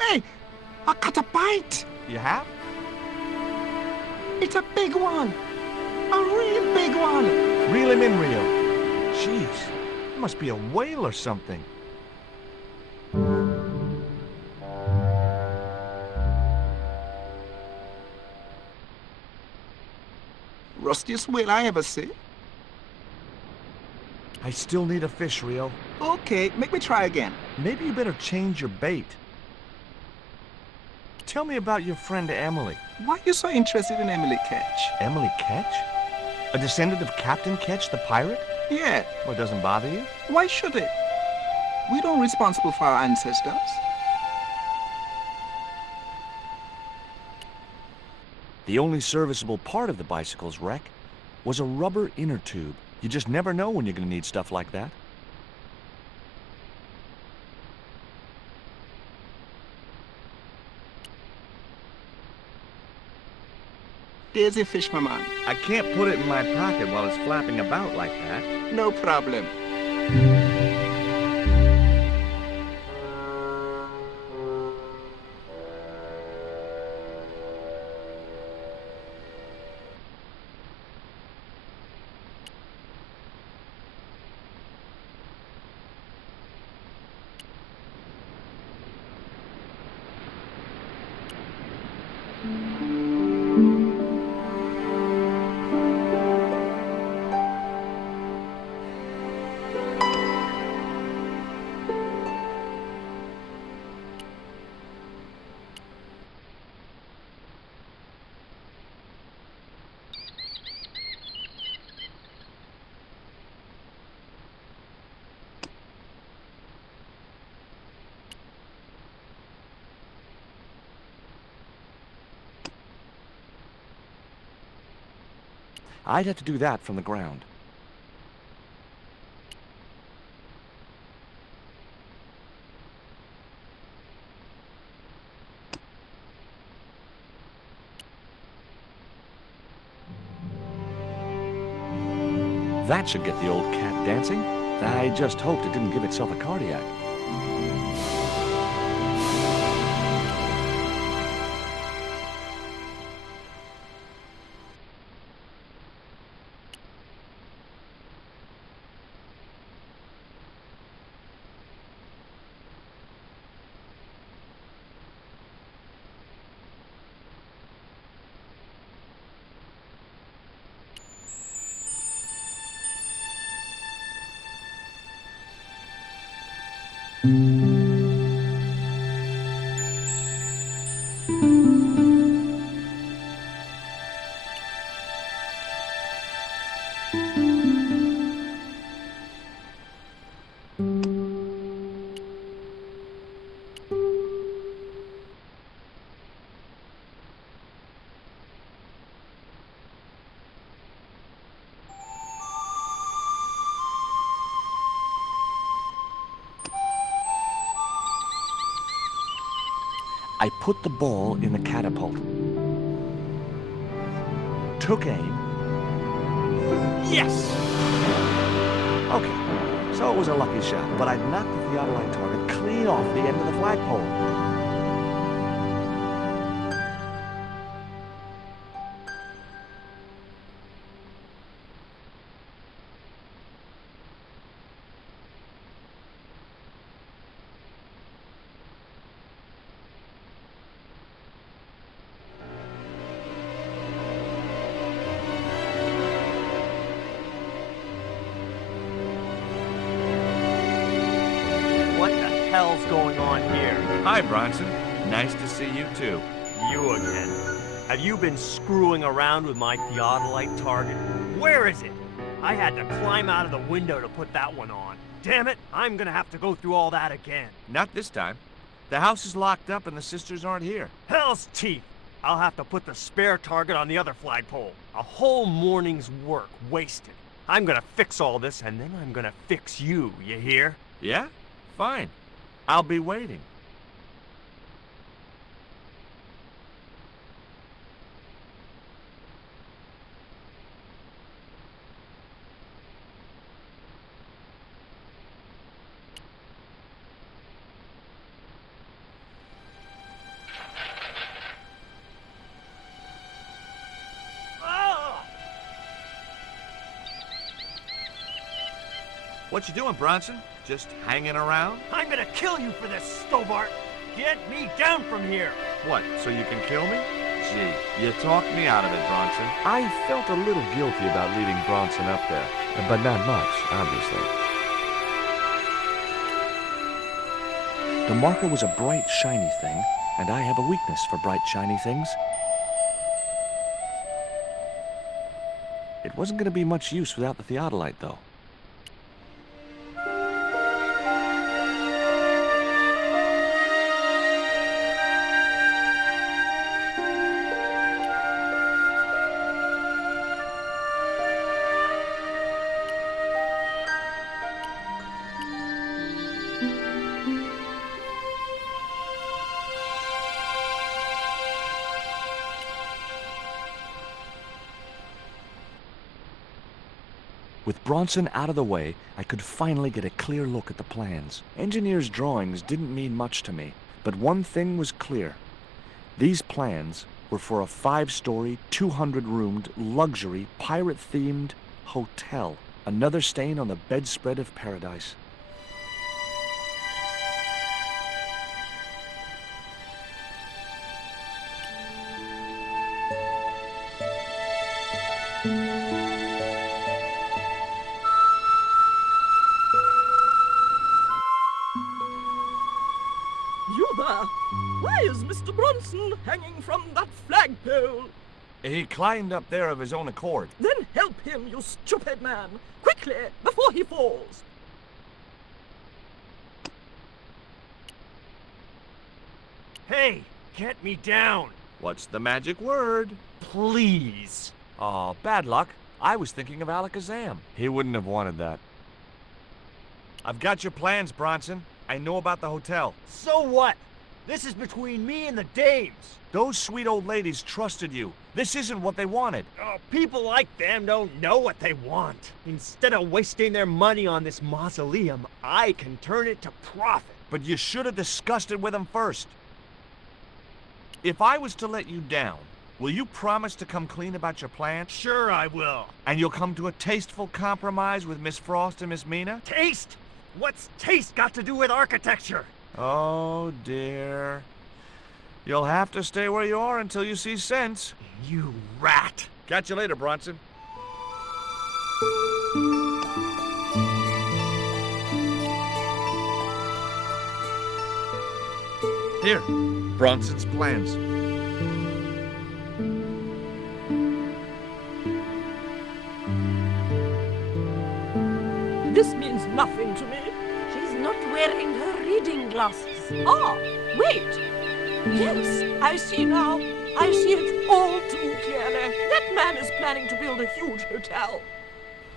Hey! I caught a bite! You have? It's a big one! A real big one! Reel him in, Rio. Jeez, it must be a whale or something. Rustiest whale I ever see. I still need a fish, Rio. Okay, make me try again. Maybe you better change your bait. Tell me about your friend Emily. Why are you so interested in Emily Ketch? Emily Ketch? A descendant of Captain Ketch, the pirate? Yeah. Well, it doesn't bother you? Why should it? We don't responsible for our ancestors. The only serviceable part of the bicycle's wreck was a rubber inner tube. You just never know when you're going to need stuff like that. There's a fish, my man. I can't put it in my pocket while it's flapping about like that. No problem. I'd have to do that from the ground. That should get the old cat dancing. I just hoped it didn't give itself a cardiac. I put the ball in the catapult. Took aim. Yes! Okay, so it was a lucky shot, but I'd knocked the theodolite target clean off the end of the flagpole. What the hell's going on here? Hi, Bronson. Nice to see you, too. You again. Have you been screwing around with my theodolite target? Where is it? I had to climb out of the window to put that one on. Damn it, I'm gonna have to go through all that again. Not this time. The house is locked up and the sisters aren't here. Hell's teeth! I'll have to put the spare target on the other flagpole. A whole morning's work wasted. I'm gonna fix all this, and then I'm gonna fix you, you hear? Yeah? Fine. I'll be waiting. What you doing, Bronson? Just hanging around? I'm gonna kill you for this, Stobart! Get me down from here! What, so you can kill me? Gee, you talked me out of it, Bronson. I felt a little guilty about leaving Bronson up there, but not much, obviously. The marker was a bright, shiny thing, and I have a weakness for bright, shiny things. It wasn't going to be much use without the theodolite, though. With Bronson out of the way, I could finally get a clear look at the plans. Engineers' drawings didn't mean much to me, but one thing was clear. These plans were for a 5-story, 200-roomed, luxury, pirate-themed hotel. Another stain on the bedspread of paradise. You there! Why is Mr. Bronson hanging from that flagpole? He climbed up there of his own accord. Then help him, you stupid man! Quickly, before he falls! Hey, get me down! What's the magic word? Please! Aw, bad luck. I was thinking of Alakazam. He wouldn't have wanted that. I've got your plans, Bronson. I know about the hotel. So what? This is between me and the dames. Those sweet old ladies trusted you. This isn't what they wanted. Oh, people like them don't know what they want. Instead of wasting their money on this mausoleum, I can turn it to profit. But you should have discussed it with them first. If I was to let you down, will you promise to come clean about your plans? Sure I will. And you'll come to a tasteful compromise with Miss Frost and Miss Mina? Taste? What's taste got to do with architecture? Oh, dear. You'll have to stay where you are until you see sense. You rat. Catch you later, Bronson. Here, Bronson's plans. This means nothing to me. She's not wearing her reading glasses. Ah, wait. Yes, I see now. I see it all too clearly. That man is planning to build a huge hotel.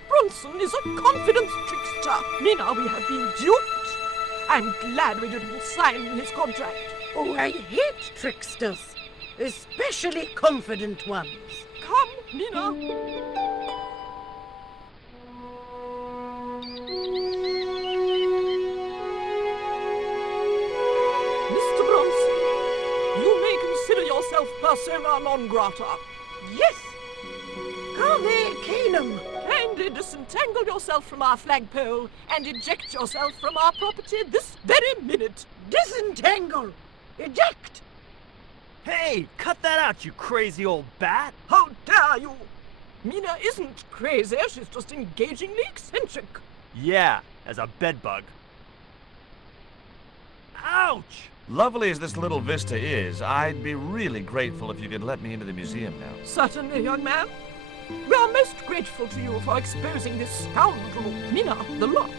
Bronson is a confident trickster. Mina, we have been duped. I'm glad we didn't sign his contract. Oh, I hate tricksters, especially confident ones. Come, Mina. Mr. Bronson, you may consider yourself persona non grata. Yes! Cave Canum! Kindly disentangle yourself from our flagpole and eject yourself from our property this very minute. Disentangle! Eject! Hey, cut that out, you crazy old bat! How dare you! Mina isn't crazy, she's just engagingly eccentric. Yeah, as a bedbug. Ouch! Lovely as this little vista is, I'd be really grateful if you could let me into the museum now. Certainly, young man. We are most grateful to you for exposing this scoundrel, Mina the Lock.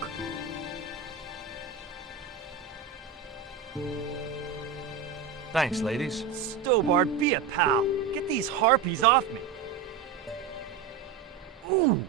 Thanks, ladies. Stobart, be a pal. Get these harpies off me. Ooh!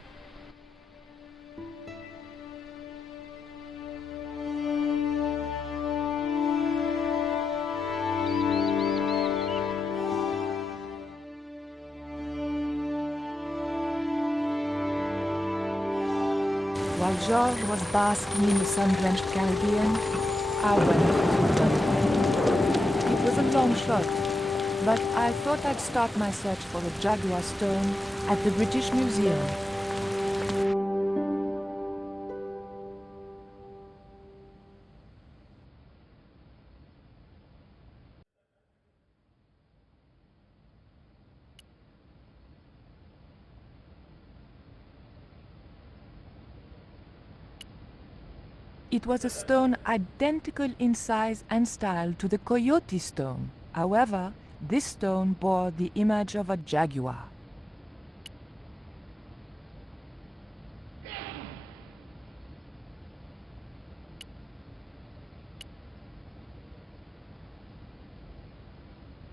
While George was basking in the sun-drenched Caribbean, I went to London. It was a long shot, but I thought I'd start my search for the Jaguar stone at the British Museum. It was a stone identical in size and style to the Coyote stone. However, this stone bore the image of a jaguar.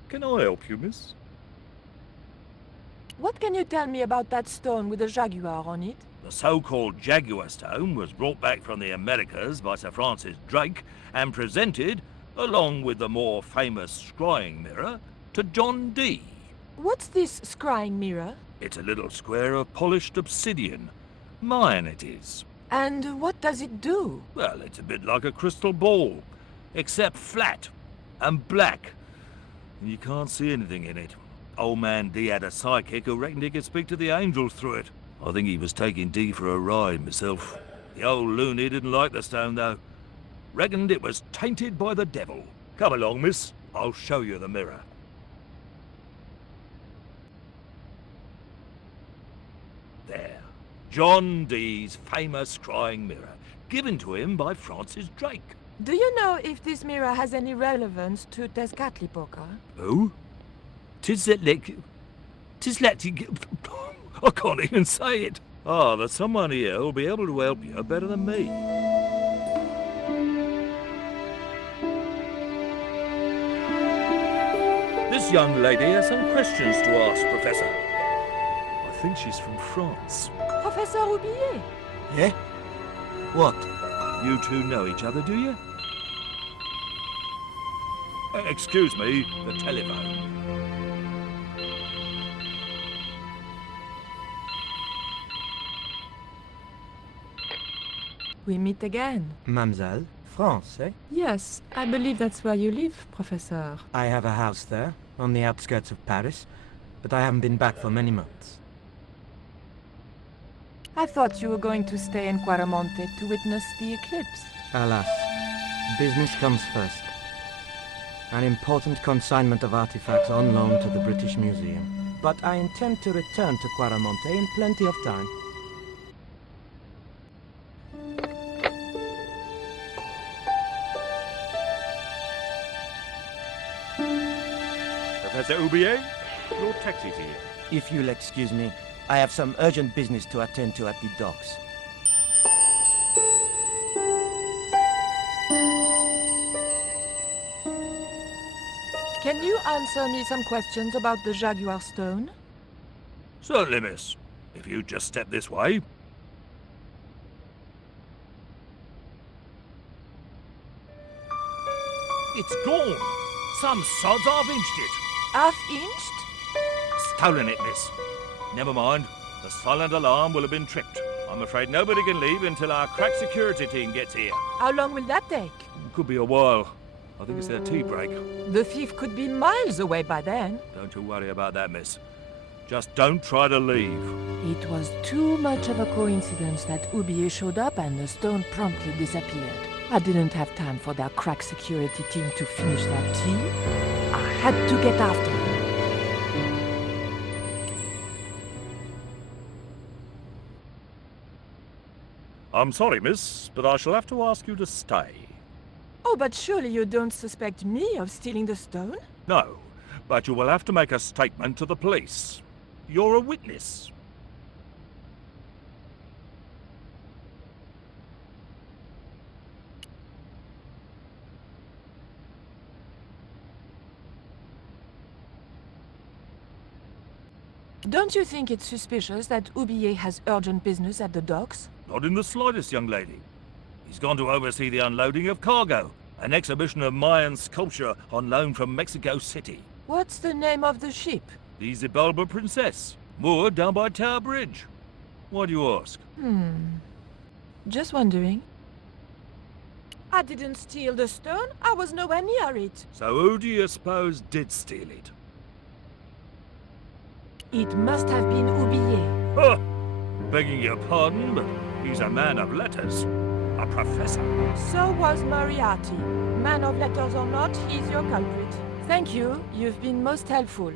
Can I help you, miss? What can you tell me about that stone with a jaguar on it? The so-called Jaguar stone was brought back from the Americas by Sir Francis Drake and presented, along with the more famous scrying mirror, to John Dee. What's this scrying mirror? It's a little square of polished obsidian. Mine it is. And what does it do? Well, it's a bit like a crystal ball, except flat and black. You can't see anything in it. Old man Dee had a psychic who reckoned he could speak to the angels through it. I think he was taking Dee for a ride myself. The old loony didn't like the stone, though. Reckoned it was tainted by the devil. Come along, miss. I'll show you the mirror. There. John Dee's famous scrying mirror, given to him by Francis Drake. Do you know if this mirror has any relevance to Tezcatlipoca? Who? I can't even say it. Ah, there's someone here who'll be able to help you better than me. This young lady has some questions to ask, Professor. I think she's from France. Professor Oublier. Yeah? What? You two know each other, do you? Excuse me, the telephone. We meet again. Mademoiselle? France, eh? Yes, I believe that's where you live, Professor. I have a house there, on the outskirts of Paris, but I haven't been back for many months. I thought you were going to stay in Quaramonte to witness the eclipse. Alas, business comes first. An important consignment of artifacts on loan to the British Museum. But I intend to return to Quaramonte in plenty of time. Professor Oublier, your taxi's here. If you'll excuse me, I have some urgent business to attend to at the docks. Can you answer me some questions about the Jaguar stone? Certainly, miss. If you just step this way. It's gone. Some sods half-inched it. Half-inched? Stolen it, miss. Never mind. The silent alarm will have been tripped. I'm afraid nobody can leave until our crack security team gets here. How long will that take? Could be a while. I think it's their tea break. The thief could be miles away by then. Don't you worry about that, miss. Just don't try to leave. It was too much of a coincidence that Oublier showed up and the stone promptly disappeared. I didn't have time for their crack security team to finish their tea. I had to get after them. I'm sorry, miss, but I shall have to ask you to stay. Oh, but surely you don't suspect me of stealing the stone? No, but you will have to make a statement to the police. You're a witness. Don't you think it's suspicious that Oublier has urgent business at the docks? Not in the slightest, young lady. He's gone to oversee the unloading of cargo, an exhibition of Mayan sculpture on loan from Mexico City. What's the name of the ship? The Xibalba Princess, moored down by Tower Bridge. Why do you ask? Just wondering. I didn't steal the stone. I was nowhere near it. So who do you suppose did steal it? It must have been Oublier. Huh! Begging your pardon, but he's a man of letters. A professor. So was Moriarty. Man of letters or not, he's your culprit. Thank you. You've been most helpful.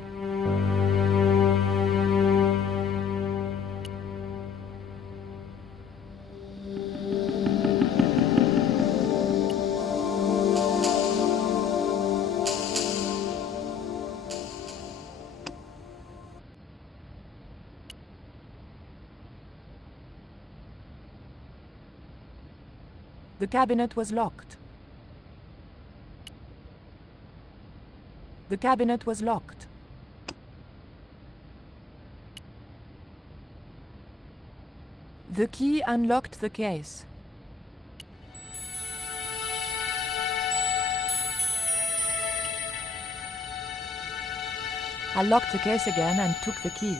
The cabinet was locked. The cabinet was locked. The key unlocked the case. I locked the case again and took the key.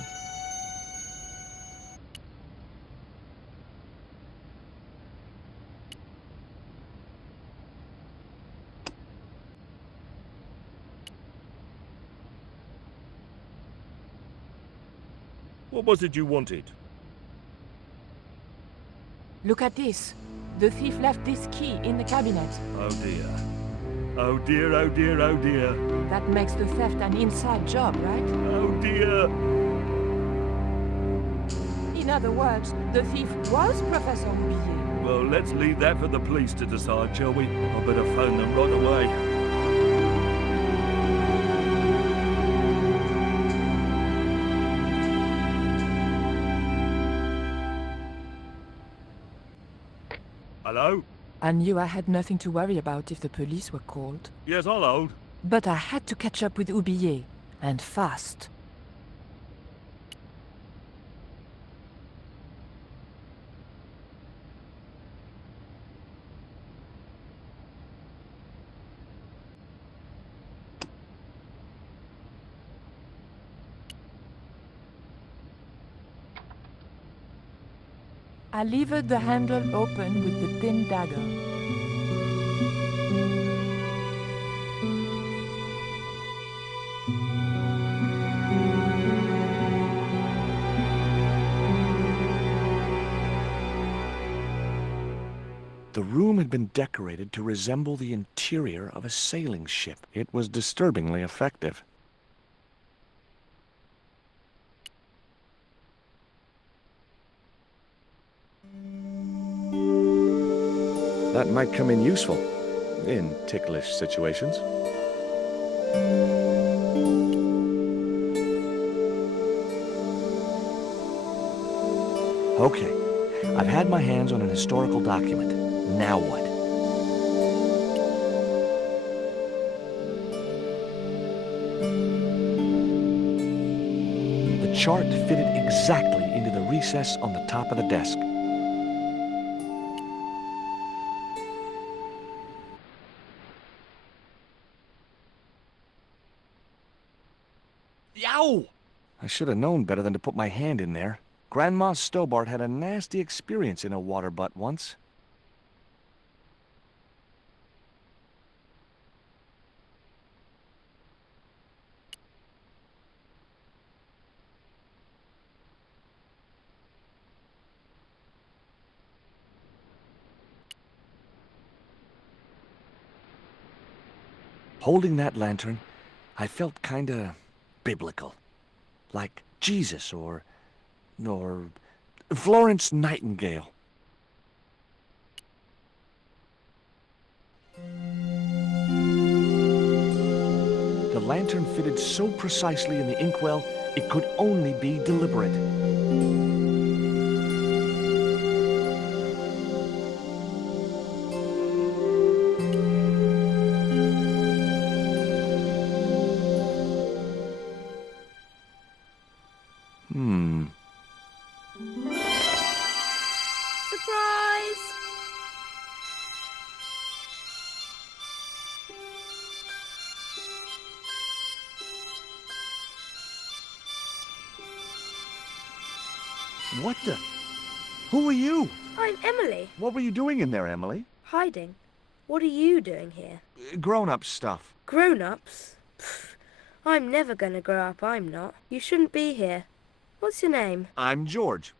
What was it you wanted? Look at this. The thief left this key in the cabinet. Oh dear. Oh dear, oh dear, oh dear. That makes the theft an inside job, right? Oh dear. In other words, the thief was Professor Oublier. Well, let's leave that for the police to decide, shall we? I better phone them right away. Hello? I knew I had nothing to worry about if the police were called. Yes, I'll hold. But I had to catch up with Oublier, and fast. I levered the handle open with the thin dagger. The room had been decorated to resemble the interior of a sailing ship. It was disturbingly effective. That might come in useful in ticklish situations. Okay, I've had my hands on an historical document. Now what? The chart fitted exactly into the recess on the top of the desk. Yow! I should have known better than to put my hand in there. Grandma Stobart had a nasty experience in a water butt once. Holding that lantern, I felt kinda biblical. Like Jesus or Florence Nightingale. The lantern fitted so precisely in the inkwell, it could only be deliberate. Surprise! What the? Who are you? I'm Emily. What were you doing in there, Emily? Hiding. What are you doing here? Grown-up stuff. Grown-ups? Pfft, I'm never gonna grow up, I'm not. You shouldn't be here. What's your name? I'm George.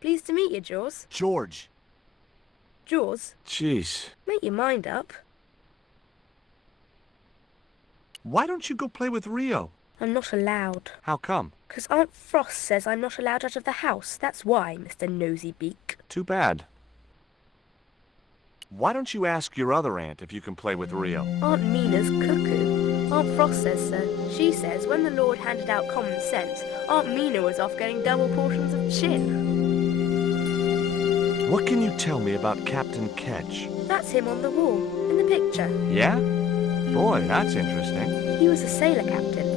Pleased to meet you, Jaws. George. Jaws? Jeez. Make your mind up. Why don't you go play with Rio? I'm not allowed. How come? 'Cause Aunt Frost says I'm not allowed out of the house. That's why, Mr. Nosy Beak. Too bad. Why don't you ask your other aunt if you can play with Rio? Aunt Mina's cuckoo. Aunt Frost says so. She says when the Lord handed out common sense, Aunt Mina was off getting double portions of chin. What can you tell me about Captain Ketch? That's him on the wall, in the picture. Yeah? Boy, that's interesting. He was a sailor captain.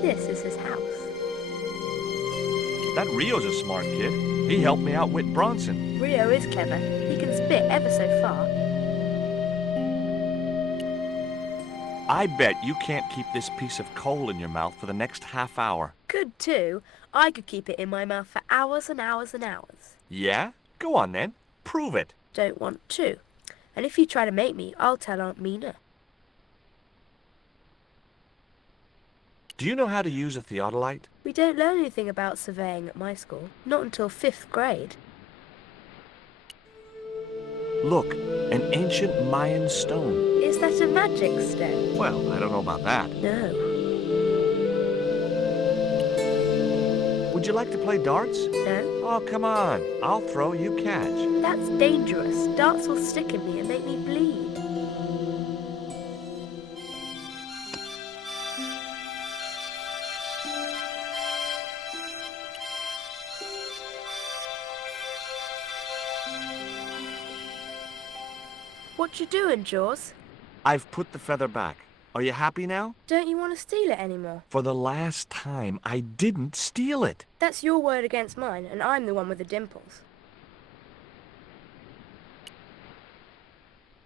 This is his house. That Rio's a smart kid. He helped me outwit Bronson. Rio is clever. He can spit ever so far. I bet you can't keep this piece of coal in your mouth for the next half hour. Could too. I could keep it in my mouth for hours and hours and hours. Yeah? Go on then. Prove it. Don't want to. And if you try to make me, I'll tell Aunt Mina. Do you know how to use a theodolite? We don't learn anything about surveying at my school. Not until 5th grade. Look, an ancient Mayan stone. Is that a magic stone? Well, I don't know about that. No. Would you like to play darts? No. Oh, come on. I'll throw, you catch. That's dangerous. Darts will stick in me and make me bleed. What you doing, Jaws? I've put the feather back. Are you happy now? Don't you want to steal it anymore? For the last time, I didn't steal it. That's your word against mine, and I'm the one with the dimples.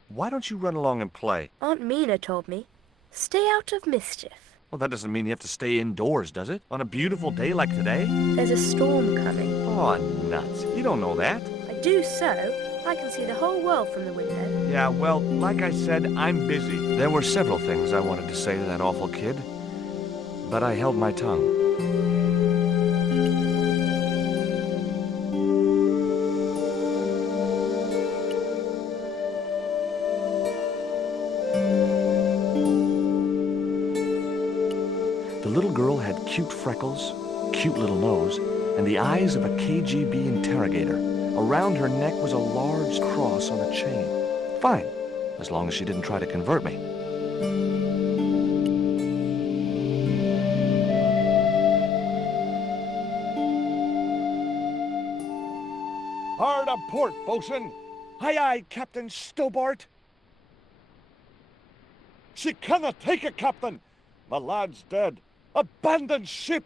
Why don't you run along and play? Aunt Mina told me, stay out of mischief. Well, that doesn't mean you have to stay indoors, does it? On a beautiful day like today? There's a storm coming. Oh, nuts. You don't know that. I do so. I can see the whole world from the window. Yeah, well, like I said, I'm busy. There were several things I wanted to say to that awful kid, but I held my tongue. The little girl had cute freckles, cute little nose, and the eyes of a KGB interrogator. Around her neck was a large cross on a chain. Fine, as long as she didn't try to convert me. Hard a port, bosun. Aye, aye, Captain Stobart. She cannot take it, Captain. My lad's dead. Abandon ship.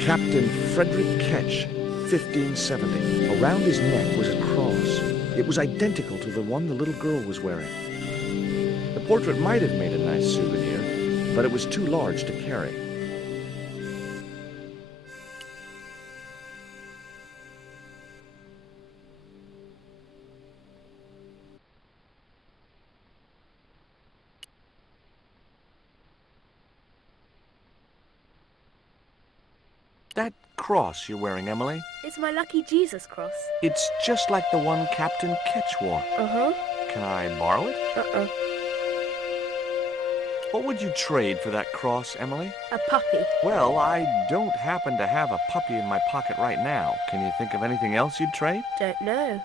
Captain Frederick Ketch, 1570. Around his neck was a cross. It was identical to the one the little girl was wearing. The portrait might have made a nice souvenir, but it was too large to carry. That cross you're wearing, Emily, It's my lucky Jesus cross. it's just like the one Captain Ketch wore. Uh-huh. Can I borrow it? Uh-uh. What would you trade for that cross, Emily? A puppy. Well, I don't happen to have a puppy in my pocket right now. Can you think of anything else you'd trade? Don't know.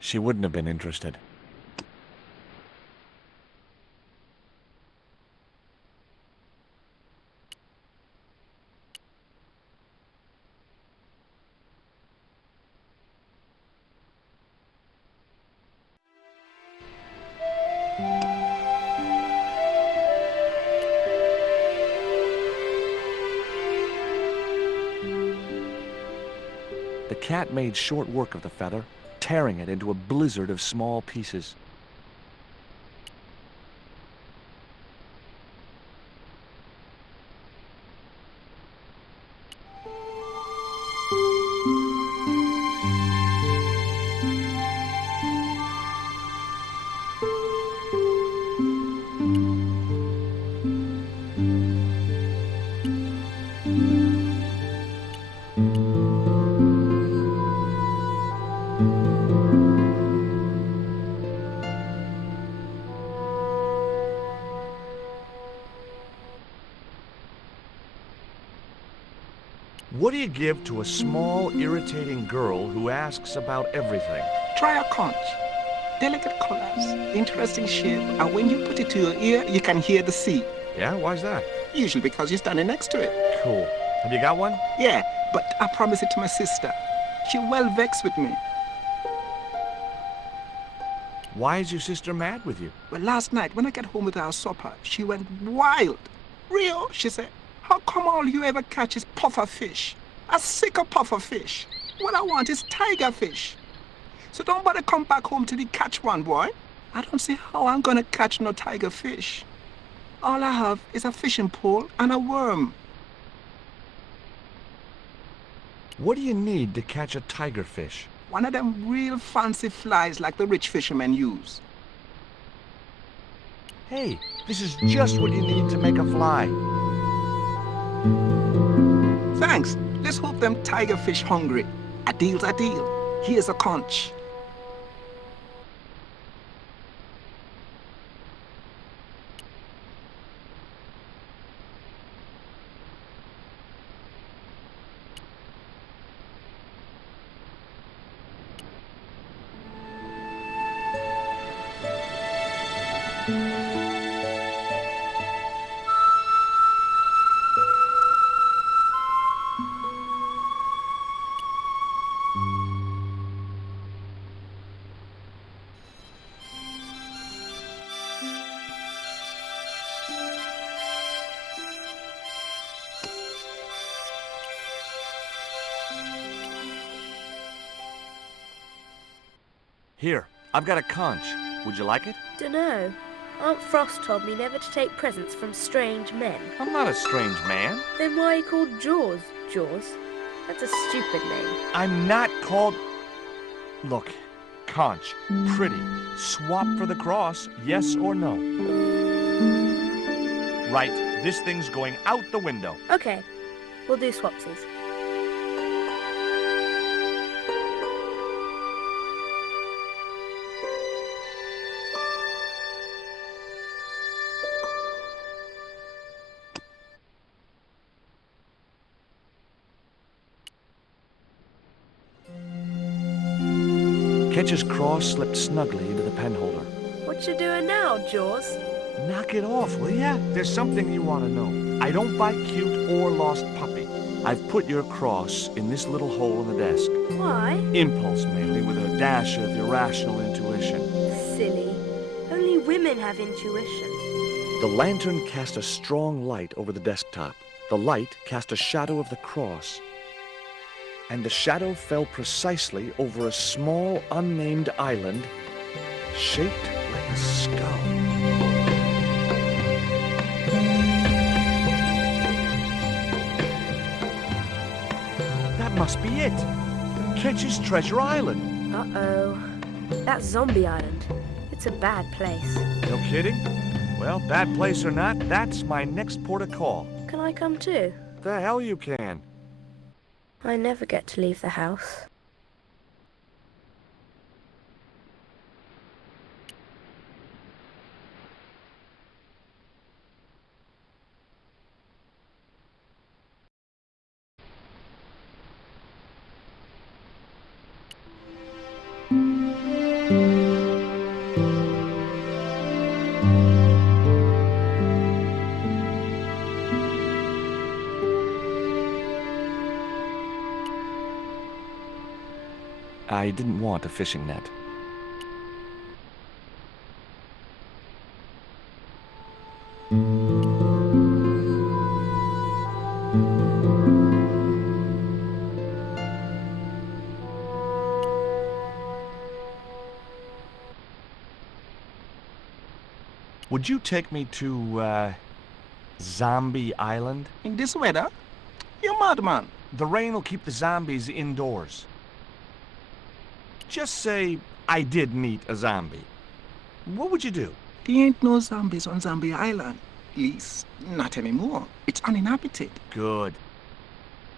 She wouldn't have been interested. The cat made short work of the feather, tearing it into a blizzard of small pieces. What do you give to a small, irritating girl who asks about everything? Try a conch. Delicate colors, interesting shape, and when you put it to your ear, you can hear the sea. Yeah, why's that? Usually because you're standing next to it. Cool. Have you got one? Yeah, but I promised it to my sister. She well vexed with me. Why is your sister mad with you? Well, last night when I got home with our supper, she went wild. Rio, she said, how come all you ever catch is puffer fish? A sicker puffer fish. What I want is tiger fish. So don't bother come back home till you catch one, boy. I don't see how I'm gonna catch no tiger fish. All I have is a fishing pole and a worm. What do you need to catch a tiger fish? One of them real fancy flies like the rich fishermen use. Hey, this is just what you need to make a fly. Thanks. Let's hope them tiger fish hungry. A deal's a deal. Here's a conch. Here, I've got a conch. Would you like it? Dunno. Aunt Frost told me never to take presents from strange men. I'm not a strange man. Then why are you called Jaws, Jaws? That's a stupid name. I'm not called... Look, conch, pretty. Swap for the cross, yes or no? Right, this thing's going out the window. Okay, we'll do swapsies. Ketch's cross slipped snugly into the penholder. What you doing now, Jaws? Knock it off, will ya? There's something you want to know. I don't buy cute or lost puppy. I've put your cross in this little hole in the desk. Why? Impulse, mainly, with a dash of irrational intuition. Silly. Only women have intuition. The lantern cast a strong light over the desktop. The light cast a shadow of the cross. And the shadow fell precisely over a small, unnamed island shaped like a skull. That must be it. Ketch's Treasure Island. Uh-oh. That's Zombie Island. It's a bad place. No kidding? Well, bad place or not, that's my next port of call. Can I come too? The hell you can. I never get to leave the house. I didn't want a fishing net. Would you take me to, Zombie Island? In this weather? You're mad, man. The rain will keep the zombies indoors. Just say I did meet a zombie. What would you do? There ain't no zombies on Zombie Island. At least, not anymore. It's uninhabited. Good.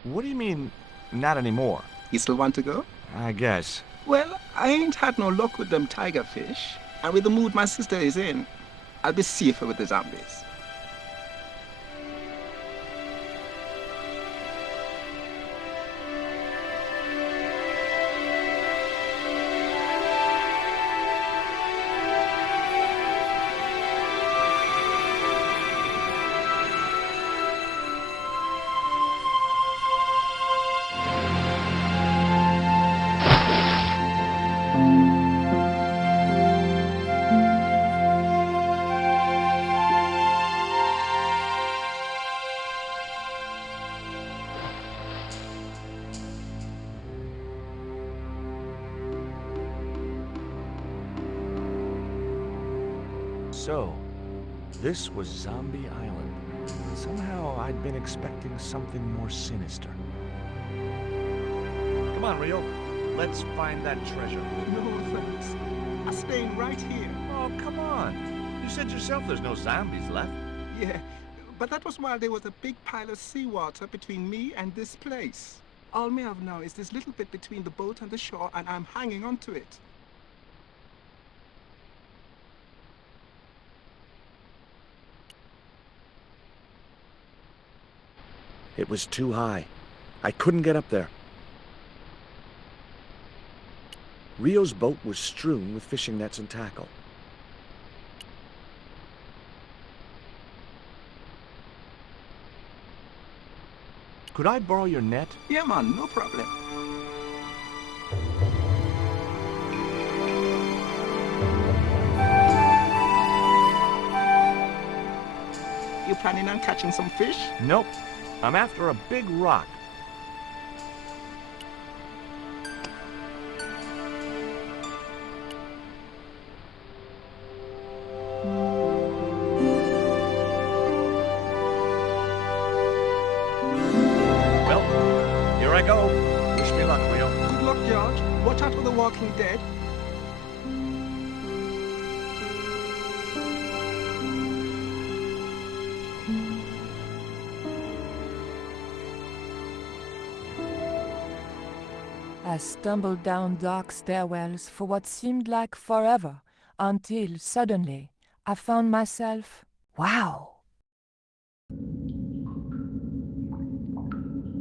What do you mean, not anymore? You still want to go? I guess. Well, I ain't had no luck with them tiger fish. And with the mood my sister is in, I'll be safer with the zombies. So, this was Zombie Island. Somehow I'd been expecting something more sinister. Come on, Rio. Let's find that treasure. No, thanks. I'm staying right here. Oh, come on. You said yourself there's no zombies left. Yeah, but that was while there was a big pile of seawater between me and this place. All me have now is this little bit between the boat and the shore, and I'm hanging on to it. It was too high. I couldn't get up there. Rio's boat was strewn with fishing nets and tackle. Could I borrow your net? Yeah, man, no problem. You planning on catching some fish? Nope. I'm after a big rock. Wish me luck, Rio. Good luck, George. Watch out for the Walking Dead. I stumbled down dark stairwells for what seemed like forever, until suddenly I found myself, wow,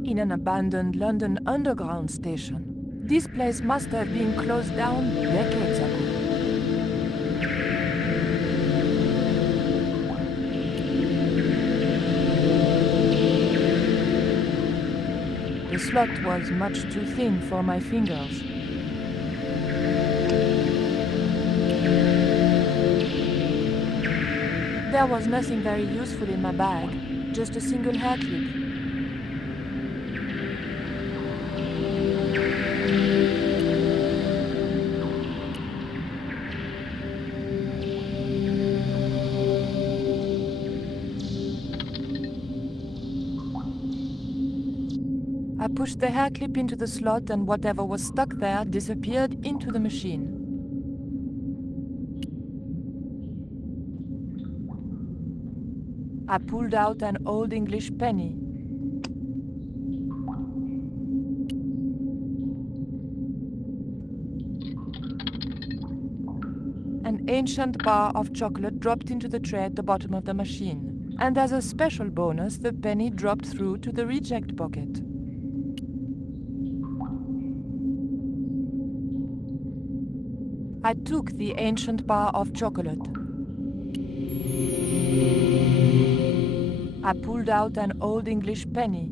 in an abandoned London Underground station. This place must have been closed down decades ago. The slot was much too thin for my fingers. There was nothing very useful in my bag, just a single hair clip. I pushed the hair clip into the slot and whatever was stuck there disappeared into the machine. I pulled out an old English penny. An ancient bar of chocolate dropped into the tray at the bottom of the machine. And as a special bonus, the penny dropped through to the reject bucket. I took the ancient bar of chocolate. I pulled out an old English penny.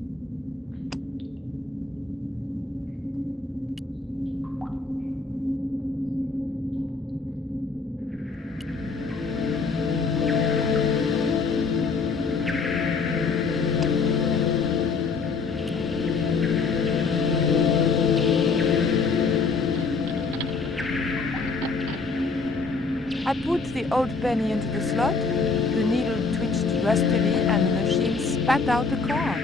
I put the old penny into the slot, the needle twitched rustily and the machine spat out a card.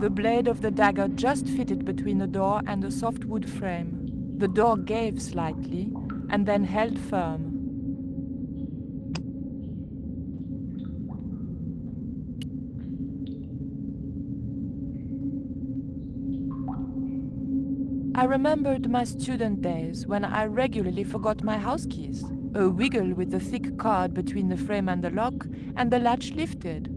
The blade of the dagger just fitted between the door and the soft wood frame. The door gave slightly and then held firm. I remembered my student days when I regularly forgot my house keys. A wiggle with the thick cord between the frame and the lock, and the latch lifted.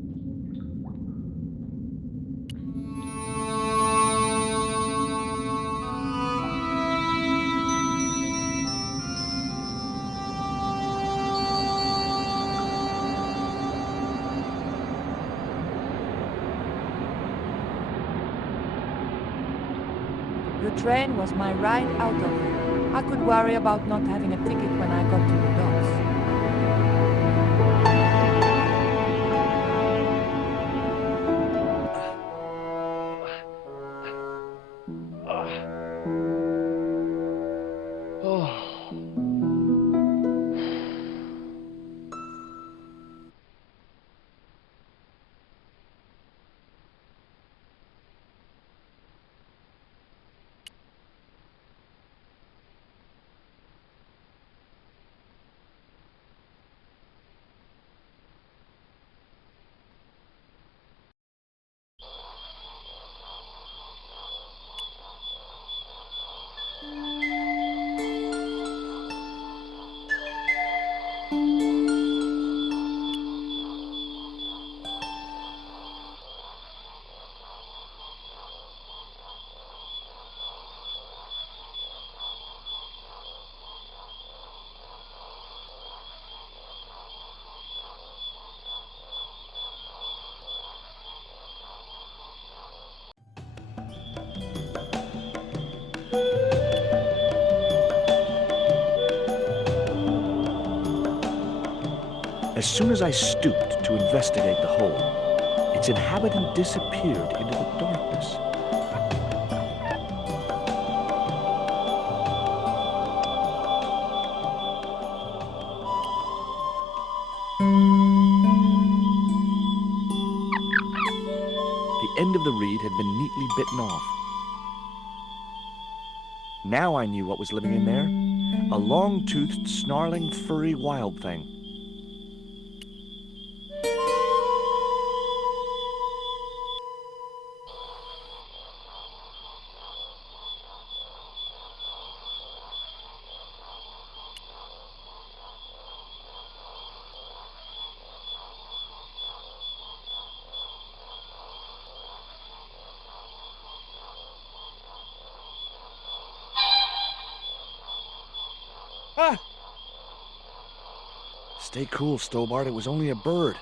The train was my ride out of it. I could worry about not having a ticket when I got to the docks. As soon as I stooped to investigate the hole, its inhabitant disappeared into the darkness. The end of the reed had been neatly bitten off. Now I knew what was living in there. A long-toothed, snarling, furry wild thing. Ah! Stay cool, Stobart. It was only a bird.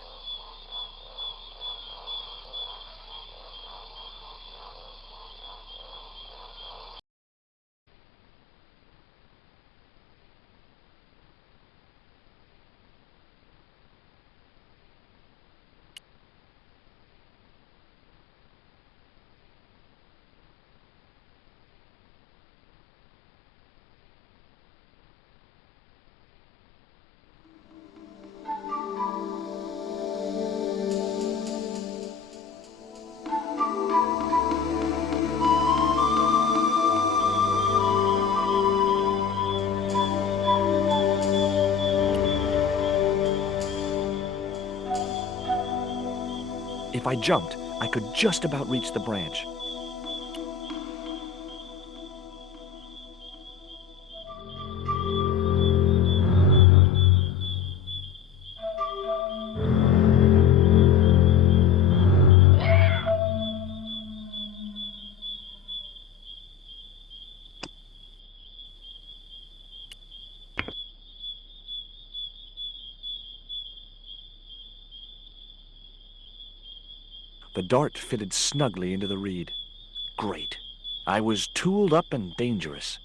If I jumped, I could just about reach the branch. The dart fitted snugly into the reed. Great. I was tooled up and dangerous.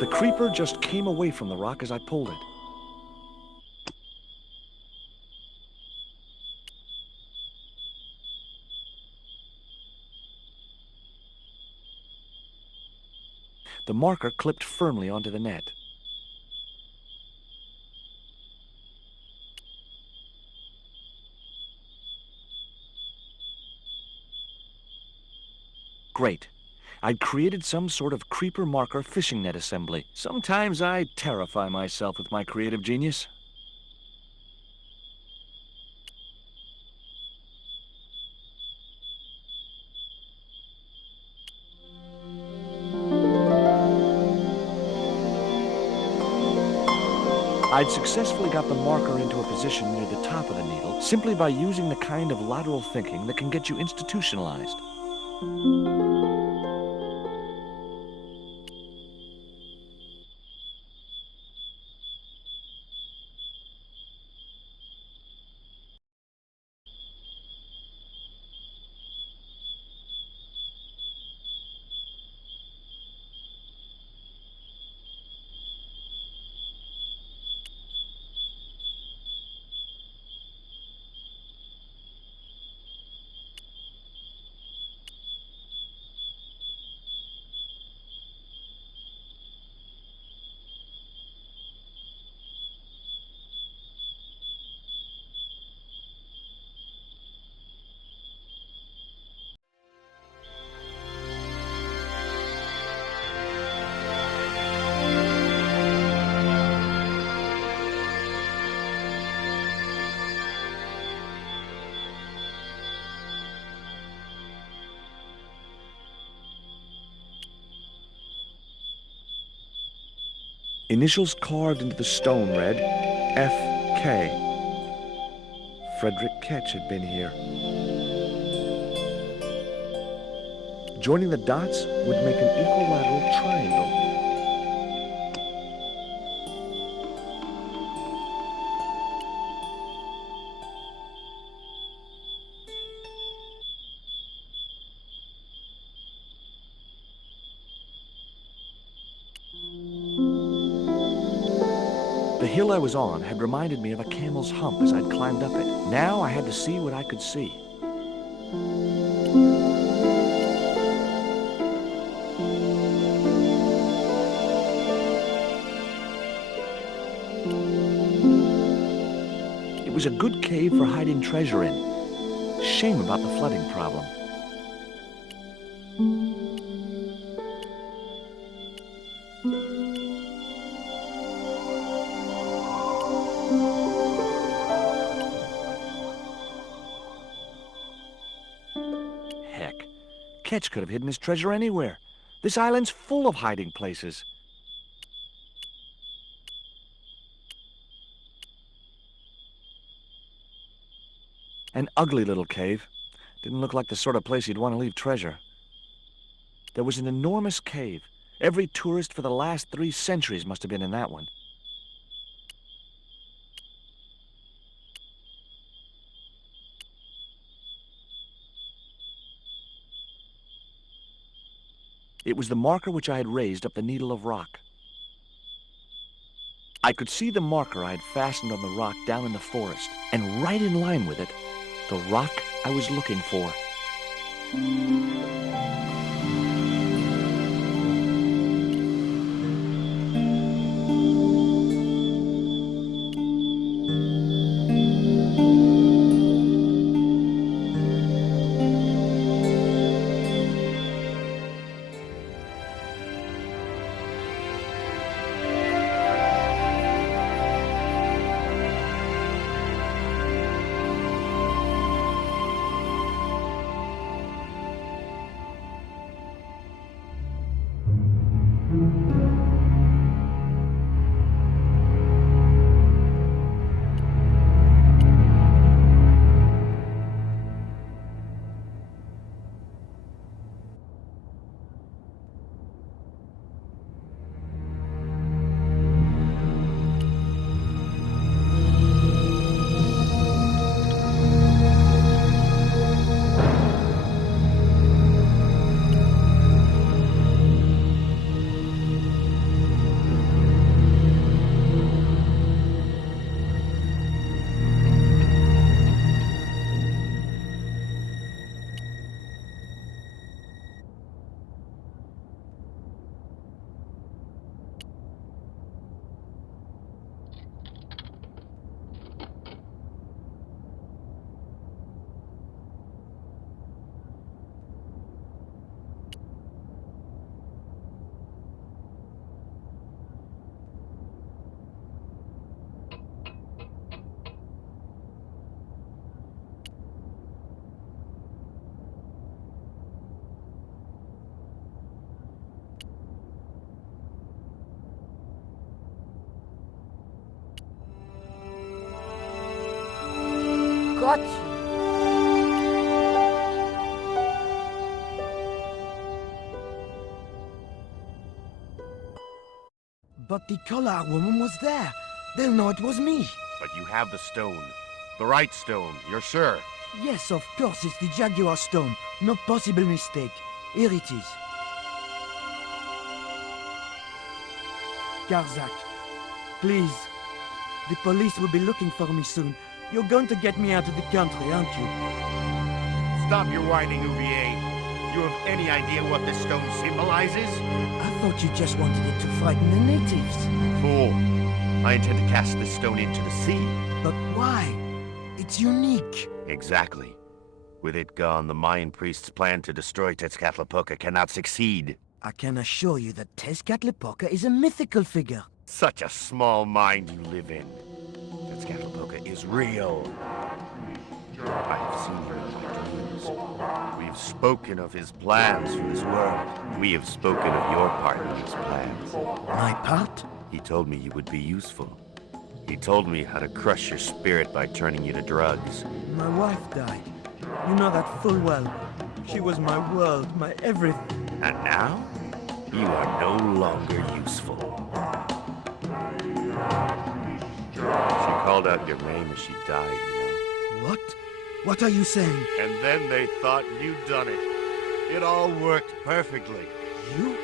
The creeper just came away from the rock as I pulled it. The marker clipped firmly onto the net. Great. I'd created some sort of creeper marker fishing net assembly. Sometimes I terrify myself with my creative genius. I'd successfully got the marker into a position near the top of the needle simply by using the kind of lateral thinking that can get you institutionalized. Initials carved into the stone read F.K. Frederick Ketch had been here. Joining the dots would make an equilateral triangle. The hill I was on had reminded me of a camel's hump as I'd climbed up it. Now I had to see what I could see. It was a good cave for hiding treasure in. Shame about the flooding problem. Heck, Ketch could have hidden his treasure anywhere. This island's full of hiding places. An ugly little cave. Didn't look like the sort of place you'd want to leave treasure. There was an enormous cave. Every tourist for the last 3 centuries must have been in that one. It was the marker which I had raised up the needle of rock. I could see the marker I had fastened on the rock down in the forest, and right in line with it, the rock I was looking for. Got you. But the collar woman was there. They'll know it was me. But you have the stone. The right stone, you're sure? Yes, of course, it's the Jaguar stone. No possible mistake. Here it is. Garzak, please. The police will be looking for me soon. You're going to get me out of the country, aren't you? Stop your whining, Oublier. Do you have any idea what this stone symbolizes? I thought you just wanted it to frighten the natives. Fool. I intend to cast this stone into the sea. But why? It's unique. Exactly. With it gone, the Mayan priest's plan to destroy Tezcatlipoca cannot succeed. I can assure you that Tezcatlipoca is a mythical figure. Such a small mind you live in. Tezcatlipoca is real. I have seen him in my dreams. We have spoken of his plans for this world. We have spoken of your part in these plans. My part? He told me you would be useful. He told me how to crush your spirit by turning you to drugs. My wife died. You know that full well. She was my world, my everything. And now, you are no longer useful. She called out your name as she died, you know. What? What are you saying? And then they thought you'd done it. It all worked perfectly. You?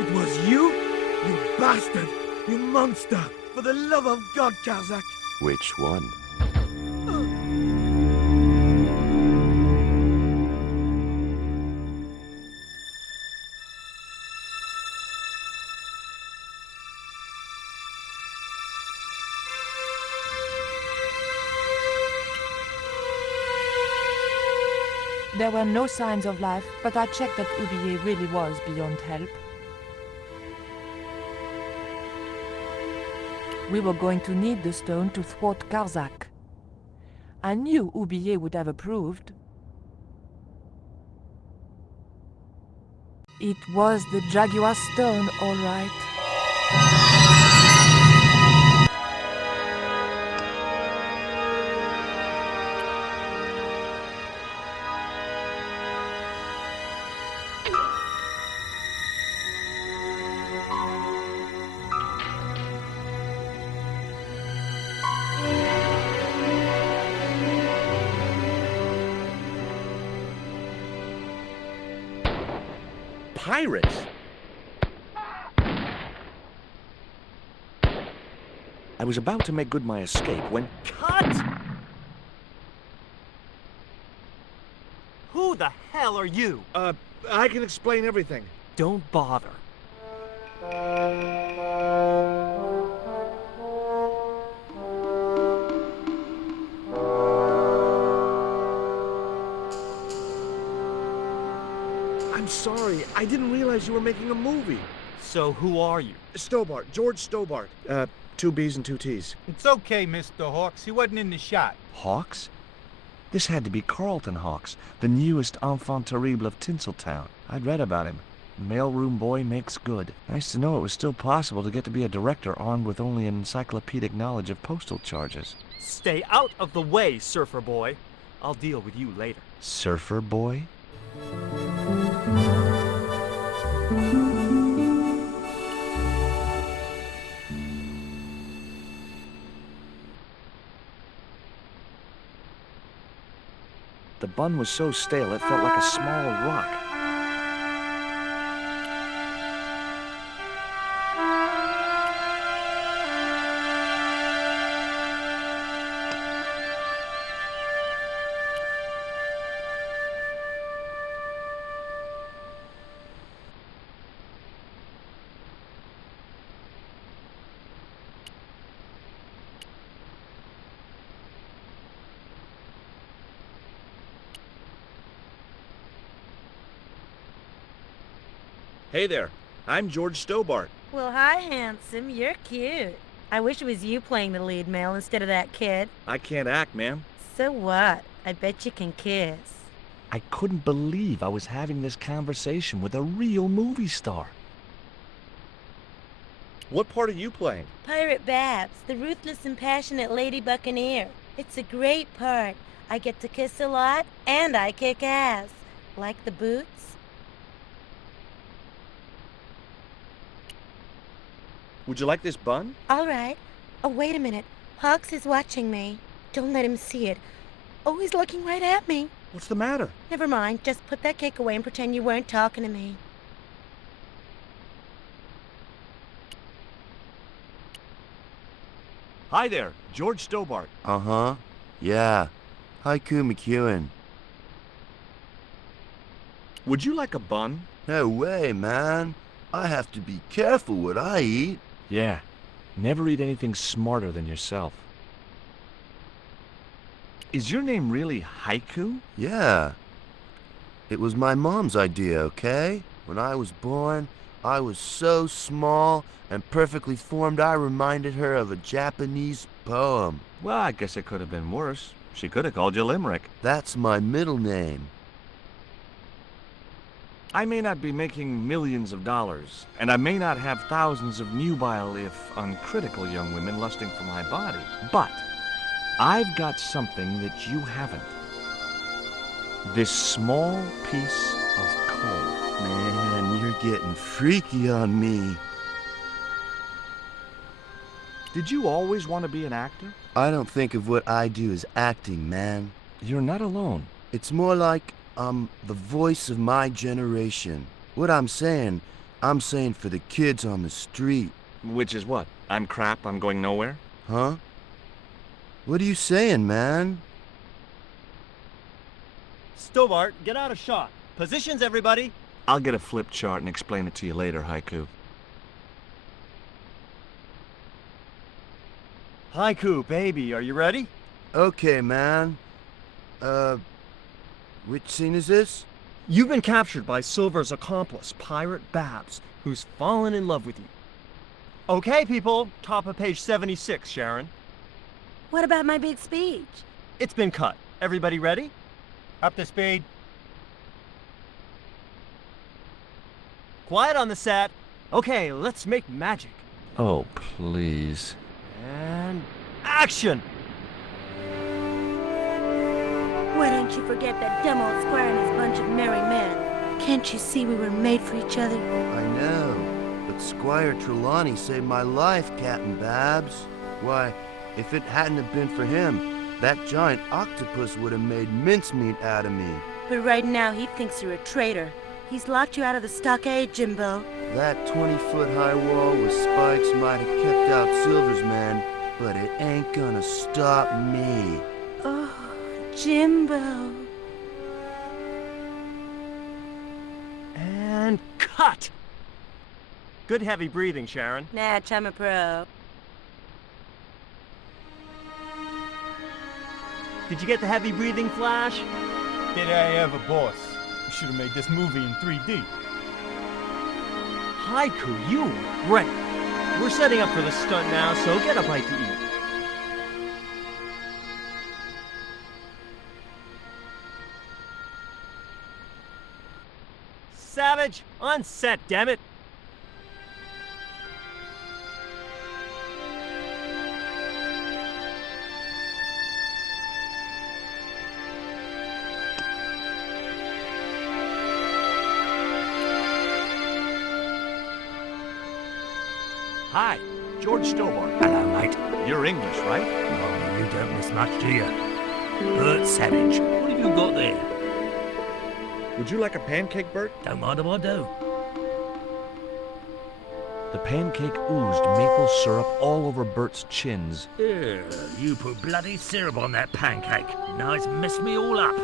It was you? You bastard! You monster! For the love of God, Kazak! Which one? There were no signs of life, but I checked that Oublier really was beyond help. We were going to need the stone to thwart Karzak. I knew Oublier would have approved. It was the Jaguar stone, all right. Pirates? I was about to make good my escape when... Cut! Who the hell are you? I can explain everything. Don't bother. I'm sorry. I didn't realize you were making a movie. So who are you? Stobart. George Stobart. 2 B's and 2 T's. It's okay, Mr. Hawks. He wasn't in the shot. Hawks? This had to be Carlton Hawks, the newest enfant terrible of Tinseltown. I'd read about him. Mailroom boy makes good. Nice to know it was still possible to get to be a director armed with only an encyclopedic knowledge of postal charges. Stay out of the way, surfer boy. I'll deal with you later. Surfer boy? The bun was so stale it felt like a small rock. Hey there. I'm George Stobart. Well, hi, handsome. You're cute. I wish it was you playing the lead male instead of that kid. I can't act, ma'am. So what? I bet you can kiss. I couldn't believe I was having this conversation with a real movie star. What part are you playing? Pirate Babs, the ruthless and passionate lady buccaneer. It's a great part. I get to kiss a lot, and I kick ass. Like the boots? Would you like this bun? All right. Oh, wait a minute. Hawks is watching me. Don't let him see it. Oh, he's looking right at me. What's the matter? Never mind. Just put that cake away and pretend you weren't talking to me. Hi there, George Stobart. Uh-huh. Yeah. Haiku McEwen. Would you like a bun? No way, man. I have to be careful what I eat. Yeah. Never eat anything smarter than yourself. Is your name really Haiku? Yeah. It was my mom's idea, okay? When I was born, I was so small and perfectly formed I reminded her of a Japanese poem. Well, I guess it could have been worse. She could have called you Limerick. That's my middle name. I may not be making millions of dollars, and I may not have thousands of nubile, if uncritical, young women lusting for my body, but I've got something that you haven't. This small piece of coal. Man, you're getting freaky on me. Did you always want to be an actor? I don't think of what I do as acting, man. You're not alone. It's more like I'm the voice of my generation. What I'm saying for the kids on the street. Which is what? I'm crap, I'm going nowhere? Huh? What are you saying, man? Stobart, get out of shot. Positions, everybody. I'll get a flip chart and explain it to you later, Haiku. Haiku, baby, are you ready? Okay, man. Which scene is this? You've been captured by Silver's accomplice, Pirate Babs, who's fallen in love with you. Okay, people, top of page 76, Sharon. What about my big speech? It's been cut. Everybody ready? Up to speed. Quiet on the set. Okay, let's make magic. Oh, please. And action! Why don't you forget that dumb old squire and his bunch of merry men? Can't you see we were made for each other? I know, but Squire Trelawney saved my life, Captain Babs. Why, if it hadn't have been for him, that giant octopus would have made mincemeat out of me. But right now he thinks you're a traitor. He's locked you out of the stockade, Jimbo. That 20-foot-high wall with spikes might have kept out Silver's men, but it ain't gonna stop me. Oh, Jimbo. And cut! Good heavy breathing, Sharon. Natch, I'm a pro. Did you get the heavy breathing, Flash? Did I ever, boss? We should have made this movie in 3D. Haiku, you were great. We're setting up for the stunt now, so get a bite to eat. Savage, on set, damn it. Hi, George Stobart. Hello, mate. You're English, right? Oh, you don't miss much, do you? Bert Savage. What have you got there? Would you like a pancake, Bert? Don't mind if I do. The pancake oozed maple syrup all over Bert's chins. Yeah, you put bloody syrup on that pancake. Now it's messed me all up.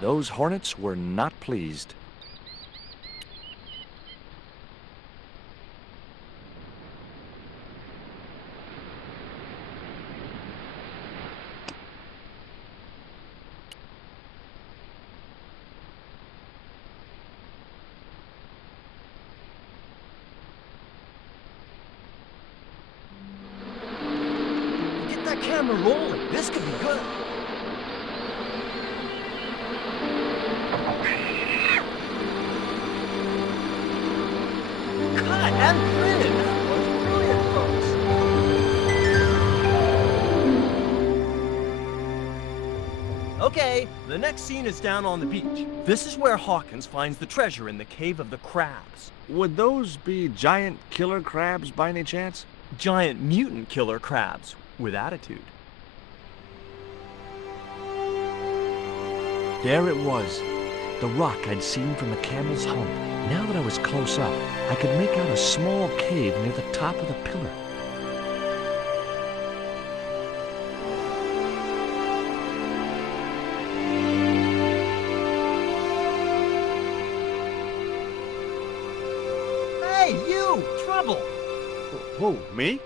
Those hornets were not pleased. Get that camera rolling. This could be good. Cut and printed. That was brilliant, folks. Okay, the next scene is down on the beach. This is where Hawkins finds the treasure in the Cave of the Crabs. Would those be giant killer crabs by any chance? Giant mutant killer crabs with attitude. There it was, the rock I'd seen from the camel's hump. Now that I was close up, I could make out a small cave near the top of the pillar. Hey, you! Trouble! Who, me?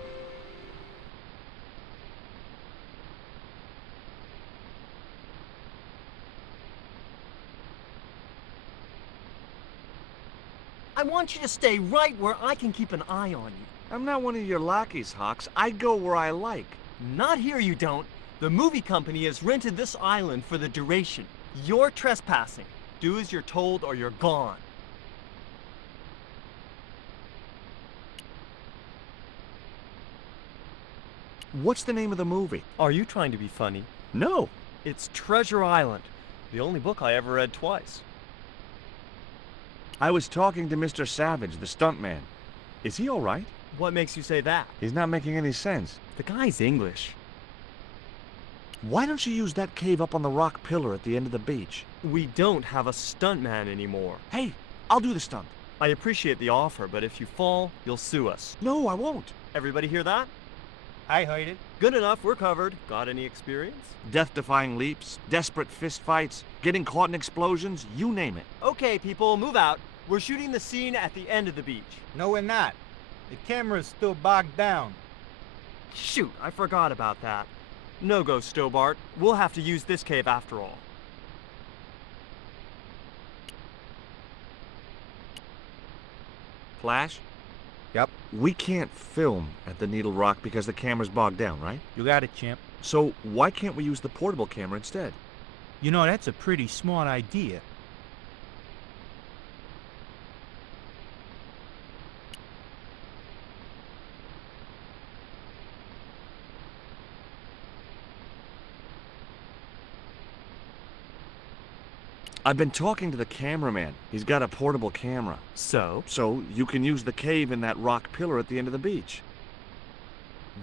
I want you to stay right where I can keep an eye on you. I'm not one of your lackeys, Hawks. I go where I like. Not here, you don't. The movie company has rented this island for the duration. You're trespassing. Do as you're told or you're gone. What's the name of the movie? Are you trying to be funny? No. It's Treasure Island, the only book I ever read twice. I was talking to Mr. Savage, the stuntman. Is he all right? What makes you say that? He's not making any sense. The guy's English. Why don't you use that cave up on the rock pillar at the end of the beach? We don't have a stuntman anymore. Hey, I'll do the stunt. I appreciate the offer, but if you fall, you'll sue us. No, I won't. Everybody hear that? I heard it. Good enough, we're covered. Got any experience? Death-defying leaps, desperate fistfights, getting caught in explosions, you name it. Okay, people, move out. We're shooting the scene at the end of the beach. No, we're not. The camera's still bogged down. Shoot, I forgot about that. No go, Stobart. We'll have to use this cave after all. Flash? Yep. We can't film at the Needle Rock because the camera's bogged down, right? You got it, champ. So why can't we use the portable camera instead? You know, that's a pretty smart idea. I've been talking to the cameraman. He's got a portable camera. So? So you can use the cave in that rock pillar at the end of the beach.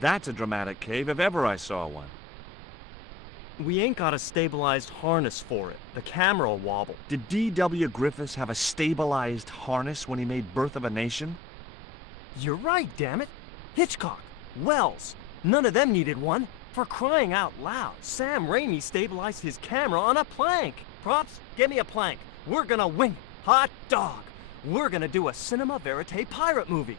That's a dramatic cave if ever I saw one. We ain't got a stabilized harness for it. The camera will wobble. Did D.W. Griffiths have a stabilized harness when he made Birth of a Nation? You're right, damn it. Hitchcock, Wells, none of them needed one. For crying out loud, Sam Raimi stabilized his camera on a plank. Props, get me a plank. We're gonna wing it. Hot dog. We're gonna do a cinema verite pirate movie.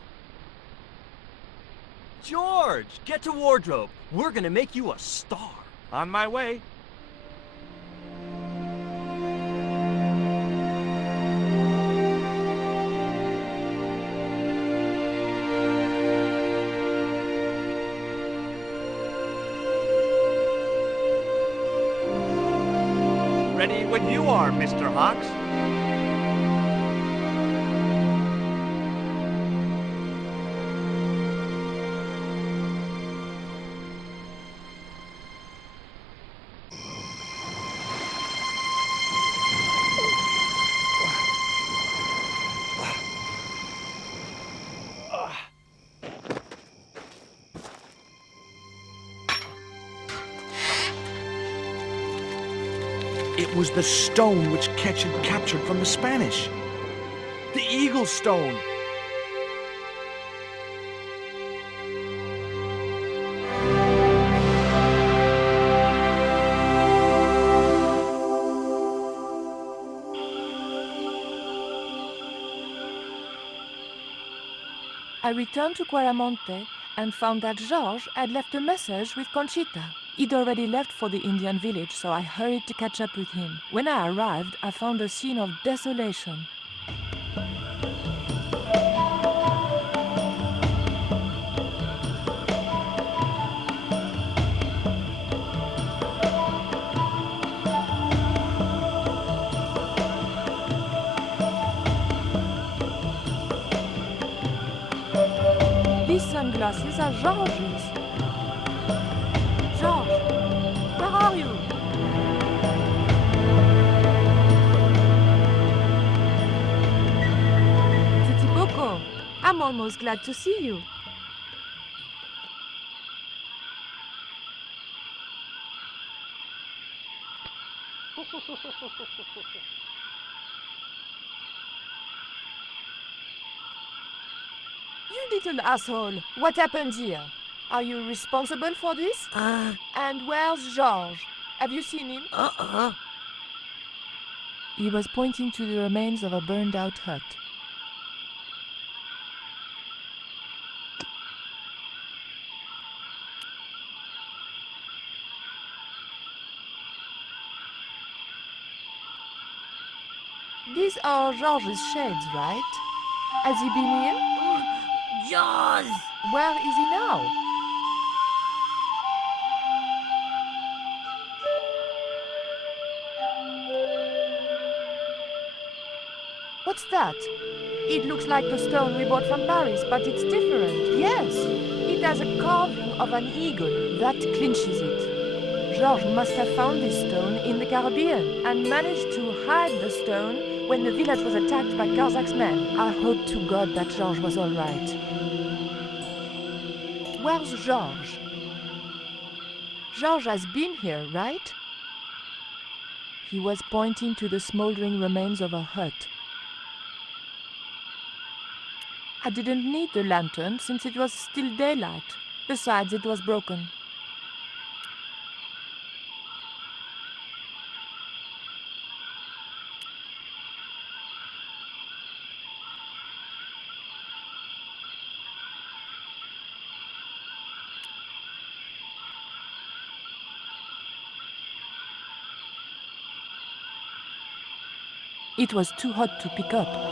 George, get to wardrobe. We're gonna make you a star. On my way. Ready when you are, Mr. Hawks. It was the stone which Ketch had captured from the Spanish. The Eagle Stone. I returned to Quaramonte and found that Georges had left a message with Conchita. He'd already left for the Indian village, so I hurried to catch up with him. When I arrived, I found a scene of desolation. These sunglasses are Georges. Georges, where are you? Titiboko, I'm almost glad to see you. You little asshole, what happened here? Are you responsible for this? And where's Georges? Have you seen him? He was pointing to the remains of a burned-out hut. These are Georges' shades, right? Has he been here? Jaws! Where is he now? What's that? It looks like the stone we bought from Paris, but it's different. Yes, it has a carving of an eagle. That clinches it. Georges must have found this stone in the Caribbean and managed to hide the stone when the village was attacked by Carzak's men. I hope to God that Georges was all right. Where's Georges? Georges has been here, right? He was pointing to the smoldering remains of a hut. I didn't need the lantern since it was still daylight. Besides, it was broken. It was too hot to pick up.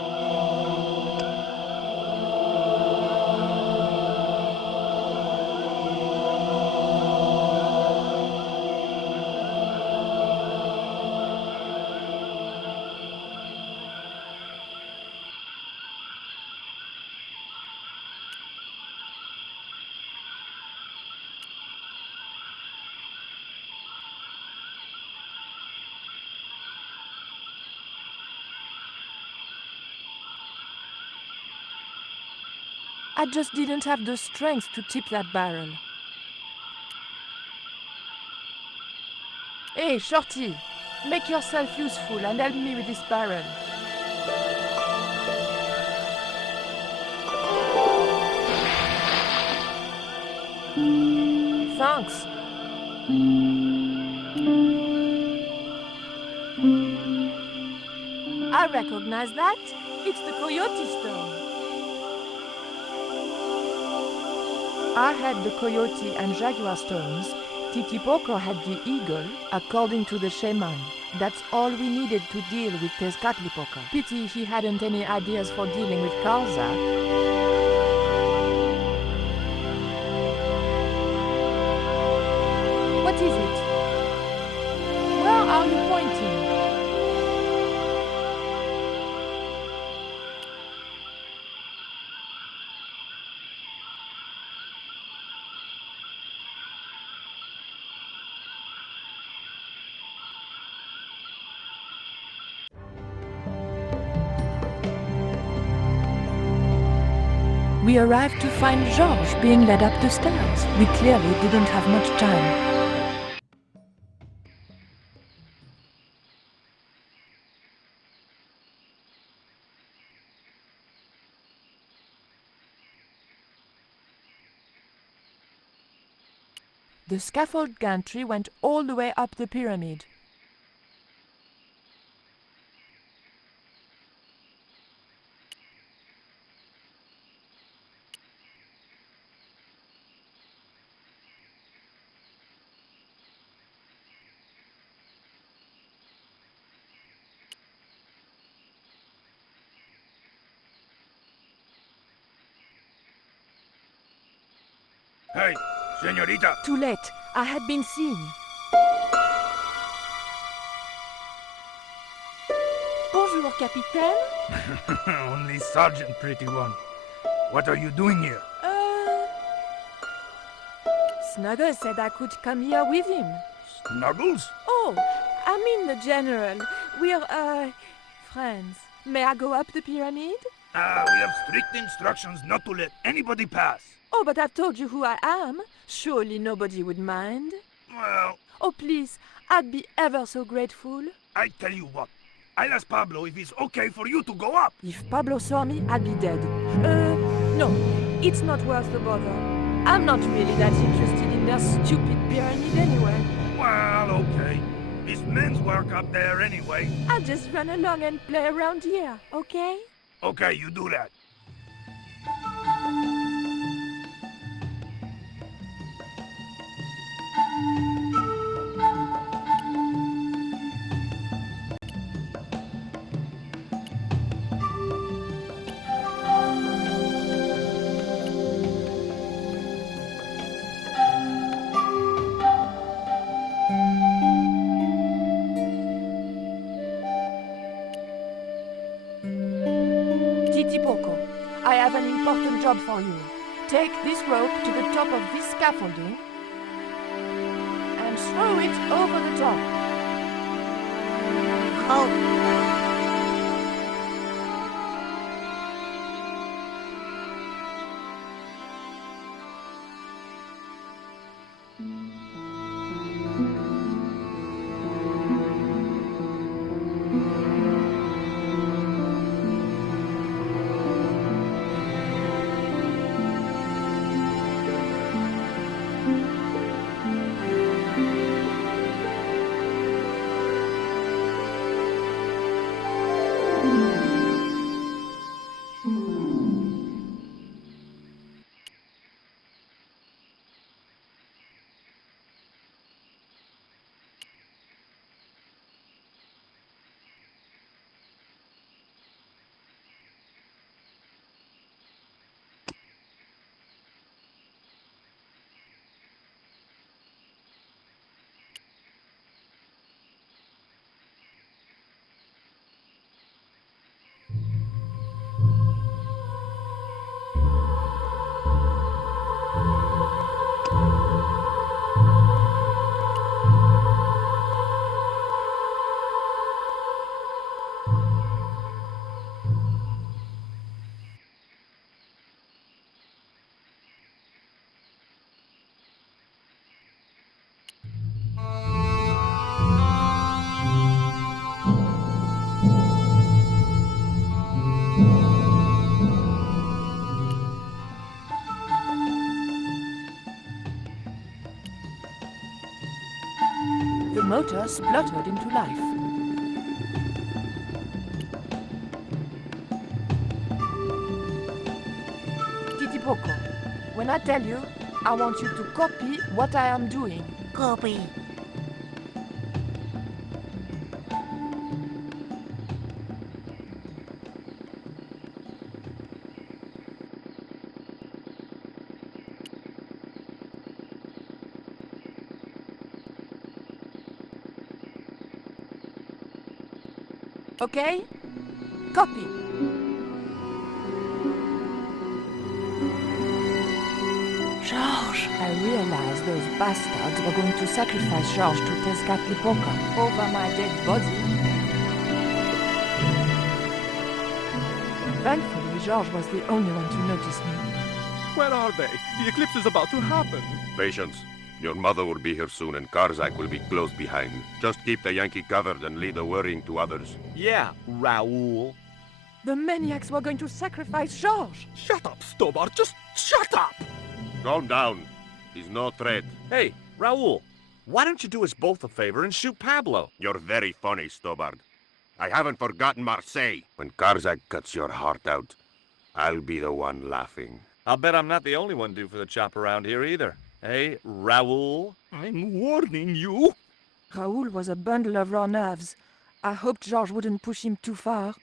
I just didn't have the strength to tip that barrel. Hey, Shorty, make yourself useful and help me with this barrel. Thanks. I recognize that. It's the coyote stone. I had the coyote and jaguar stones. Titipoco had the eagle, according to the shaman. That's all we needed to deal with Tezcatlipoca. Pity he hadn't any ideas for dealing with Carzak. What is it? Where are you pointing? We arrived to find Georges being led up the stairs. We clearly didn't have much time. The scaffold gantry went all the way up the pyramid. Hey, señorita! Too late. I had been seen. Bonjour, Capitaine. Only Sergeant, pretty one. What are you doing here? Snuggles said I could come here with him. Snuggles? Oh, I mean the General. We're, friends. May I go up the pyramid? We have strict instructions not to let anybody pass. Oh, but I've told you who I am. Surely nobody would mind. Well... Oh, please, I'd be ever so grateful. I tell you what, I'll ask Pablo if it's okay for you to go up. If Pablo saw me, I'd be dead. No, it's not worth the bother. I'm not really that interested in their stupid pyramid anyway. Well, okay. It's men's work up there anyway. I'll just run along and play around here, okay? Okay, you do that. Titi Poco, I have an important job for you. Take this rope to the top of this scaffolding and throw it over the top. The motor spluttered into life. Titi Poco, when I tell you, I want you to copy what I am doing. Copy. Okay? Copy. Georges! I realized those bastards were going to sacrifice Georges to Tezcatlipoca over my dead body. Thankfully, Georges was the only one to notice me. Where are they? The eclipse is about to happen. Patience. Your mother will be here soon and Karzak will be close behind. Just keep the Yankee covered and leave the worrying to others. Yeah, Raoul. The maniacs were going to sacrifice Georges! Shut up, Stobart! Just shut up! Calm down. He's no threat. Hey, Raoul, why don't you do us both a favor and shoot Pablo? You're very funny, Stobart. I haven't forgotten Marseille. When Karzak cuts your heart out, I'll be the one laughing. I'll bet I'm not the only one due for the chop around here either. Hey, Raoul? I'm warning you. Raoul was a bundle of raw nerves. I hoped Georges wouldn't push him too far.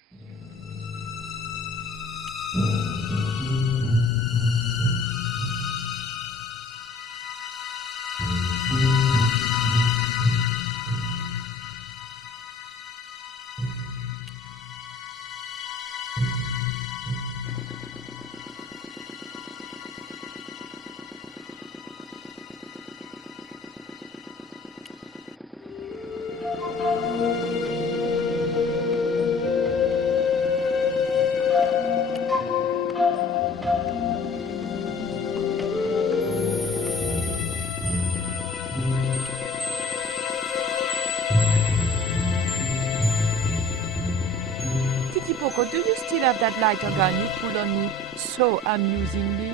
Poco, do you still have that lighter gun you pulled on me so amusingly?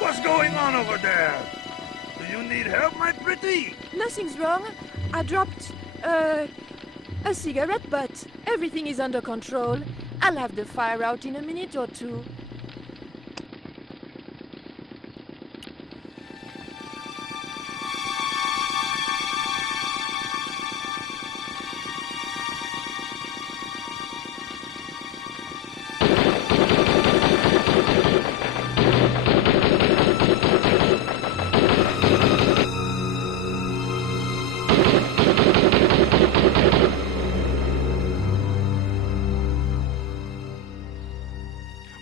What's going on over there? Do you need help, my pretty? Nothing's wrong. I dropped, a cigarette butt. Everything is under control. I'll have the fire out in a minute or two.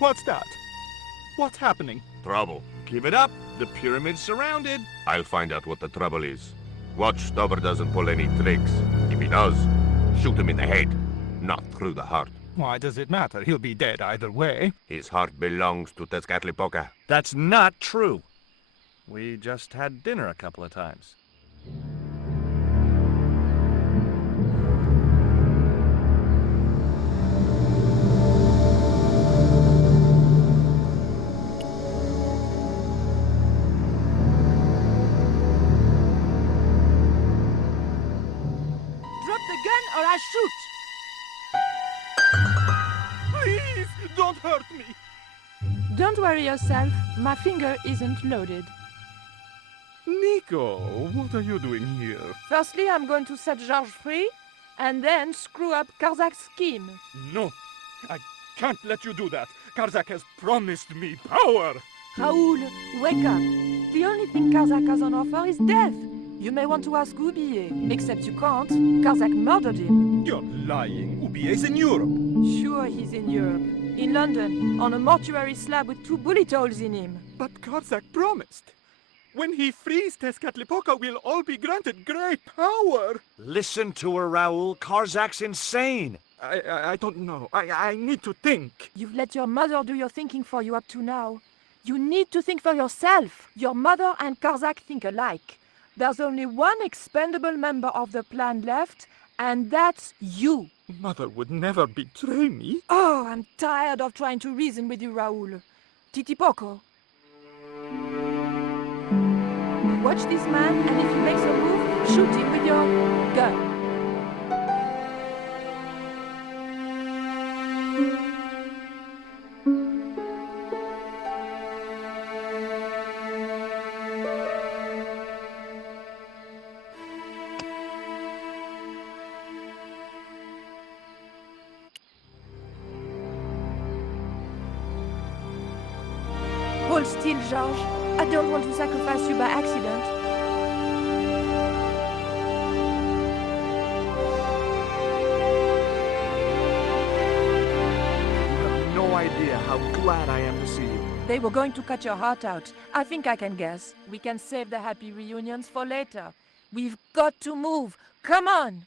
What's that? What's happening? Trouble. Keep it up. The pyramid's surrounded. I'll find out what the trouble is. Watch Stubber doesn't pull any tricks. If he does, shoot him in the head, not through the heart. Why does it matter? He'll be dead either way. His heart belongs to Tezcatlipoca. That's not true. We just had dinner a couple of times. Drop the gun or I shoot! Please, don't hurt me! Don't worry yourself, my finger isn't loaded. Nico, what are you doing here? Firstly, I'm going to set Georges free, and then screw up Karzak's scheme. No, I can't let you do that. Karzak has promised me power. Raoul, wake up. The only thing Karzak has on offer is death. You may want to ask Oublier, except you can't. Karzak murdered him. You're lying. Oubier's in Europe. Sure, he's in Europe. In London, on a mortuary slab with 2 bullet holes in him. But Karzak promised. When he frees Tezcatlipoca, we'll all be granted great power. Listen to her, Raoul. Karzak's insane. I don't know. I need to think. You've let your mother do your thinking for you up to now. You need to think for yourself. Your mother and Karzak think alike. There's only one expendable member of the plan left, and that's you. Mother would never betray me. Oh, I'm tired of trying to reason with you, Raoul. Titipoco. Watch this man, and if he makes a move, shoot him with your gun. Hold still, Georges. I don't want to sacrifice you by accident. You have no idea how glad I am to see you. They were going to cut your heart out. I think I can guess. We can save the happy reunions for later. We've got to move. Come on!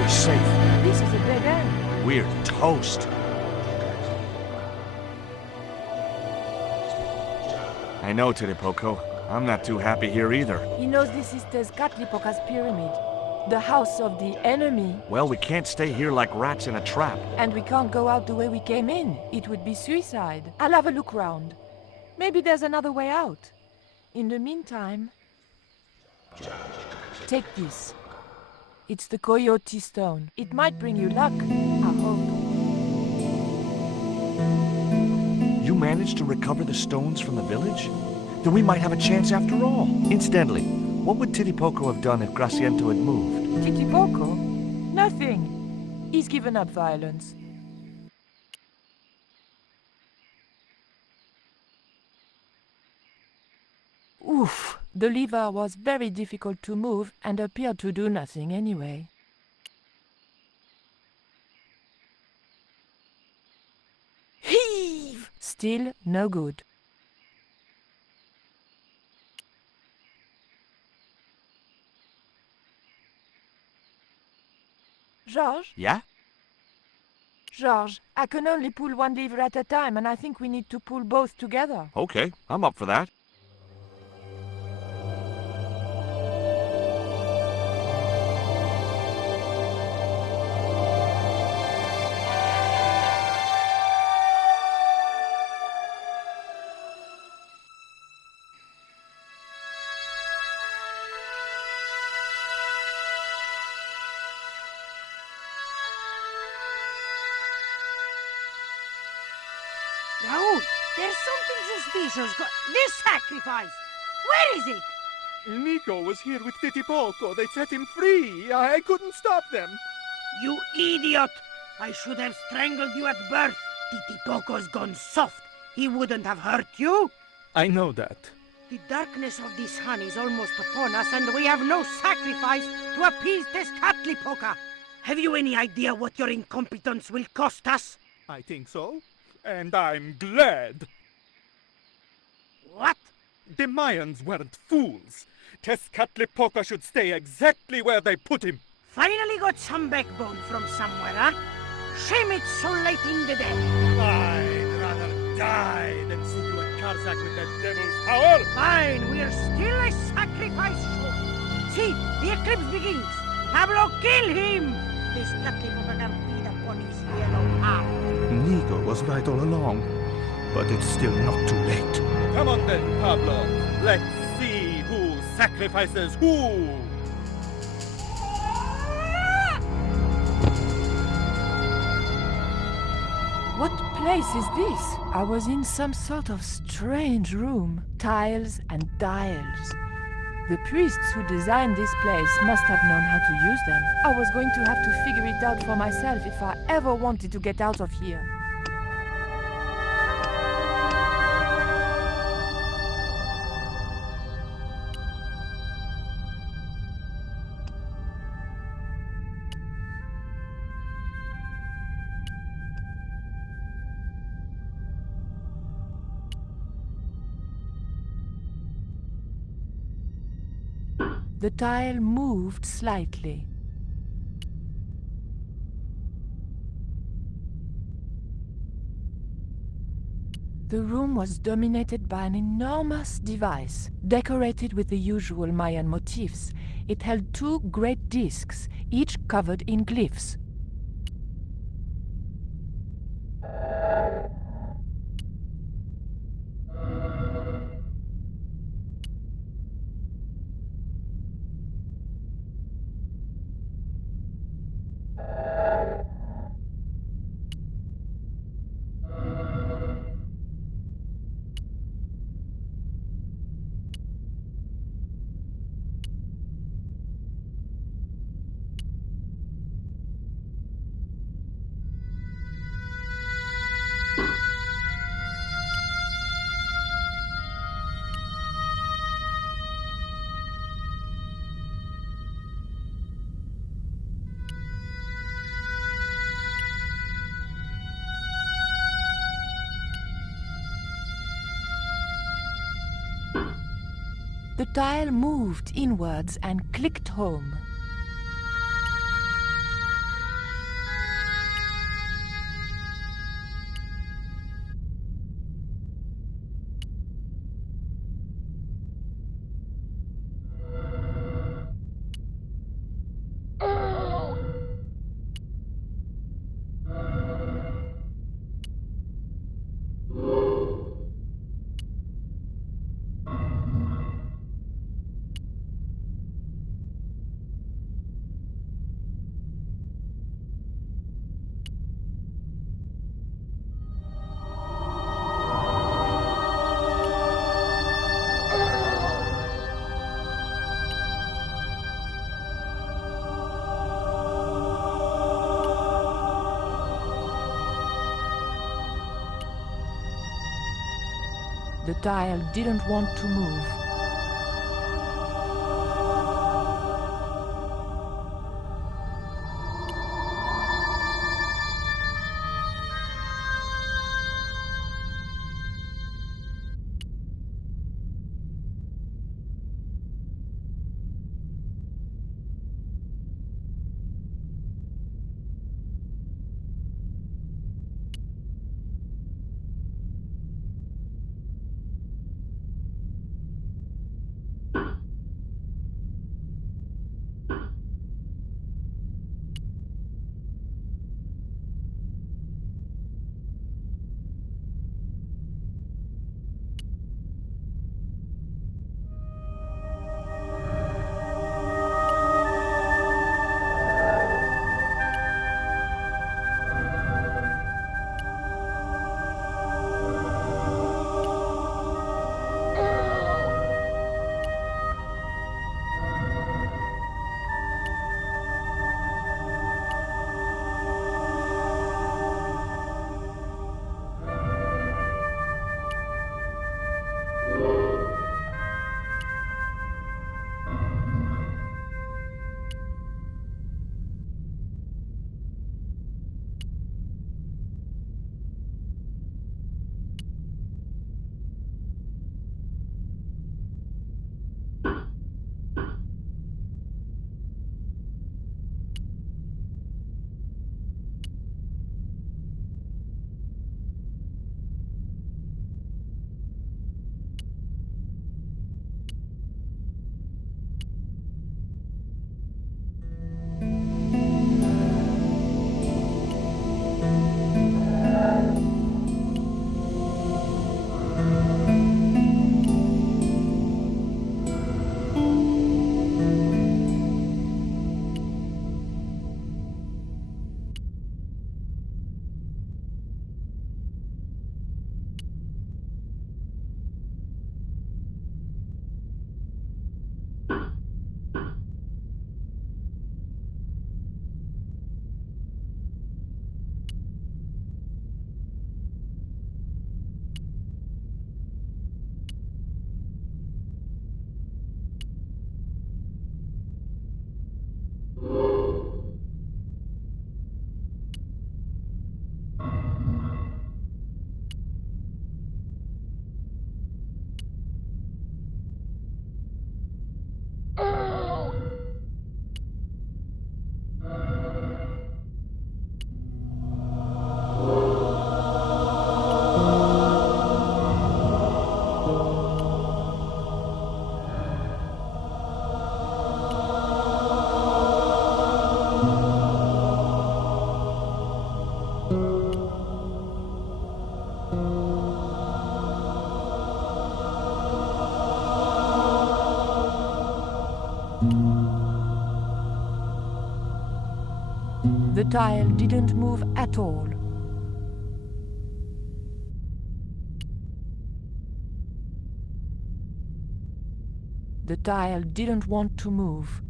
We're safe. This is a dead end. We're toast. I know, Titipoco. I'm not too happy here either. He knows this is Tezcatlipoca's pyramid. The house of the enemy. Well, we can't stay here like rats in a trap. And we can't go out the way we came in. It would be suicide. I'll have a look round. Maybe there's another way out. In the meantime... Take this. It's the Coyote Stone. It might bring you luck, I hope. You managed to recover the stones from the village? Then we might have a chance after all. Incidentally, what would Titipoco have done if Graciento had moved? Titipoco? Nothing. He's given up violence. Oof, the lever was very difficult to move and appeared to do nothing anyway. Heave! Still no good. Georges? Yeah? Georges, I can only pull one lever at a time, and I think we need to pull both together. Okay, I'm up for that. Raoul, there's something suspicious. This sacrifice! Where is it? Nico was here with Titipoco. They set him free. I couldn't stop them. You idiot! I should have strangled you at birth. Titipoco's gone soft. He wouldn't have hurt you. I know that. The darkness of the sun is almost upon us, and we have no sacrifice to appease Tezcatlipoca. Have you any idea what your incompetence will cost us? I think so, and I'm glad. What? The Mayans weren't fools. Tezcatlipoca should stay exactly where they put him. Finally got some backbone from somewhere, huh? Shame it's so late in the day. I'd rather die than see you at Karzak with that devil's power. Fine, we're still a sacrifice short. See, the eclipse begins. Pablo, kill him! This Tezcatlipoca can feed upon his yellow heart. Nico was right all along, but it's still not too late. Come on then, Pablo. Let's see who sacrifices who. What place is this? I was in some sort of strange room. Tiles and dials. The priests who designed this place must have known how to use them. I was going to have to figure it out for myself if I ever wanted to get out of here. The tile moved slightly. The room was dominated by an enormous device, decorated with the usual Mayan motifs. It held two great discs, each covered in glyphs. The tile moved inwards and clicked home. The tile didn't want to move. The tile didn't move at all. The tile didn't want to move.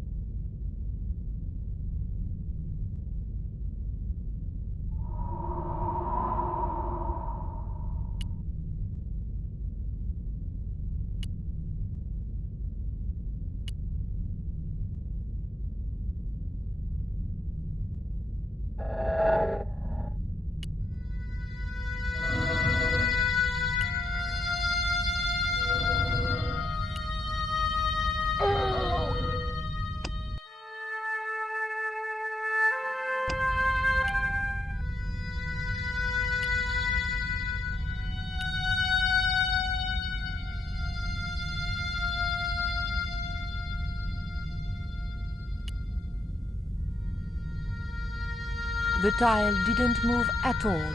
The tile didn't move at all.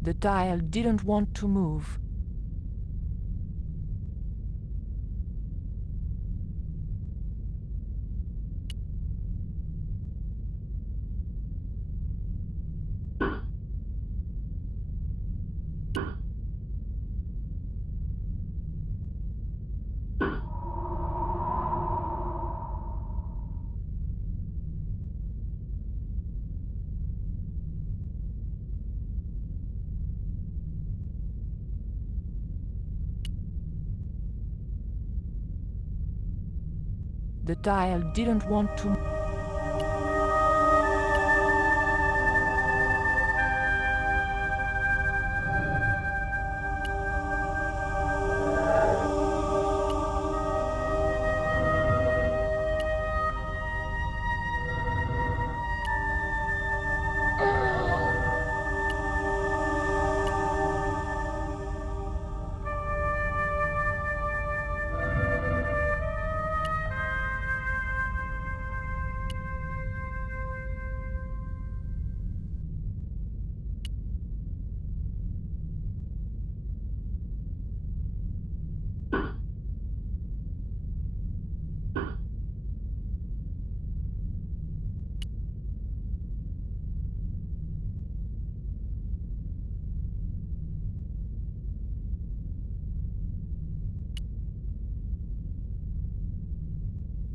The tile didn't want to move. The tile didn't want to move.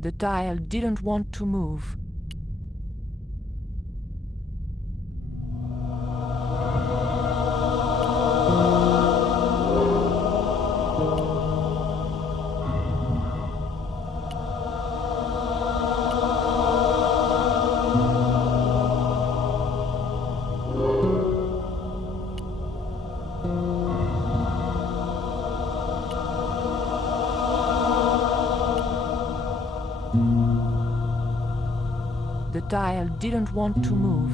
The tile didn't want to move. The tile didn't want to move.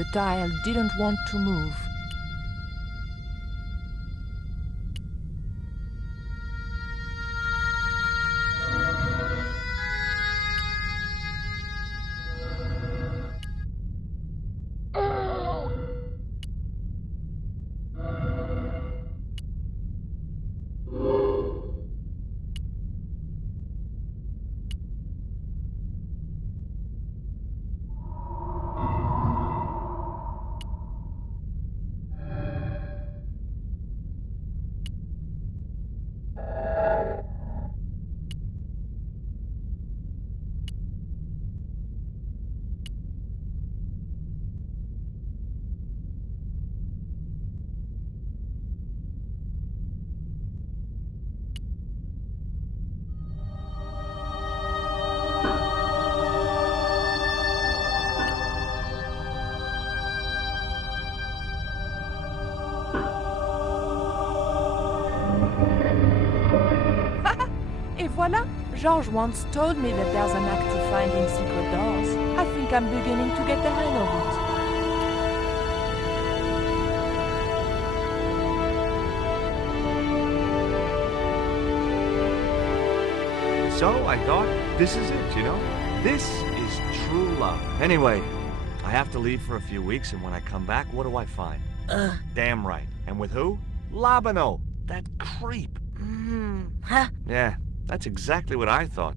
the dial didn't want to move. Et voilà! George once told me that there's an act to finding secret doors. I think I'm beginning to get the hang of it. So I thought, this is it, you know? This is true love. Anyway, I have to leave for a few weeks, and when I come back, what do I find? Damn right. And with who? Labano, that creep. Huh? Yeah, that's exactly what I thought.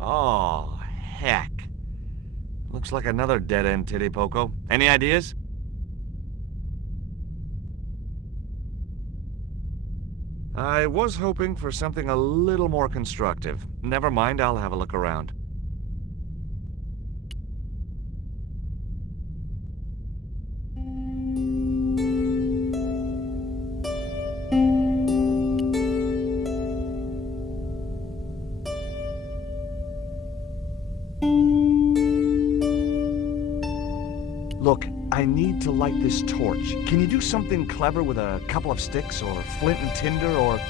Oh, heck. Looks like another dead-end titty poco. Any ideas? I was hoping for something a little more constructive. Never mind, I'll have a look around. Look, I need to light this torch. Can you do something clever with a couple of sticks, or flint and tinder, or...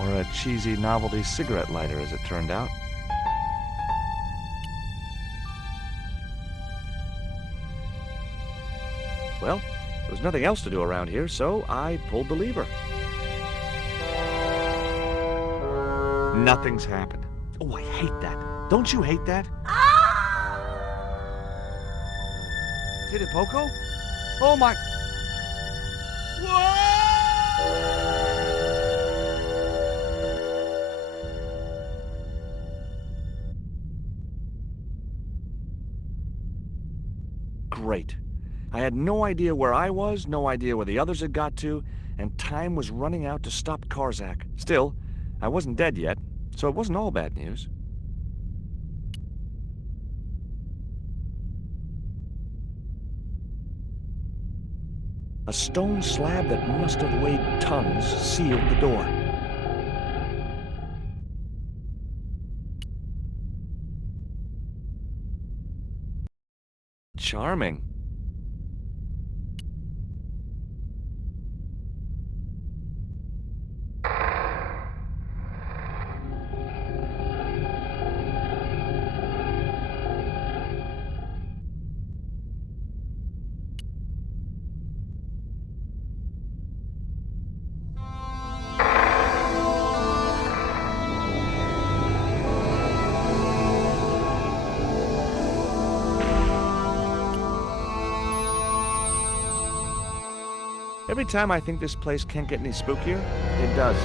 or a cheesy novelty cigarette lighter, as it turned out. Well, there was nothing else to do around here, so I pulled the lever. Nothing's happened. Oh, I hate that. Don't you hate that? Titty Poco? Oh my... Great. I had no idea where I was, no idea where the others had got to, and time was running out to stop Karzak. Still, I wasn't dead yet, so it wasn't all bad news. A stone slab that must have weighed tons sealed the door. Charming. Every time I think this place can't get any spookier, it does.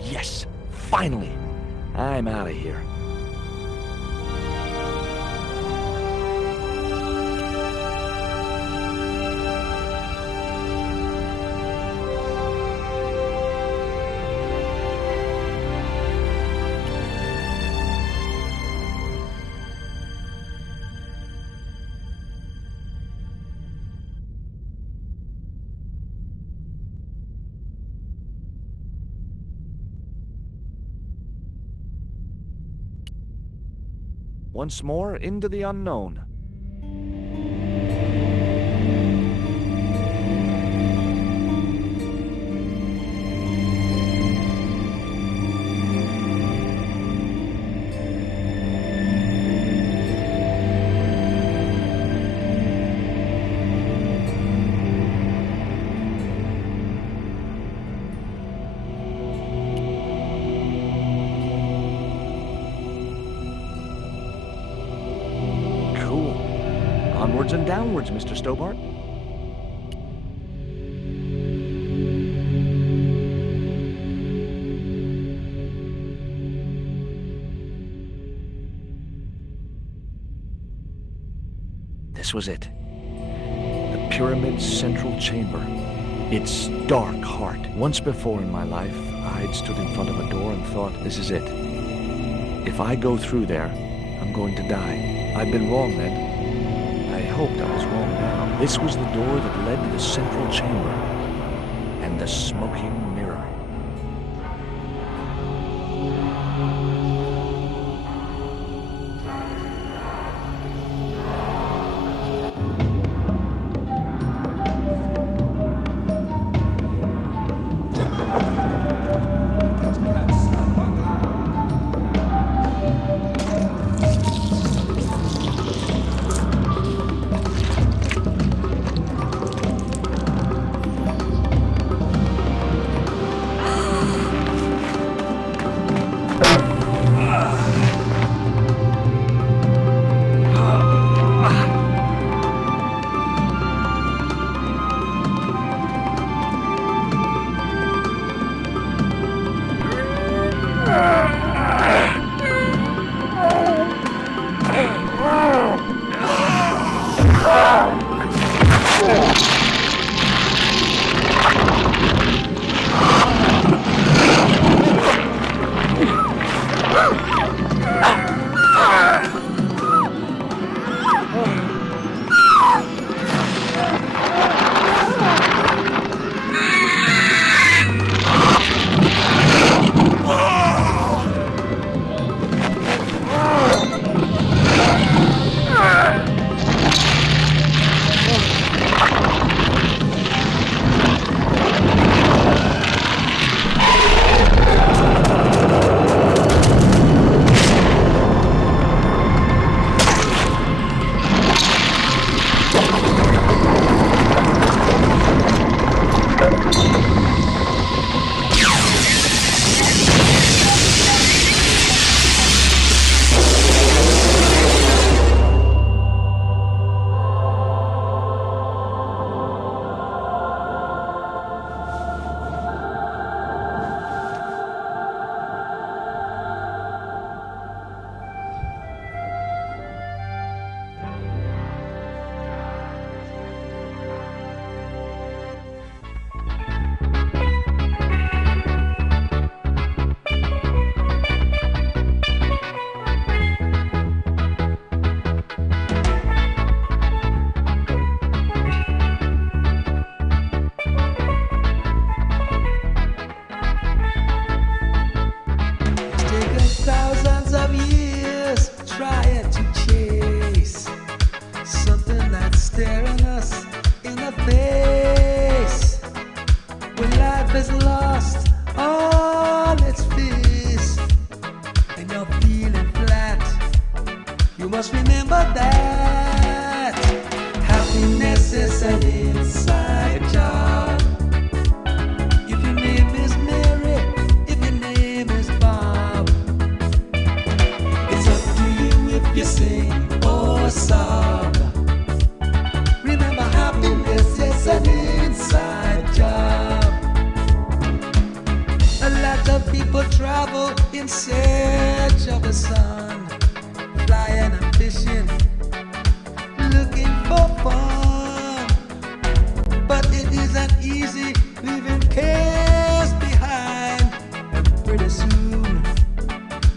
Yes! Finally! I'm out of here. once more into the unknown. Onwards and downwards, Mr. Stobart. This was it. The pyramid's central chamber. Its dark heart. Once before in my life, I'd stood in front of a door and thought, this is it. If I go through there, I'm going to die. I'd been wrong then. I hoped I was wrong now. This was the door that led to the central chamber and the smoking mirror.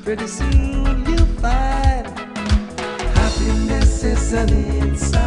Pretty soon you'll find happiness is an inside.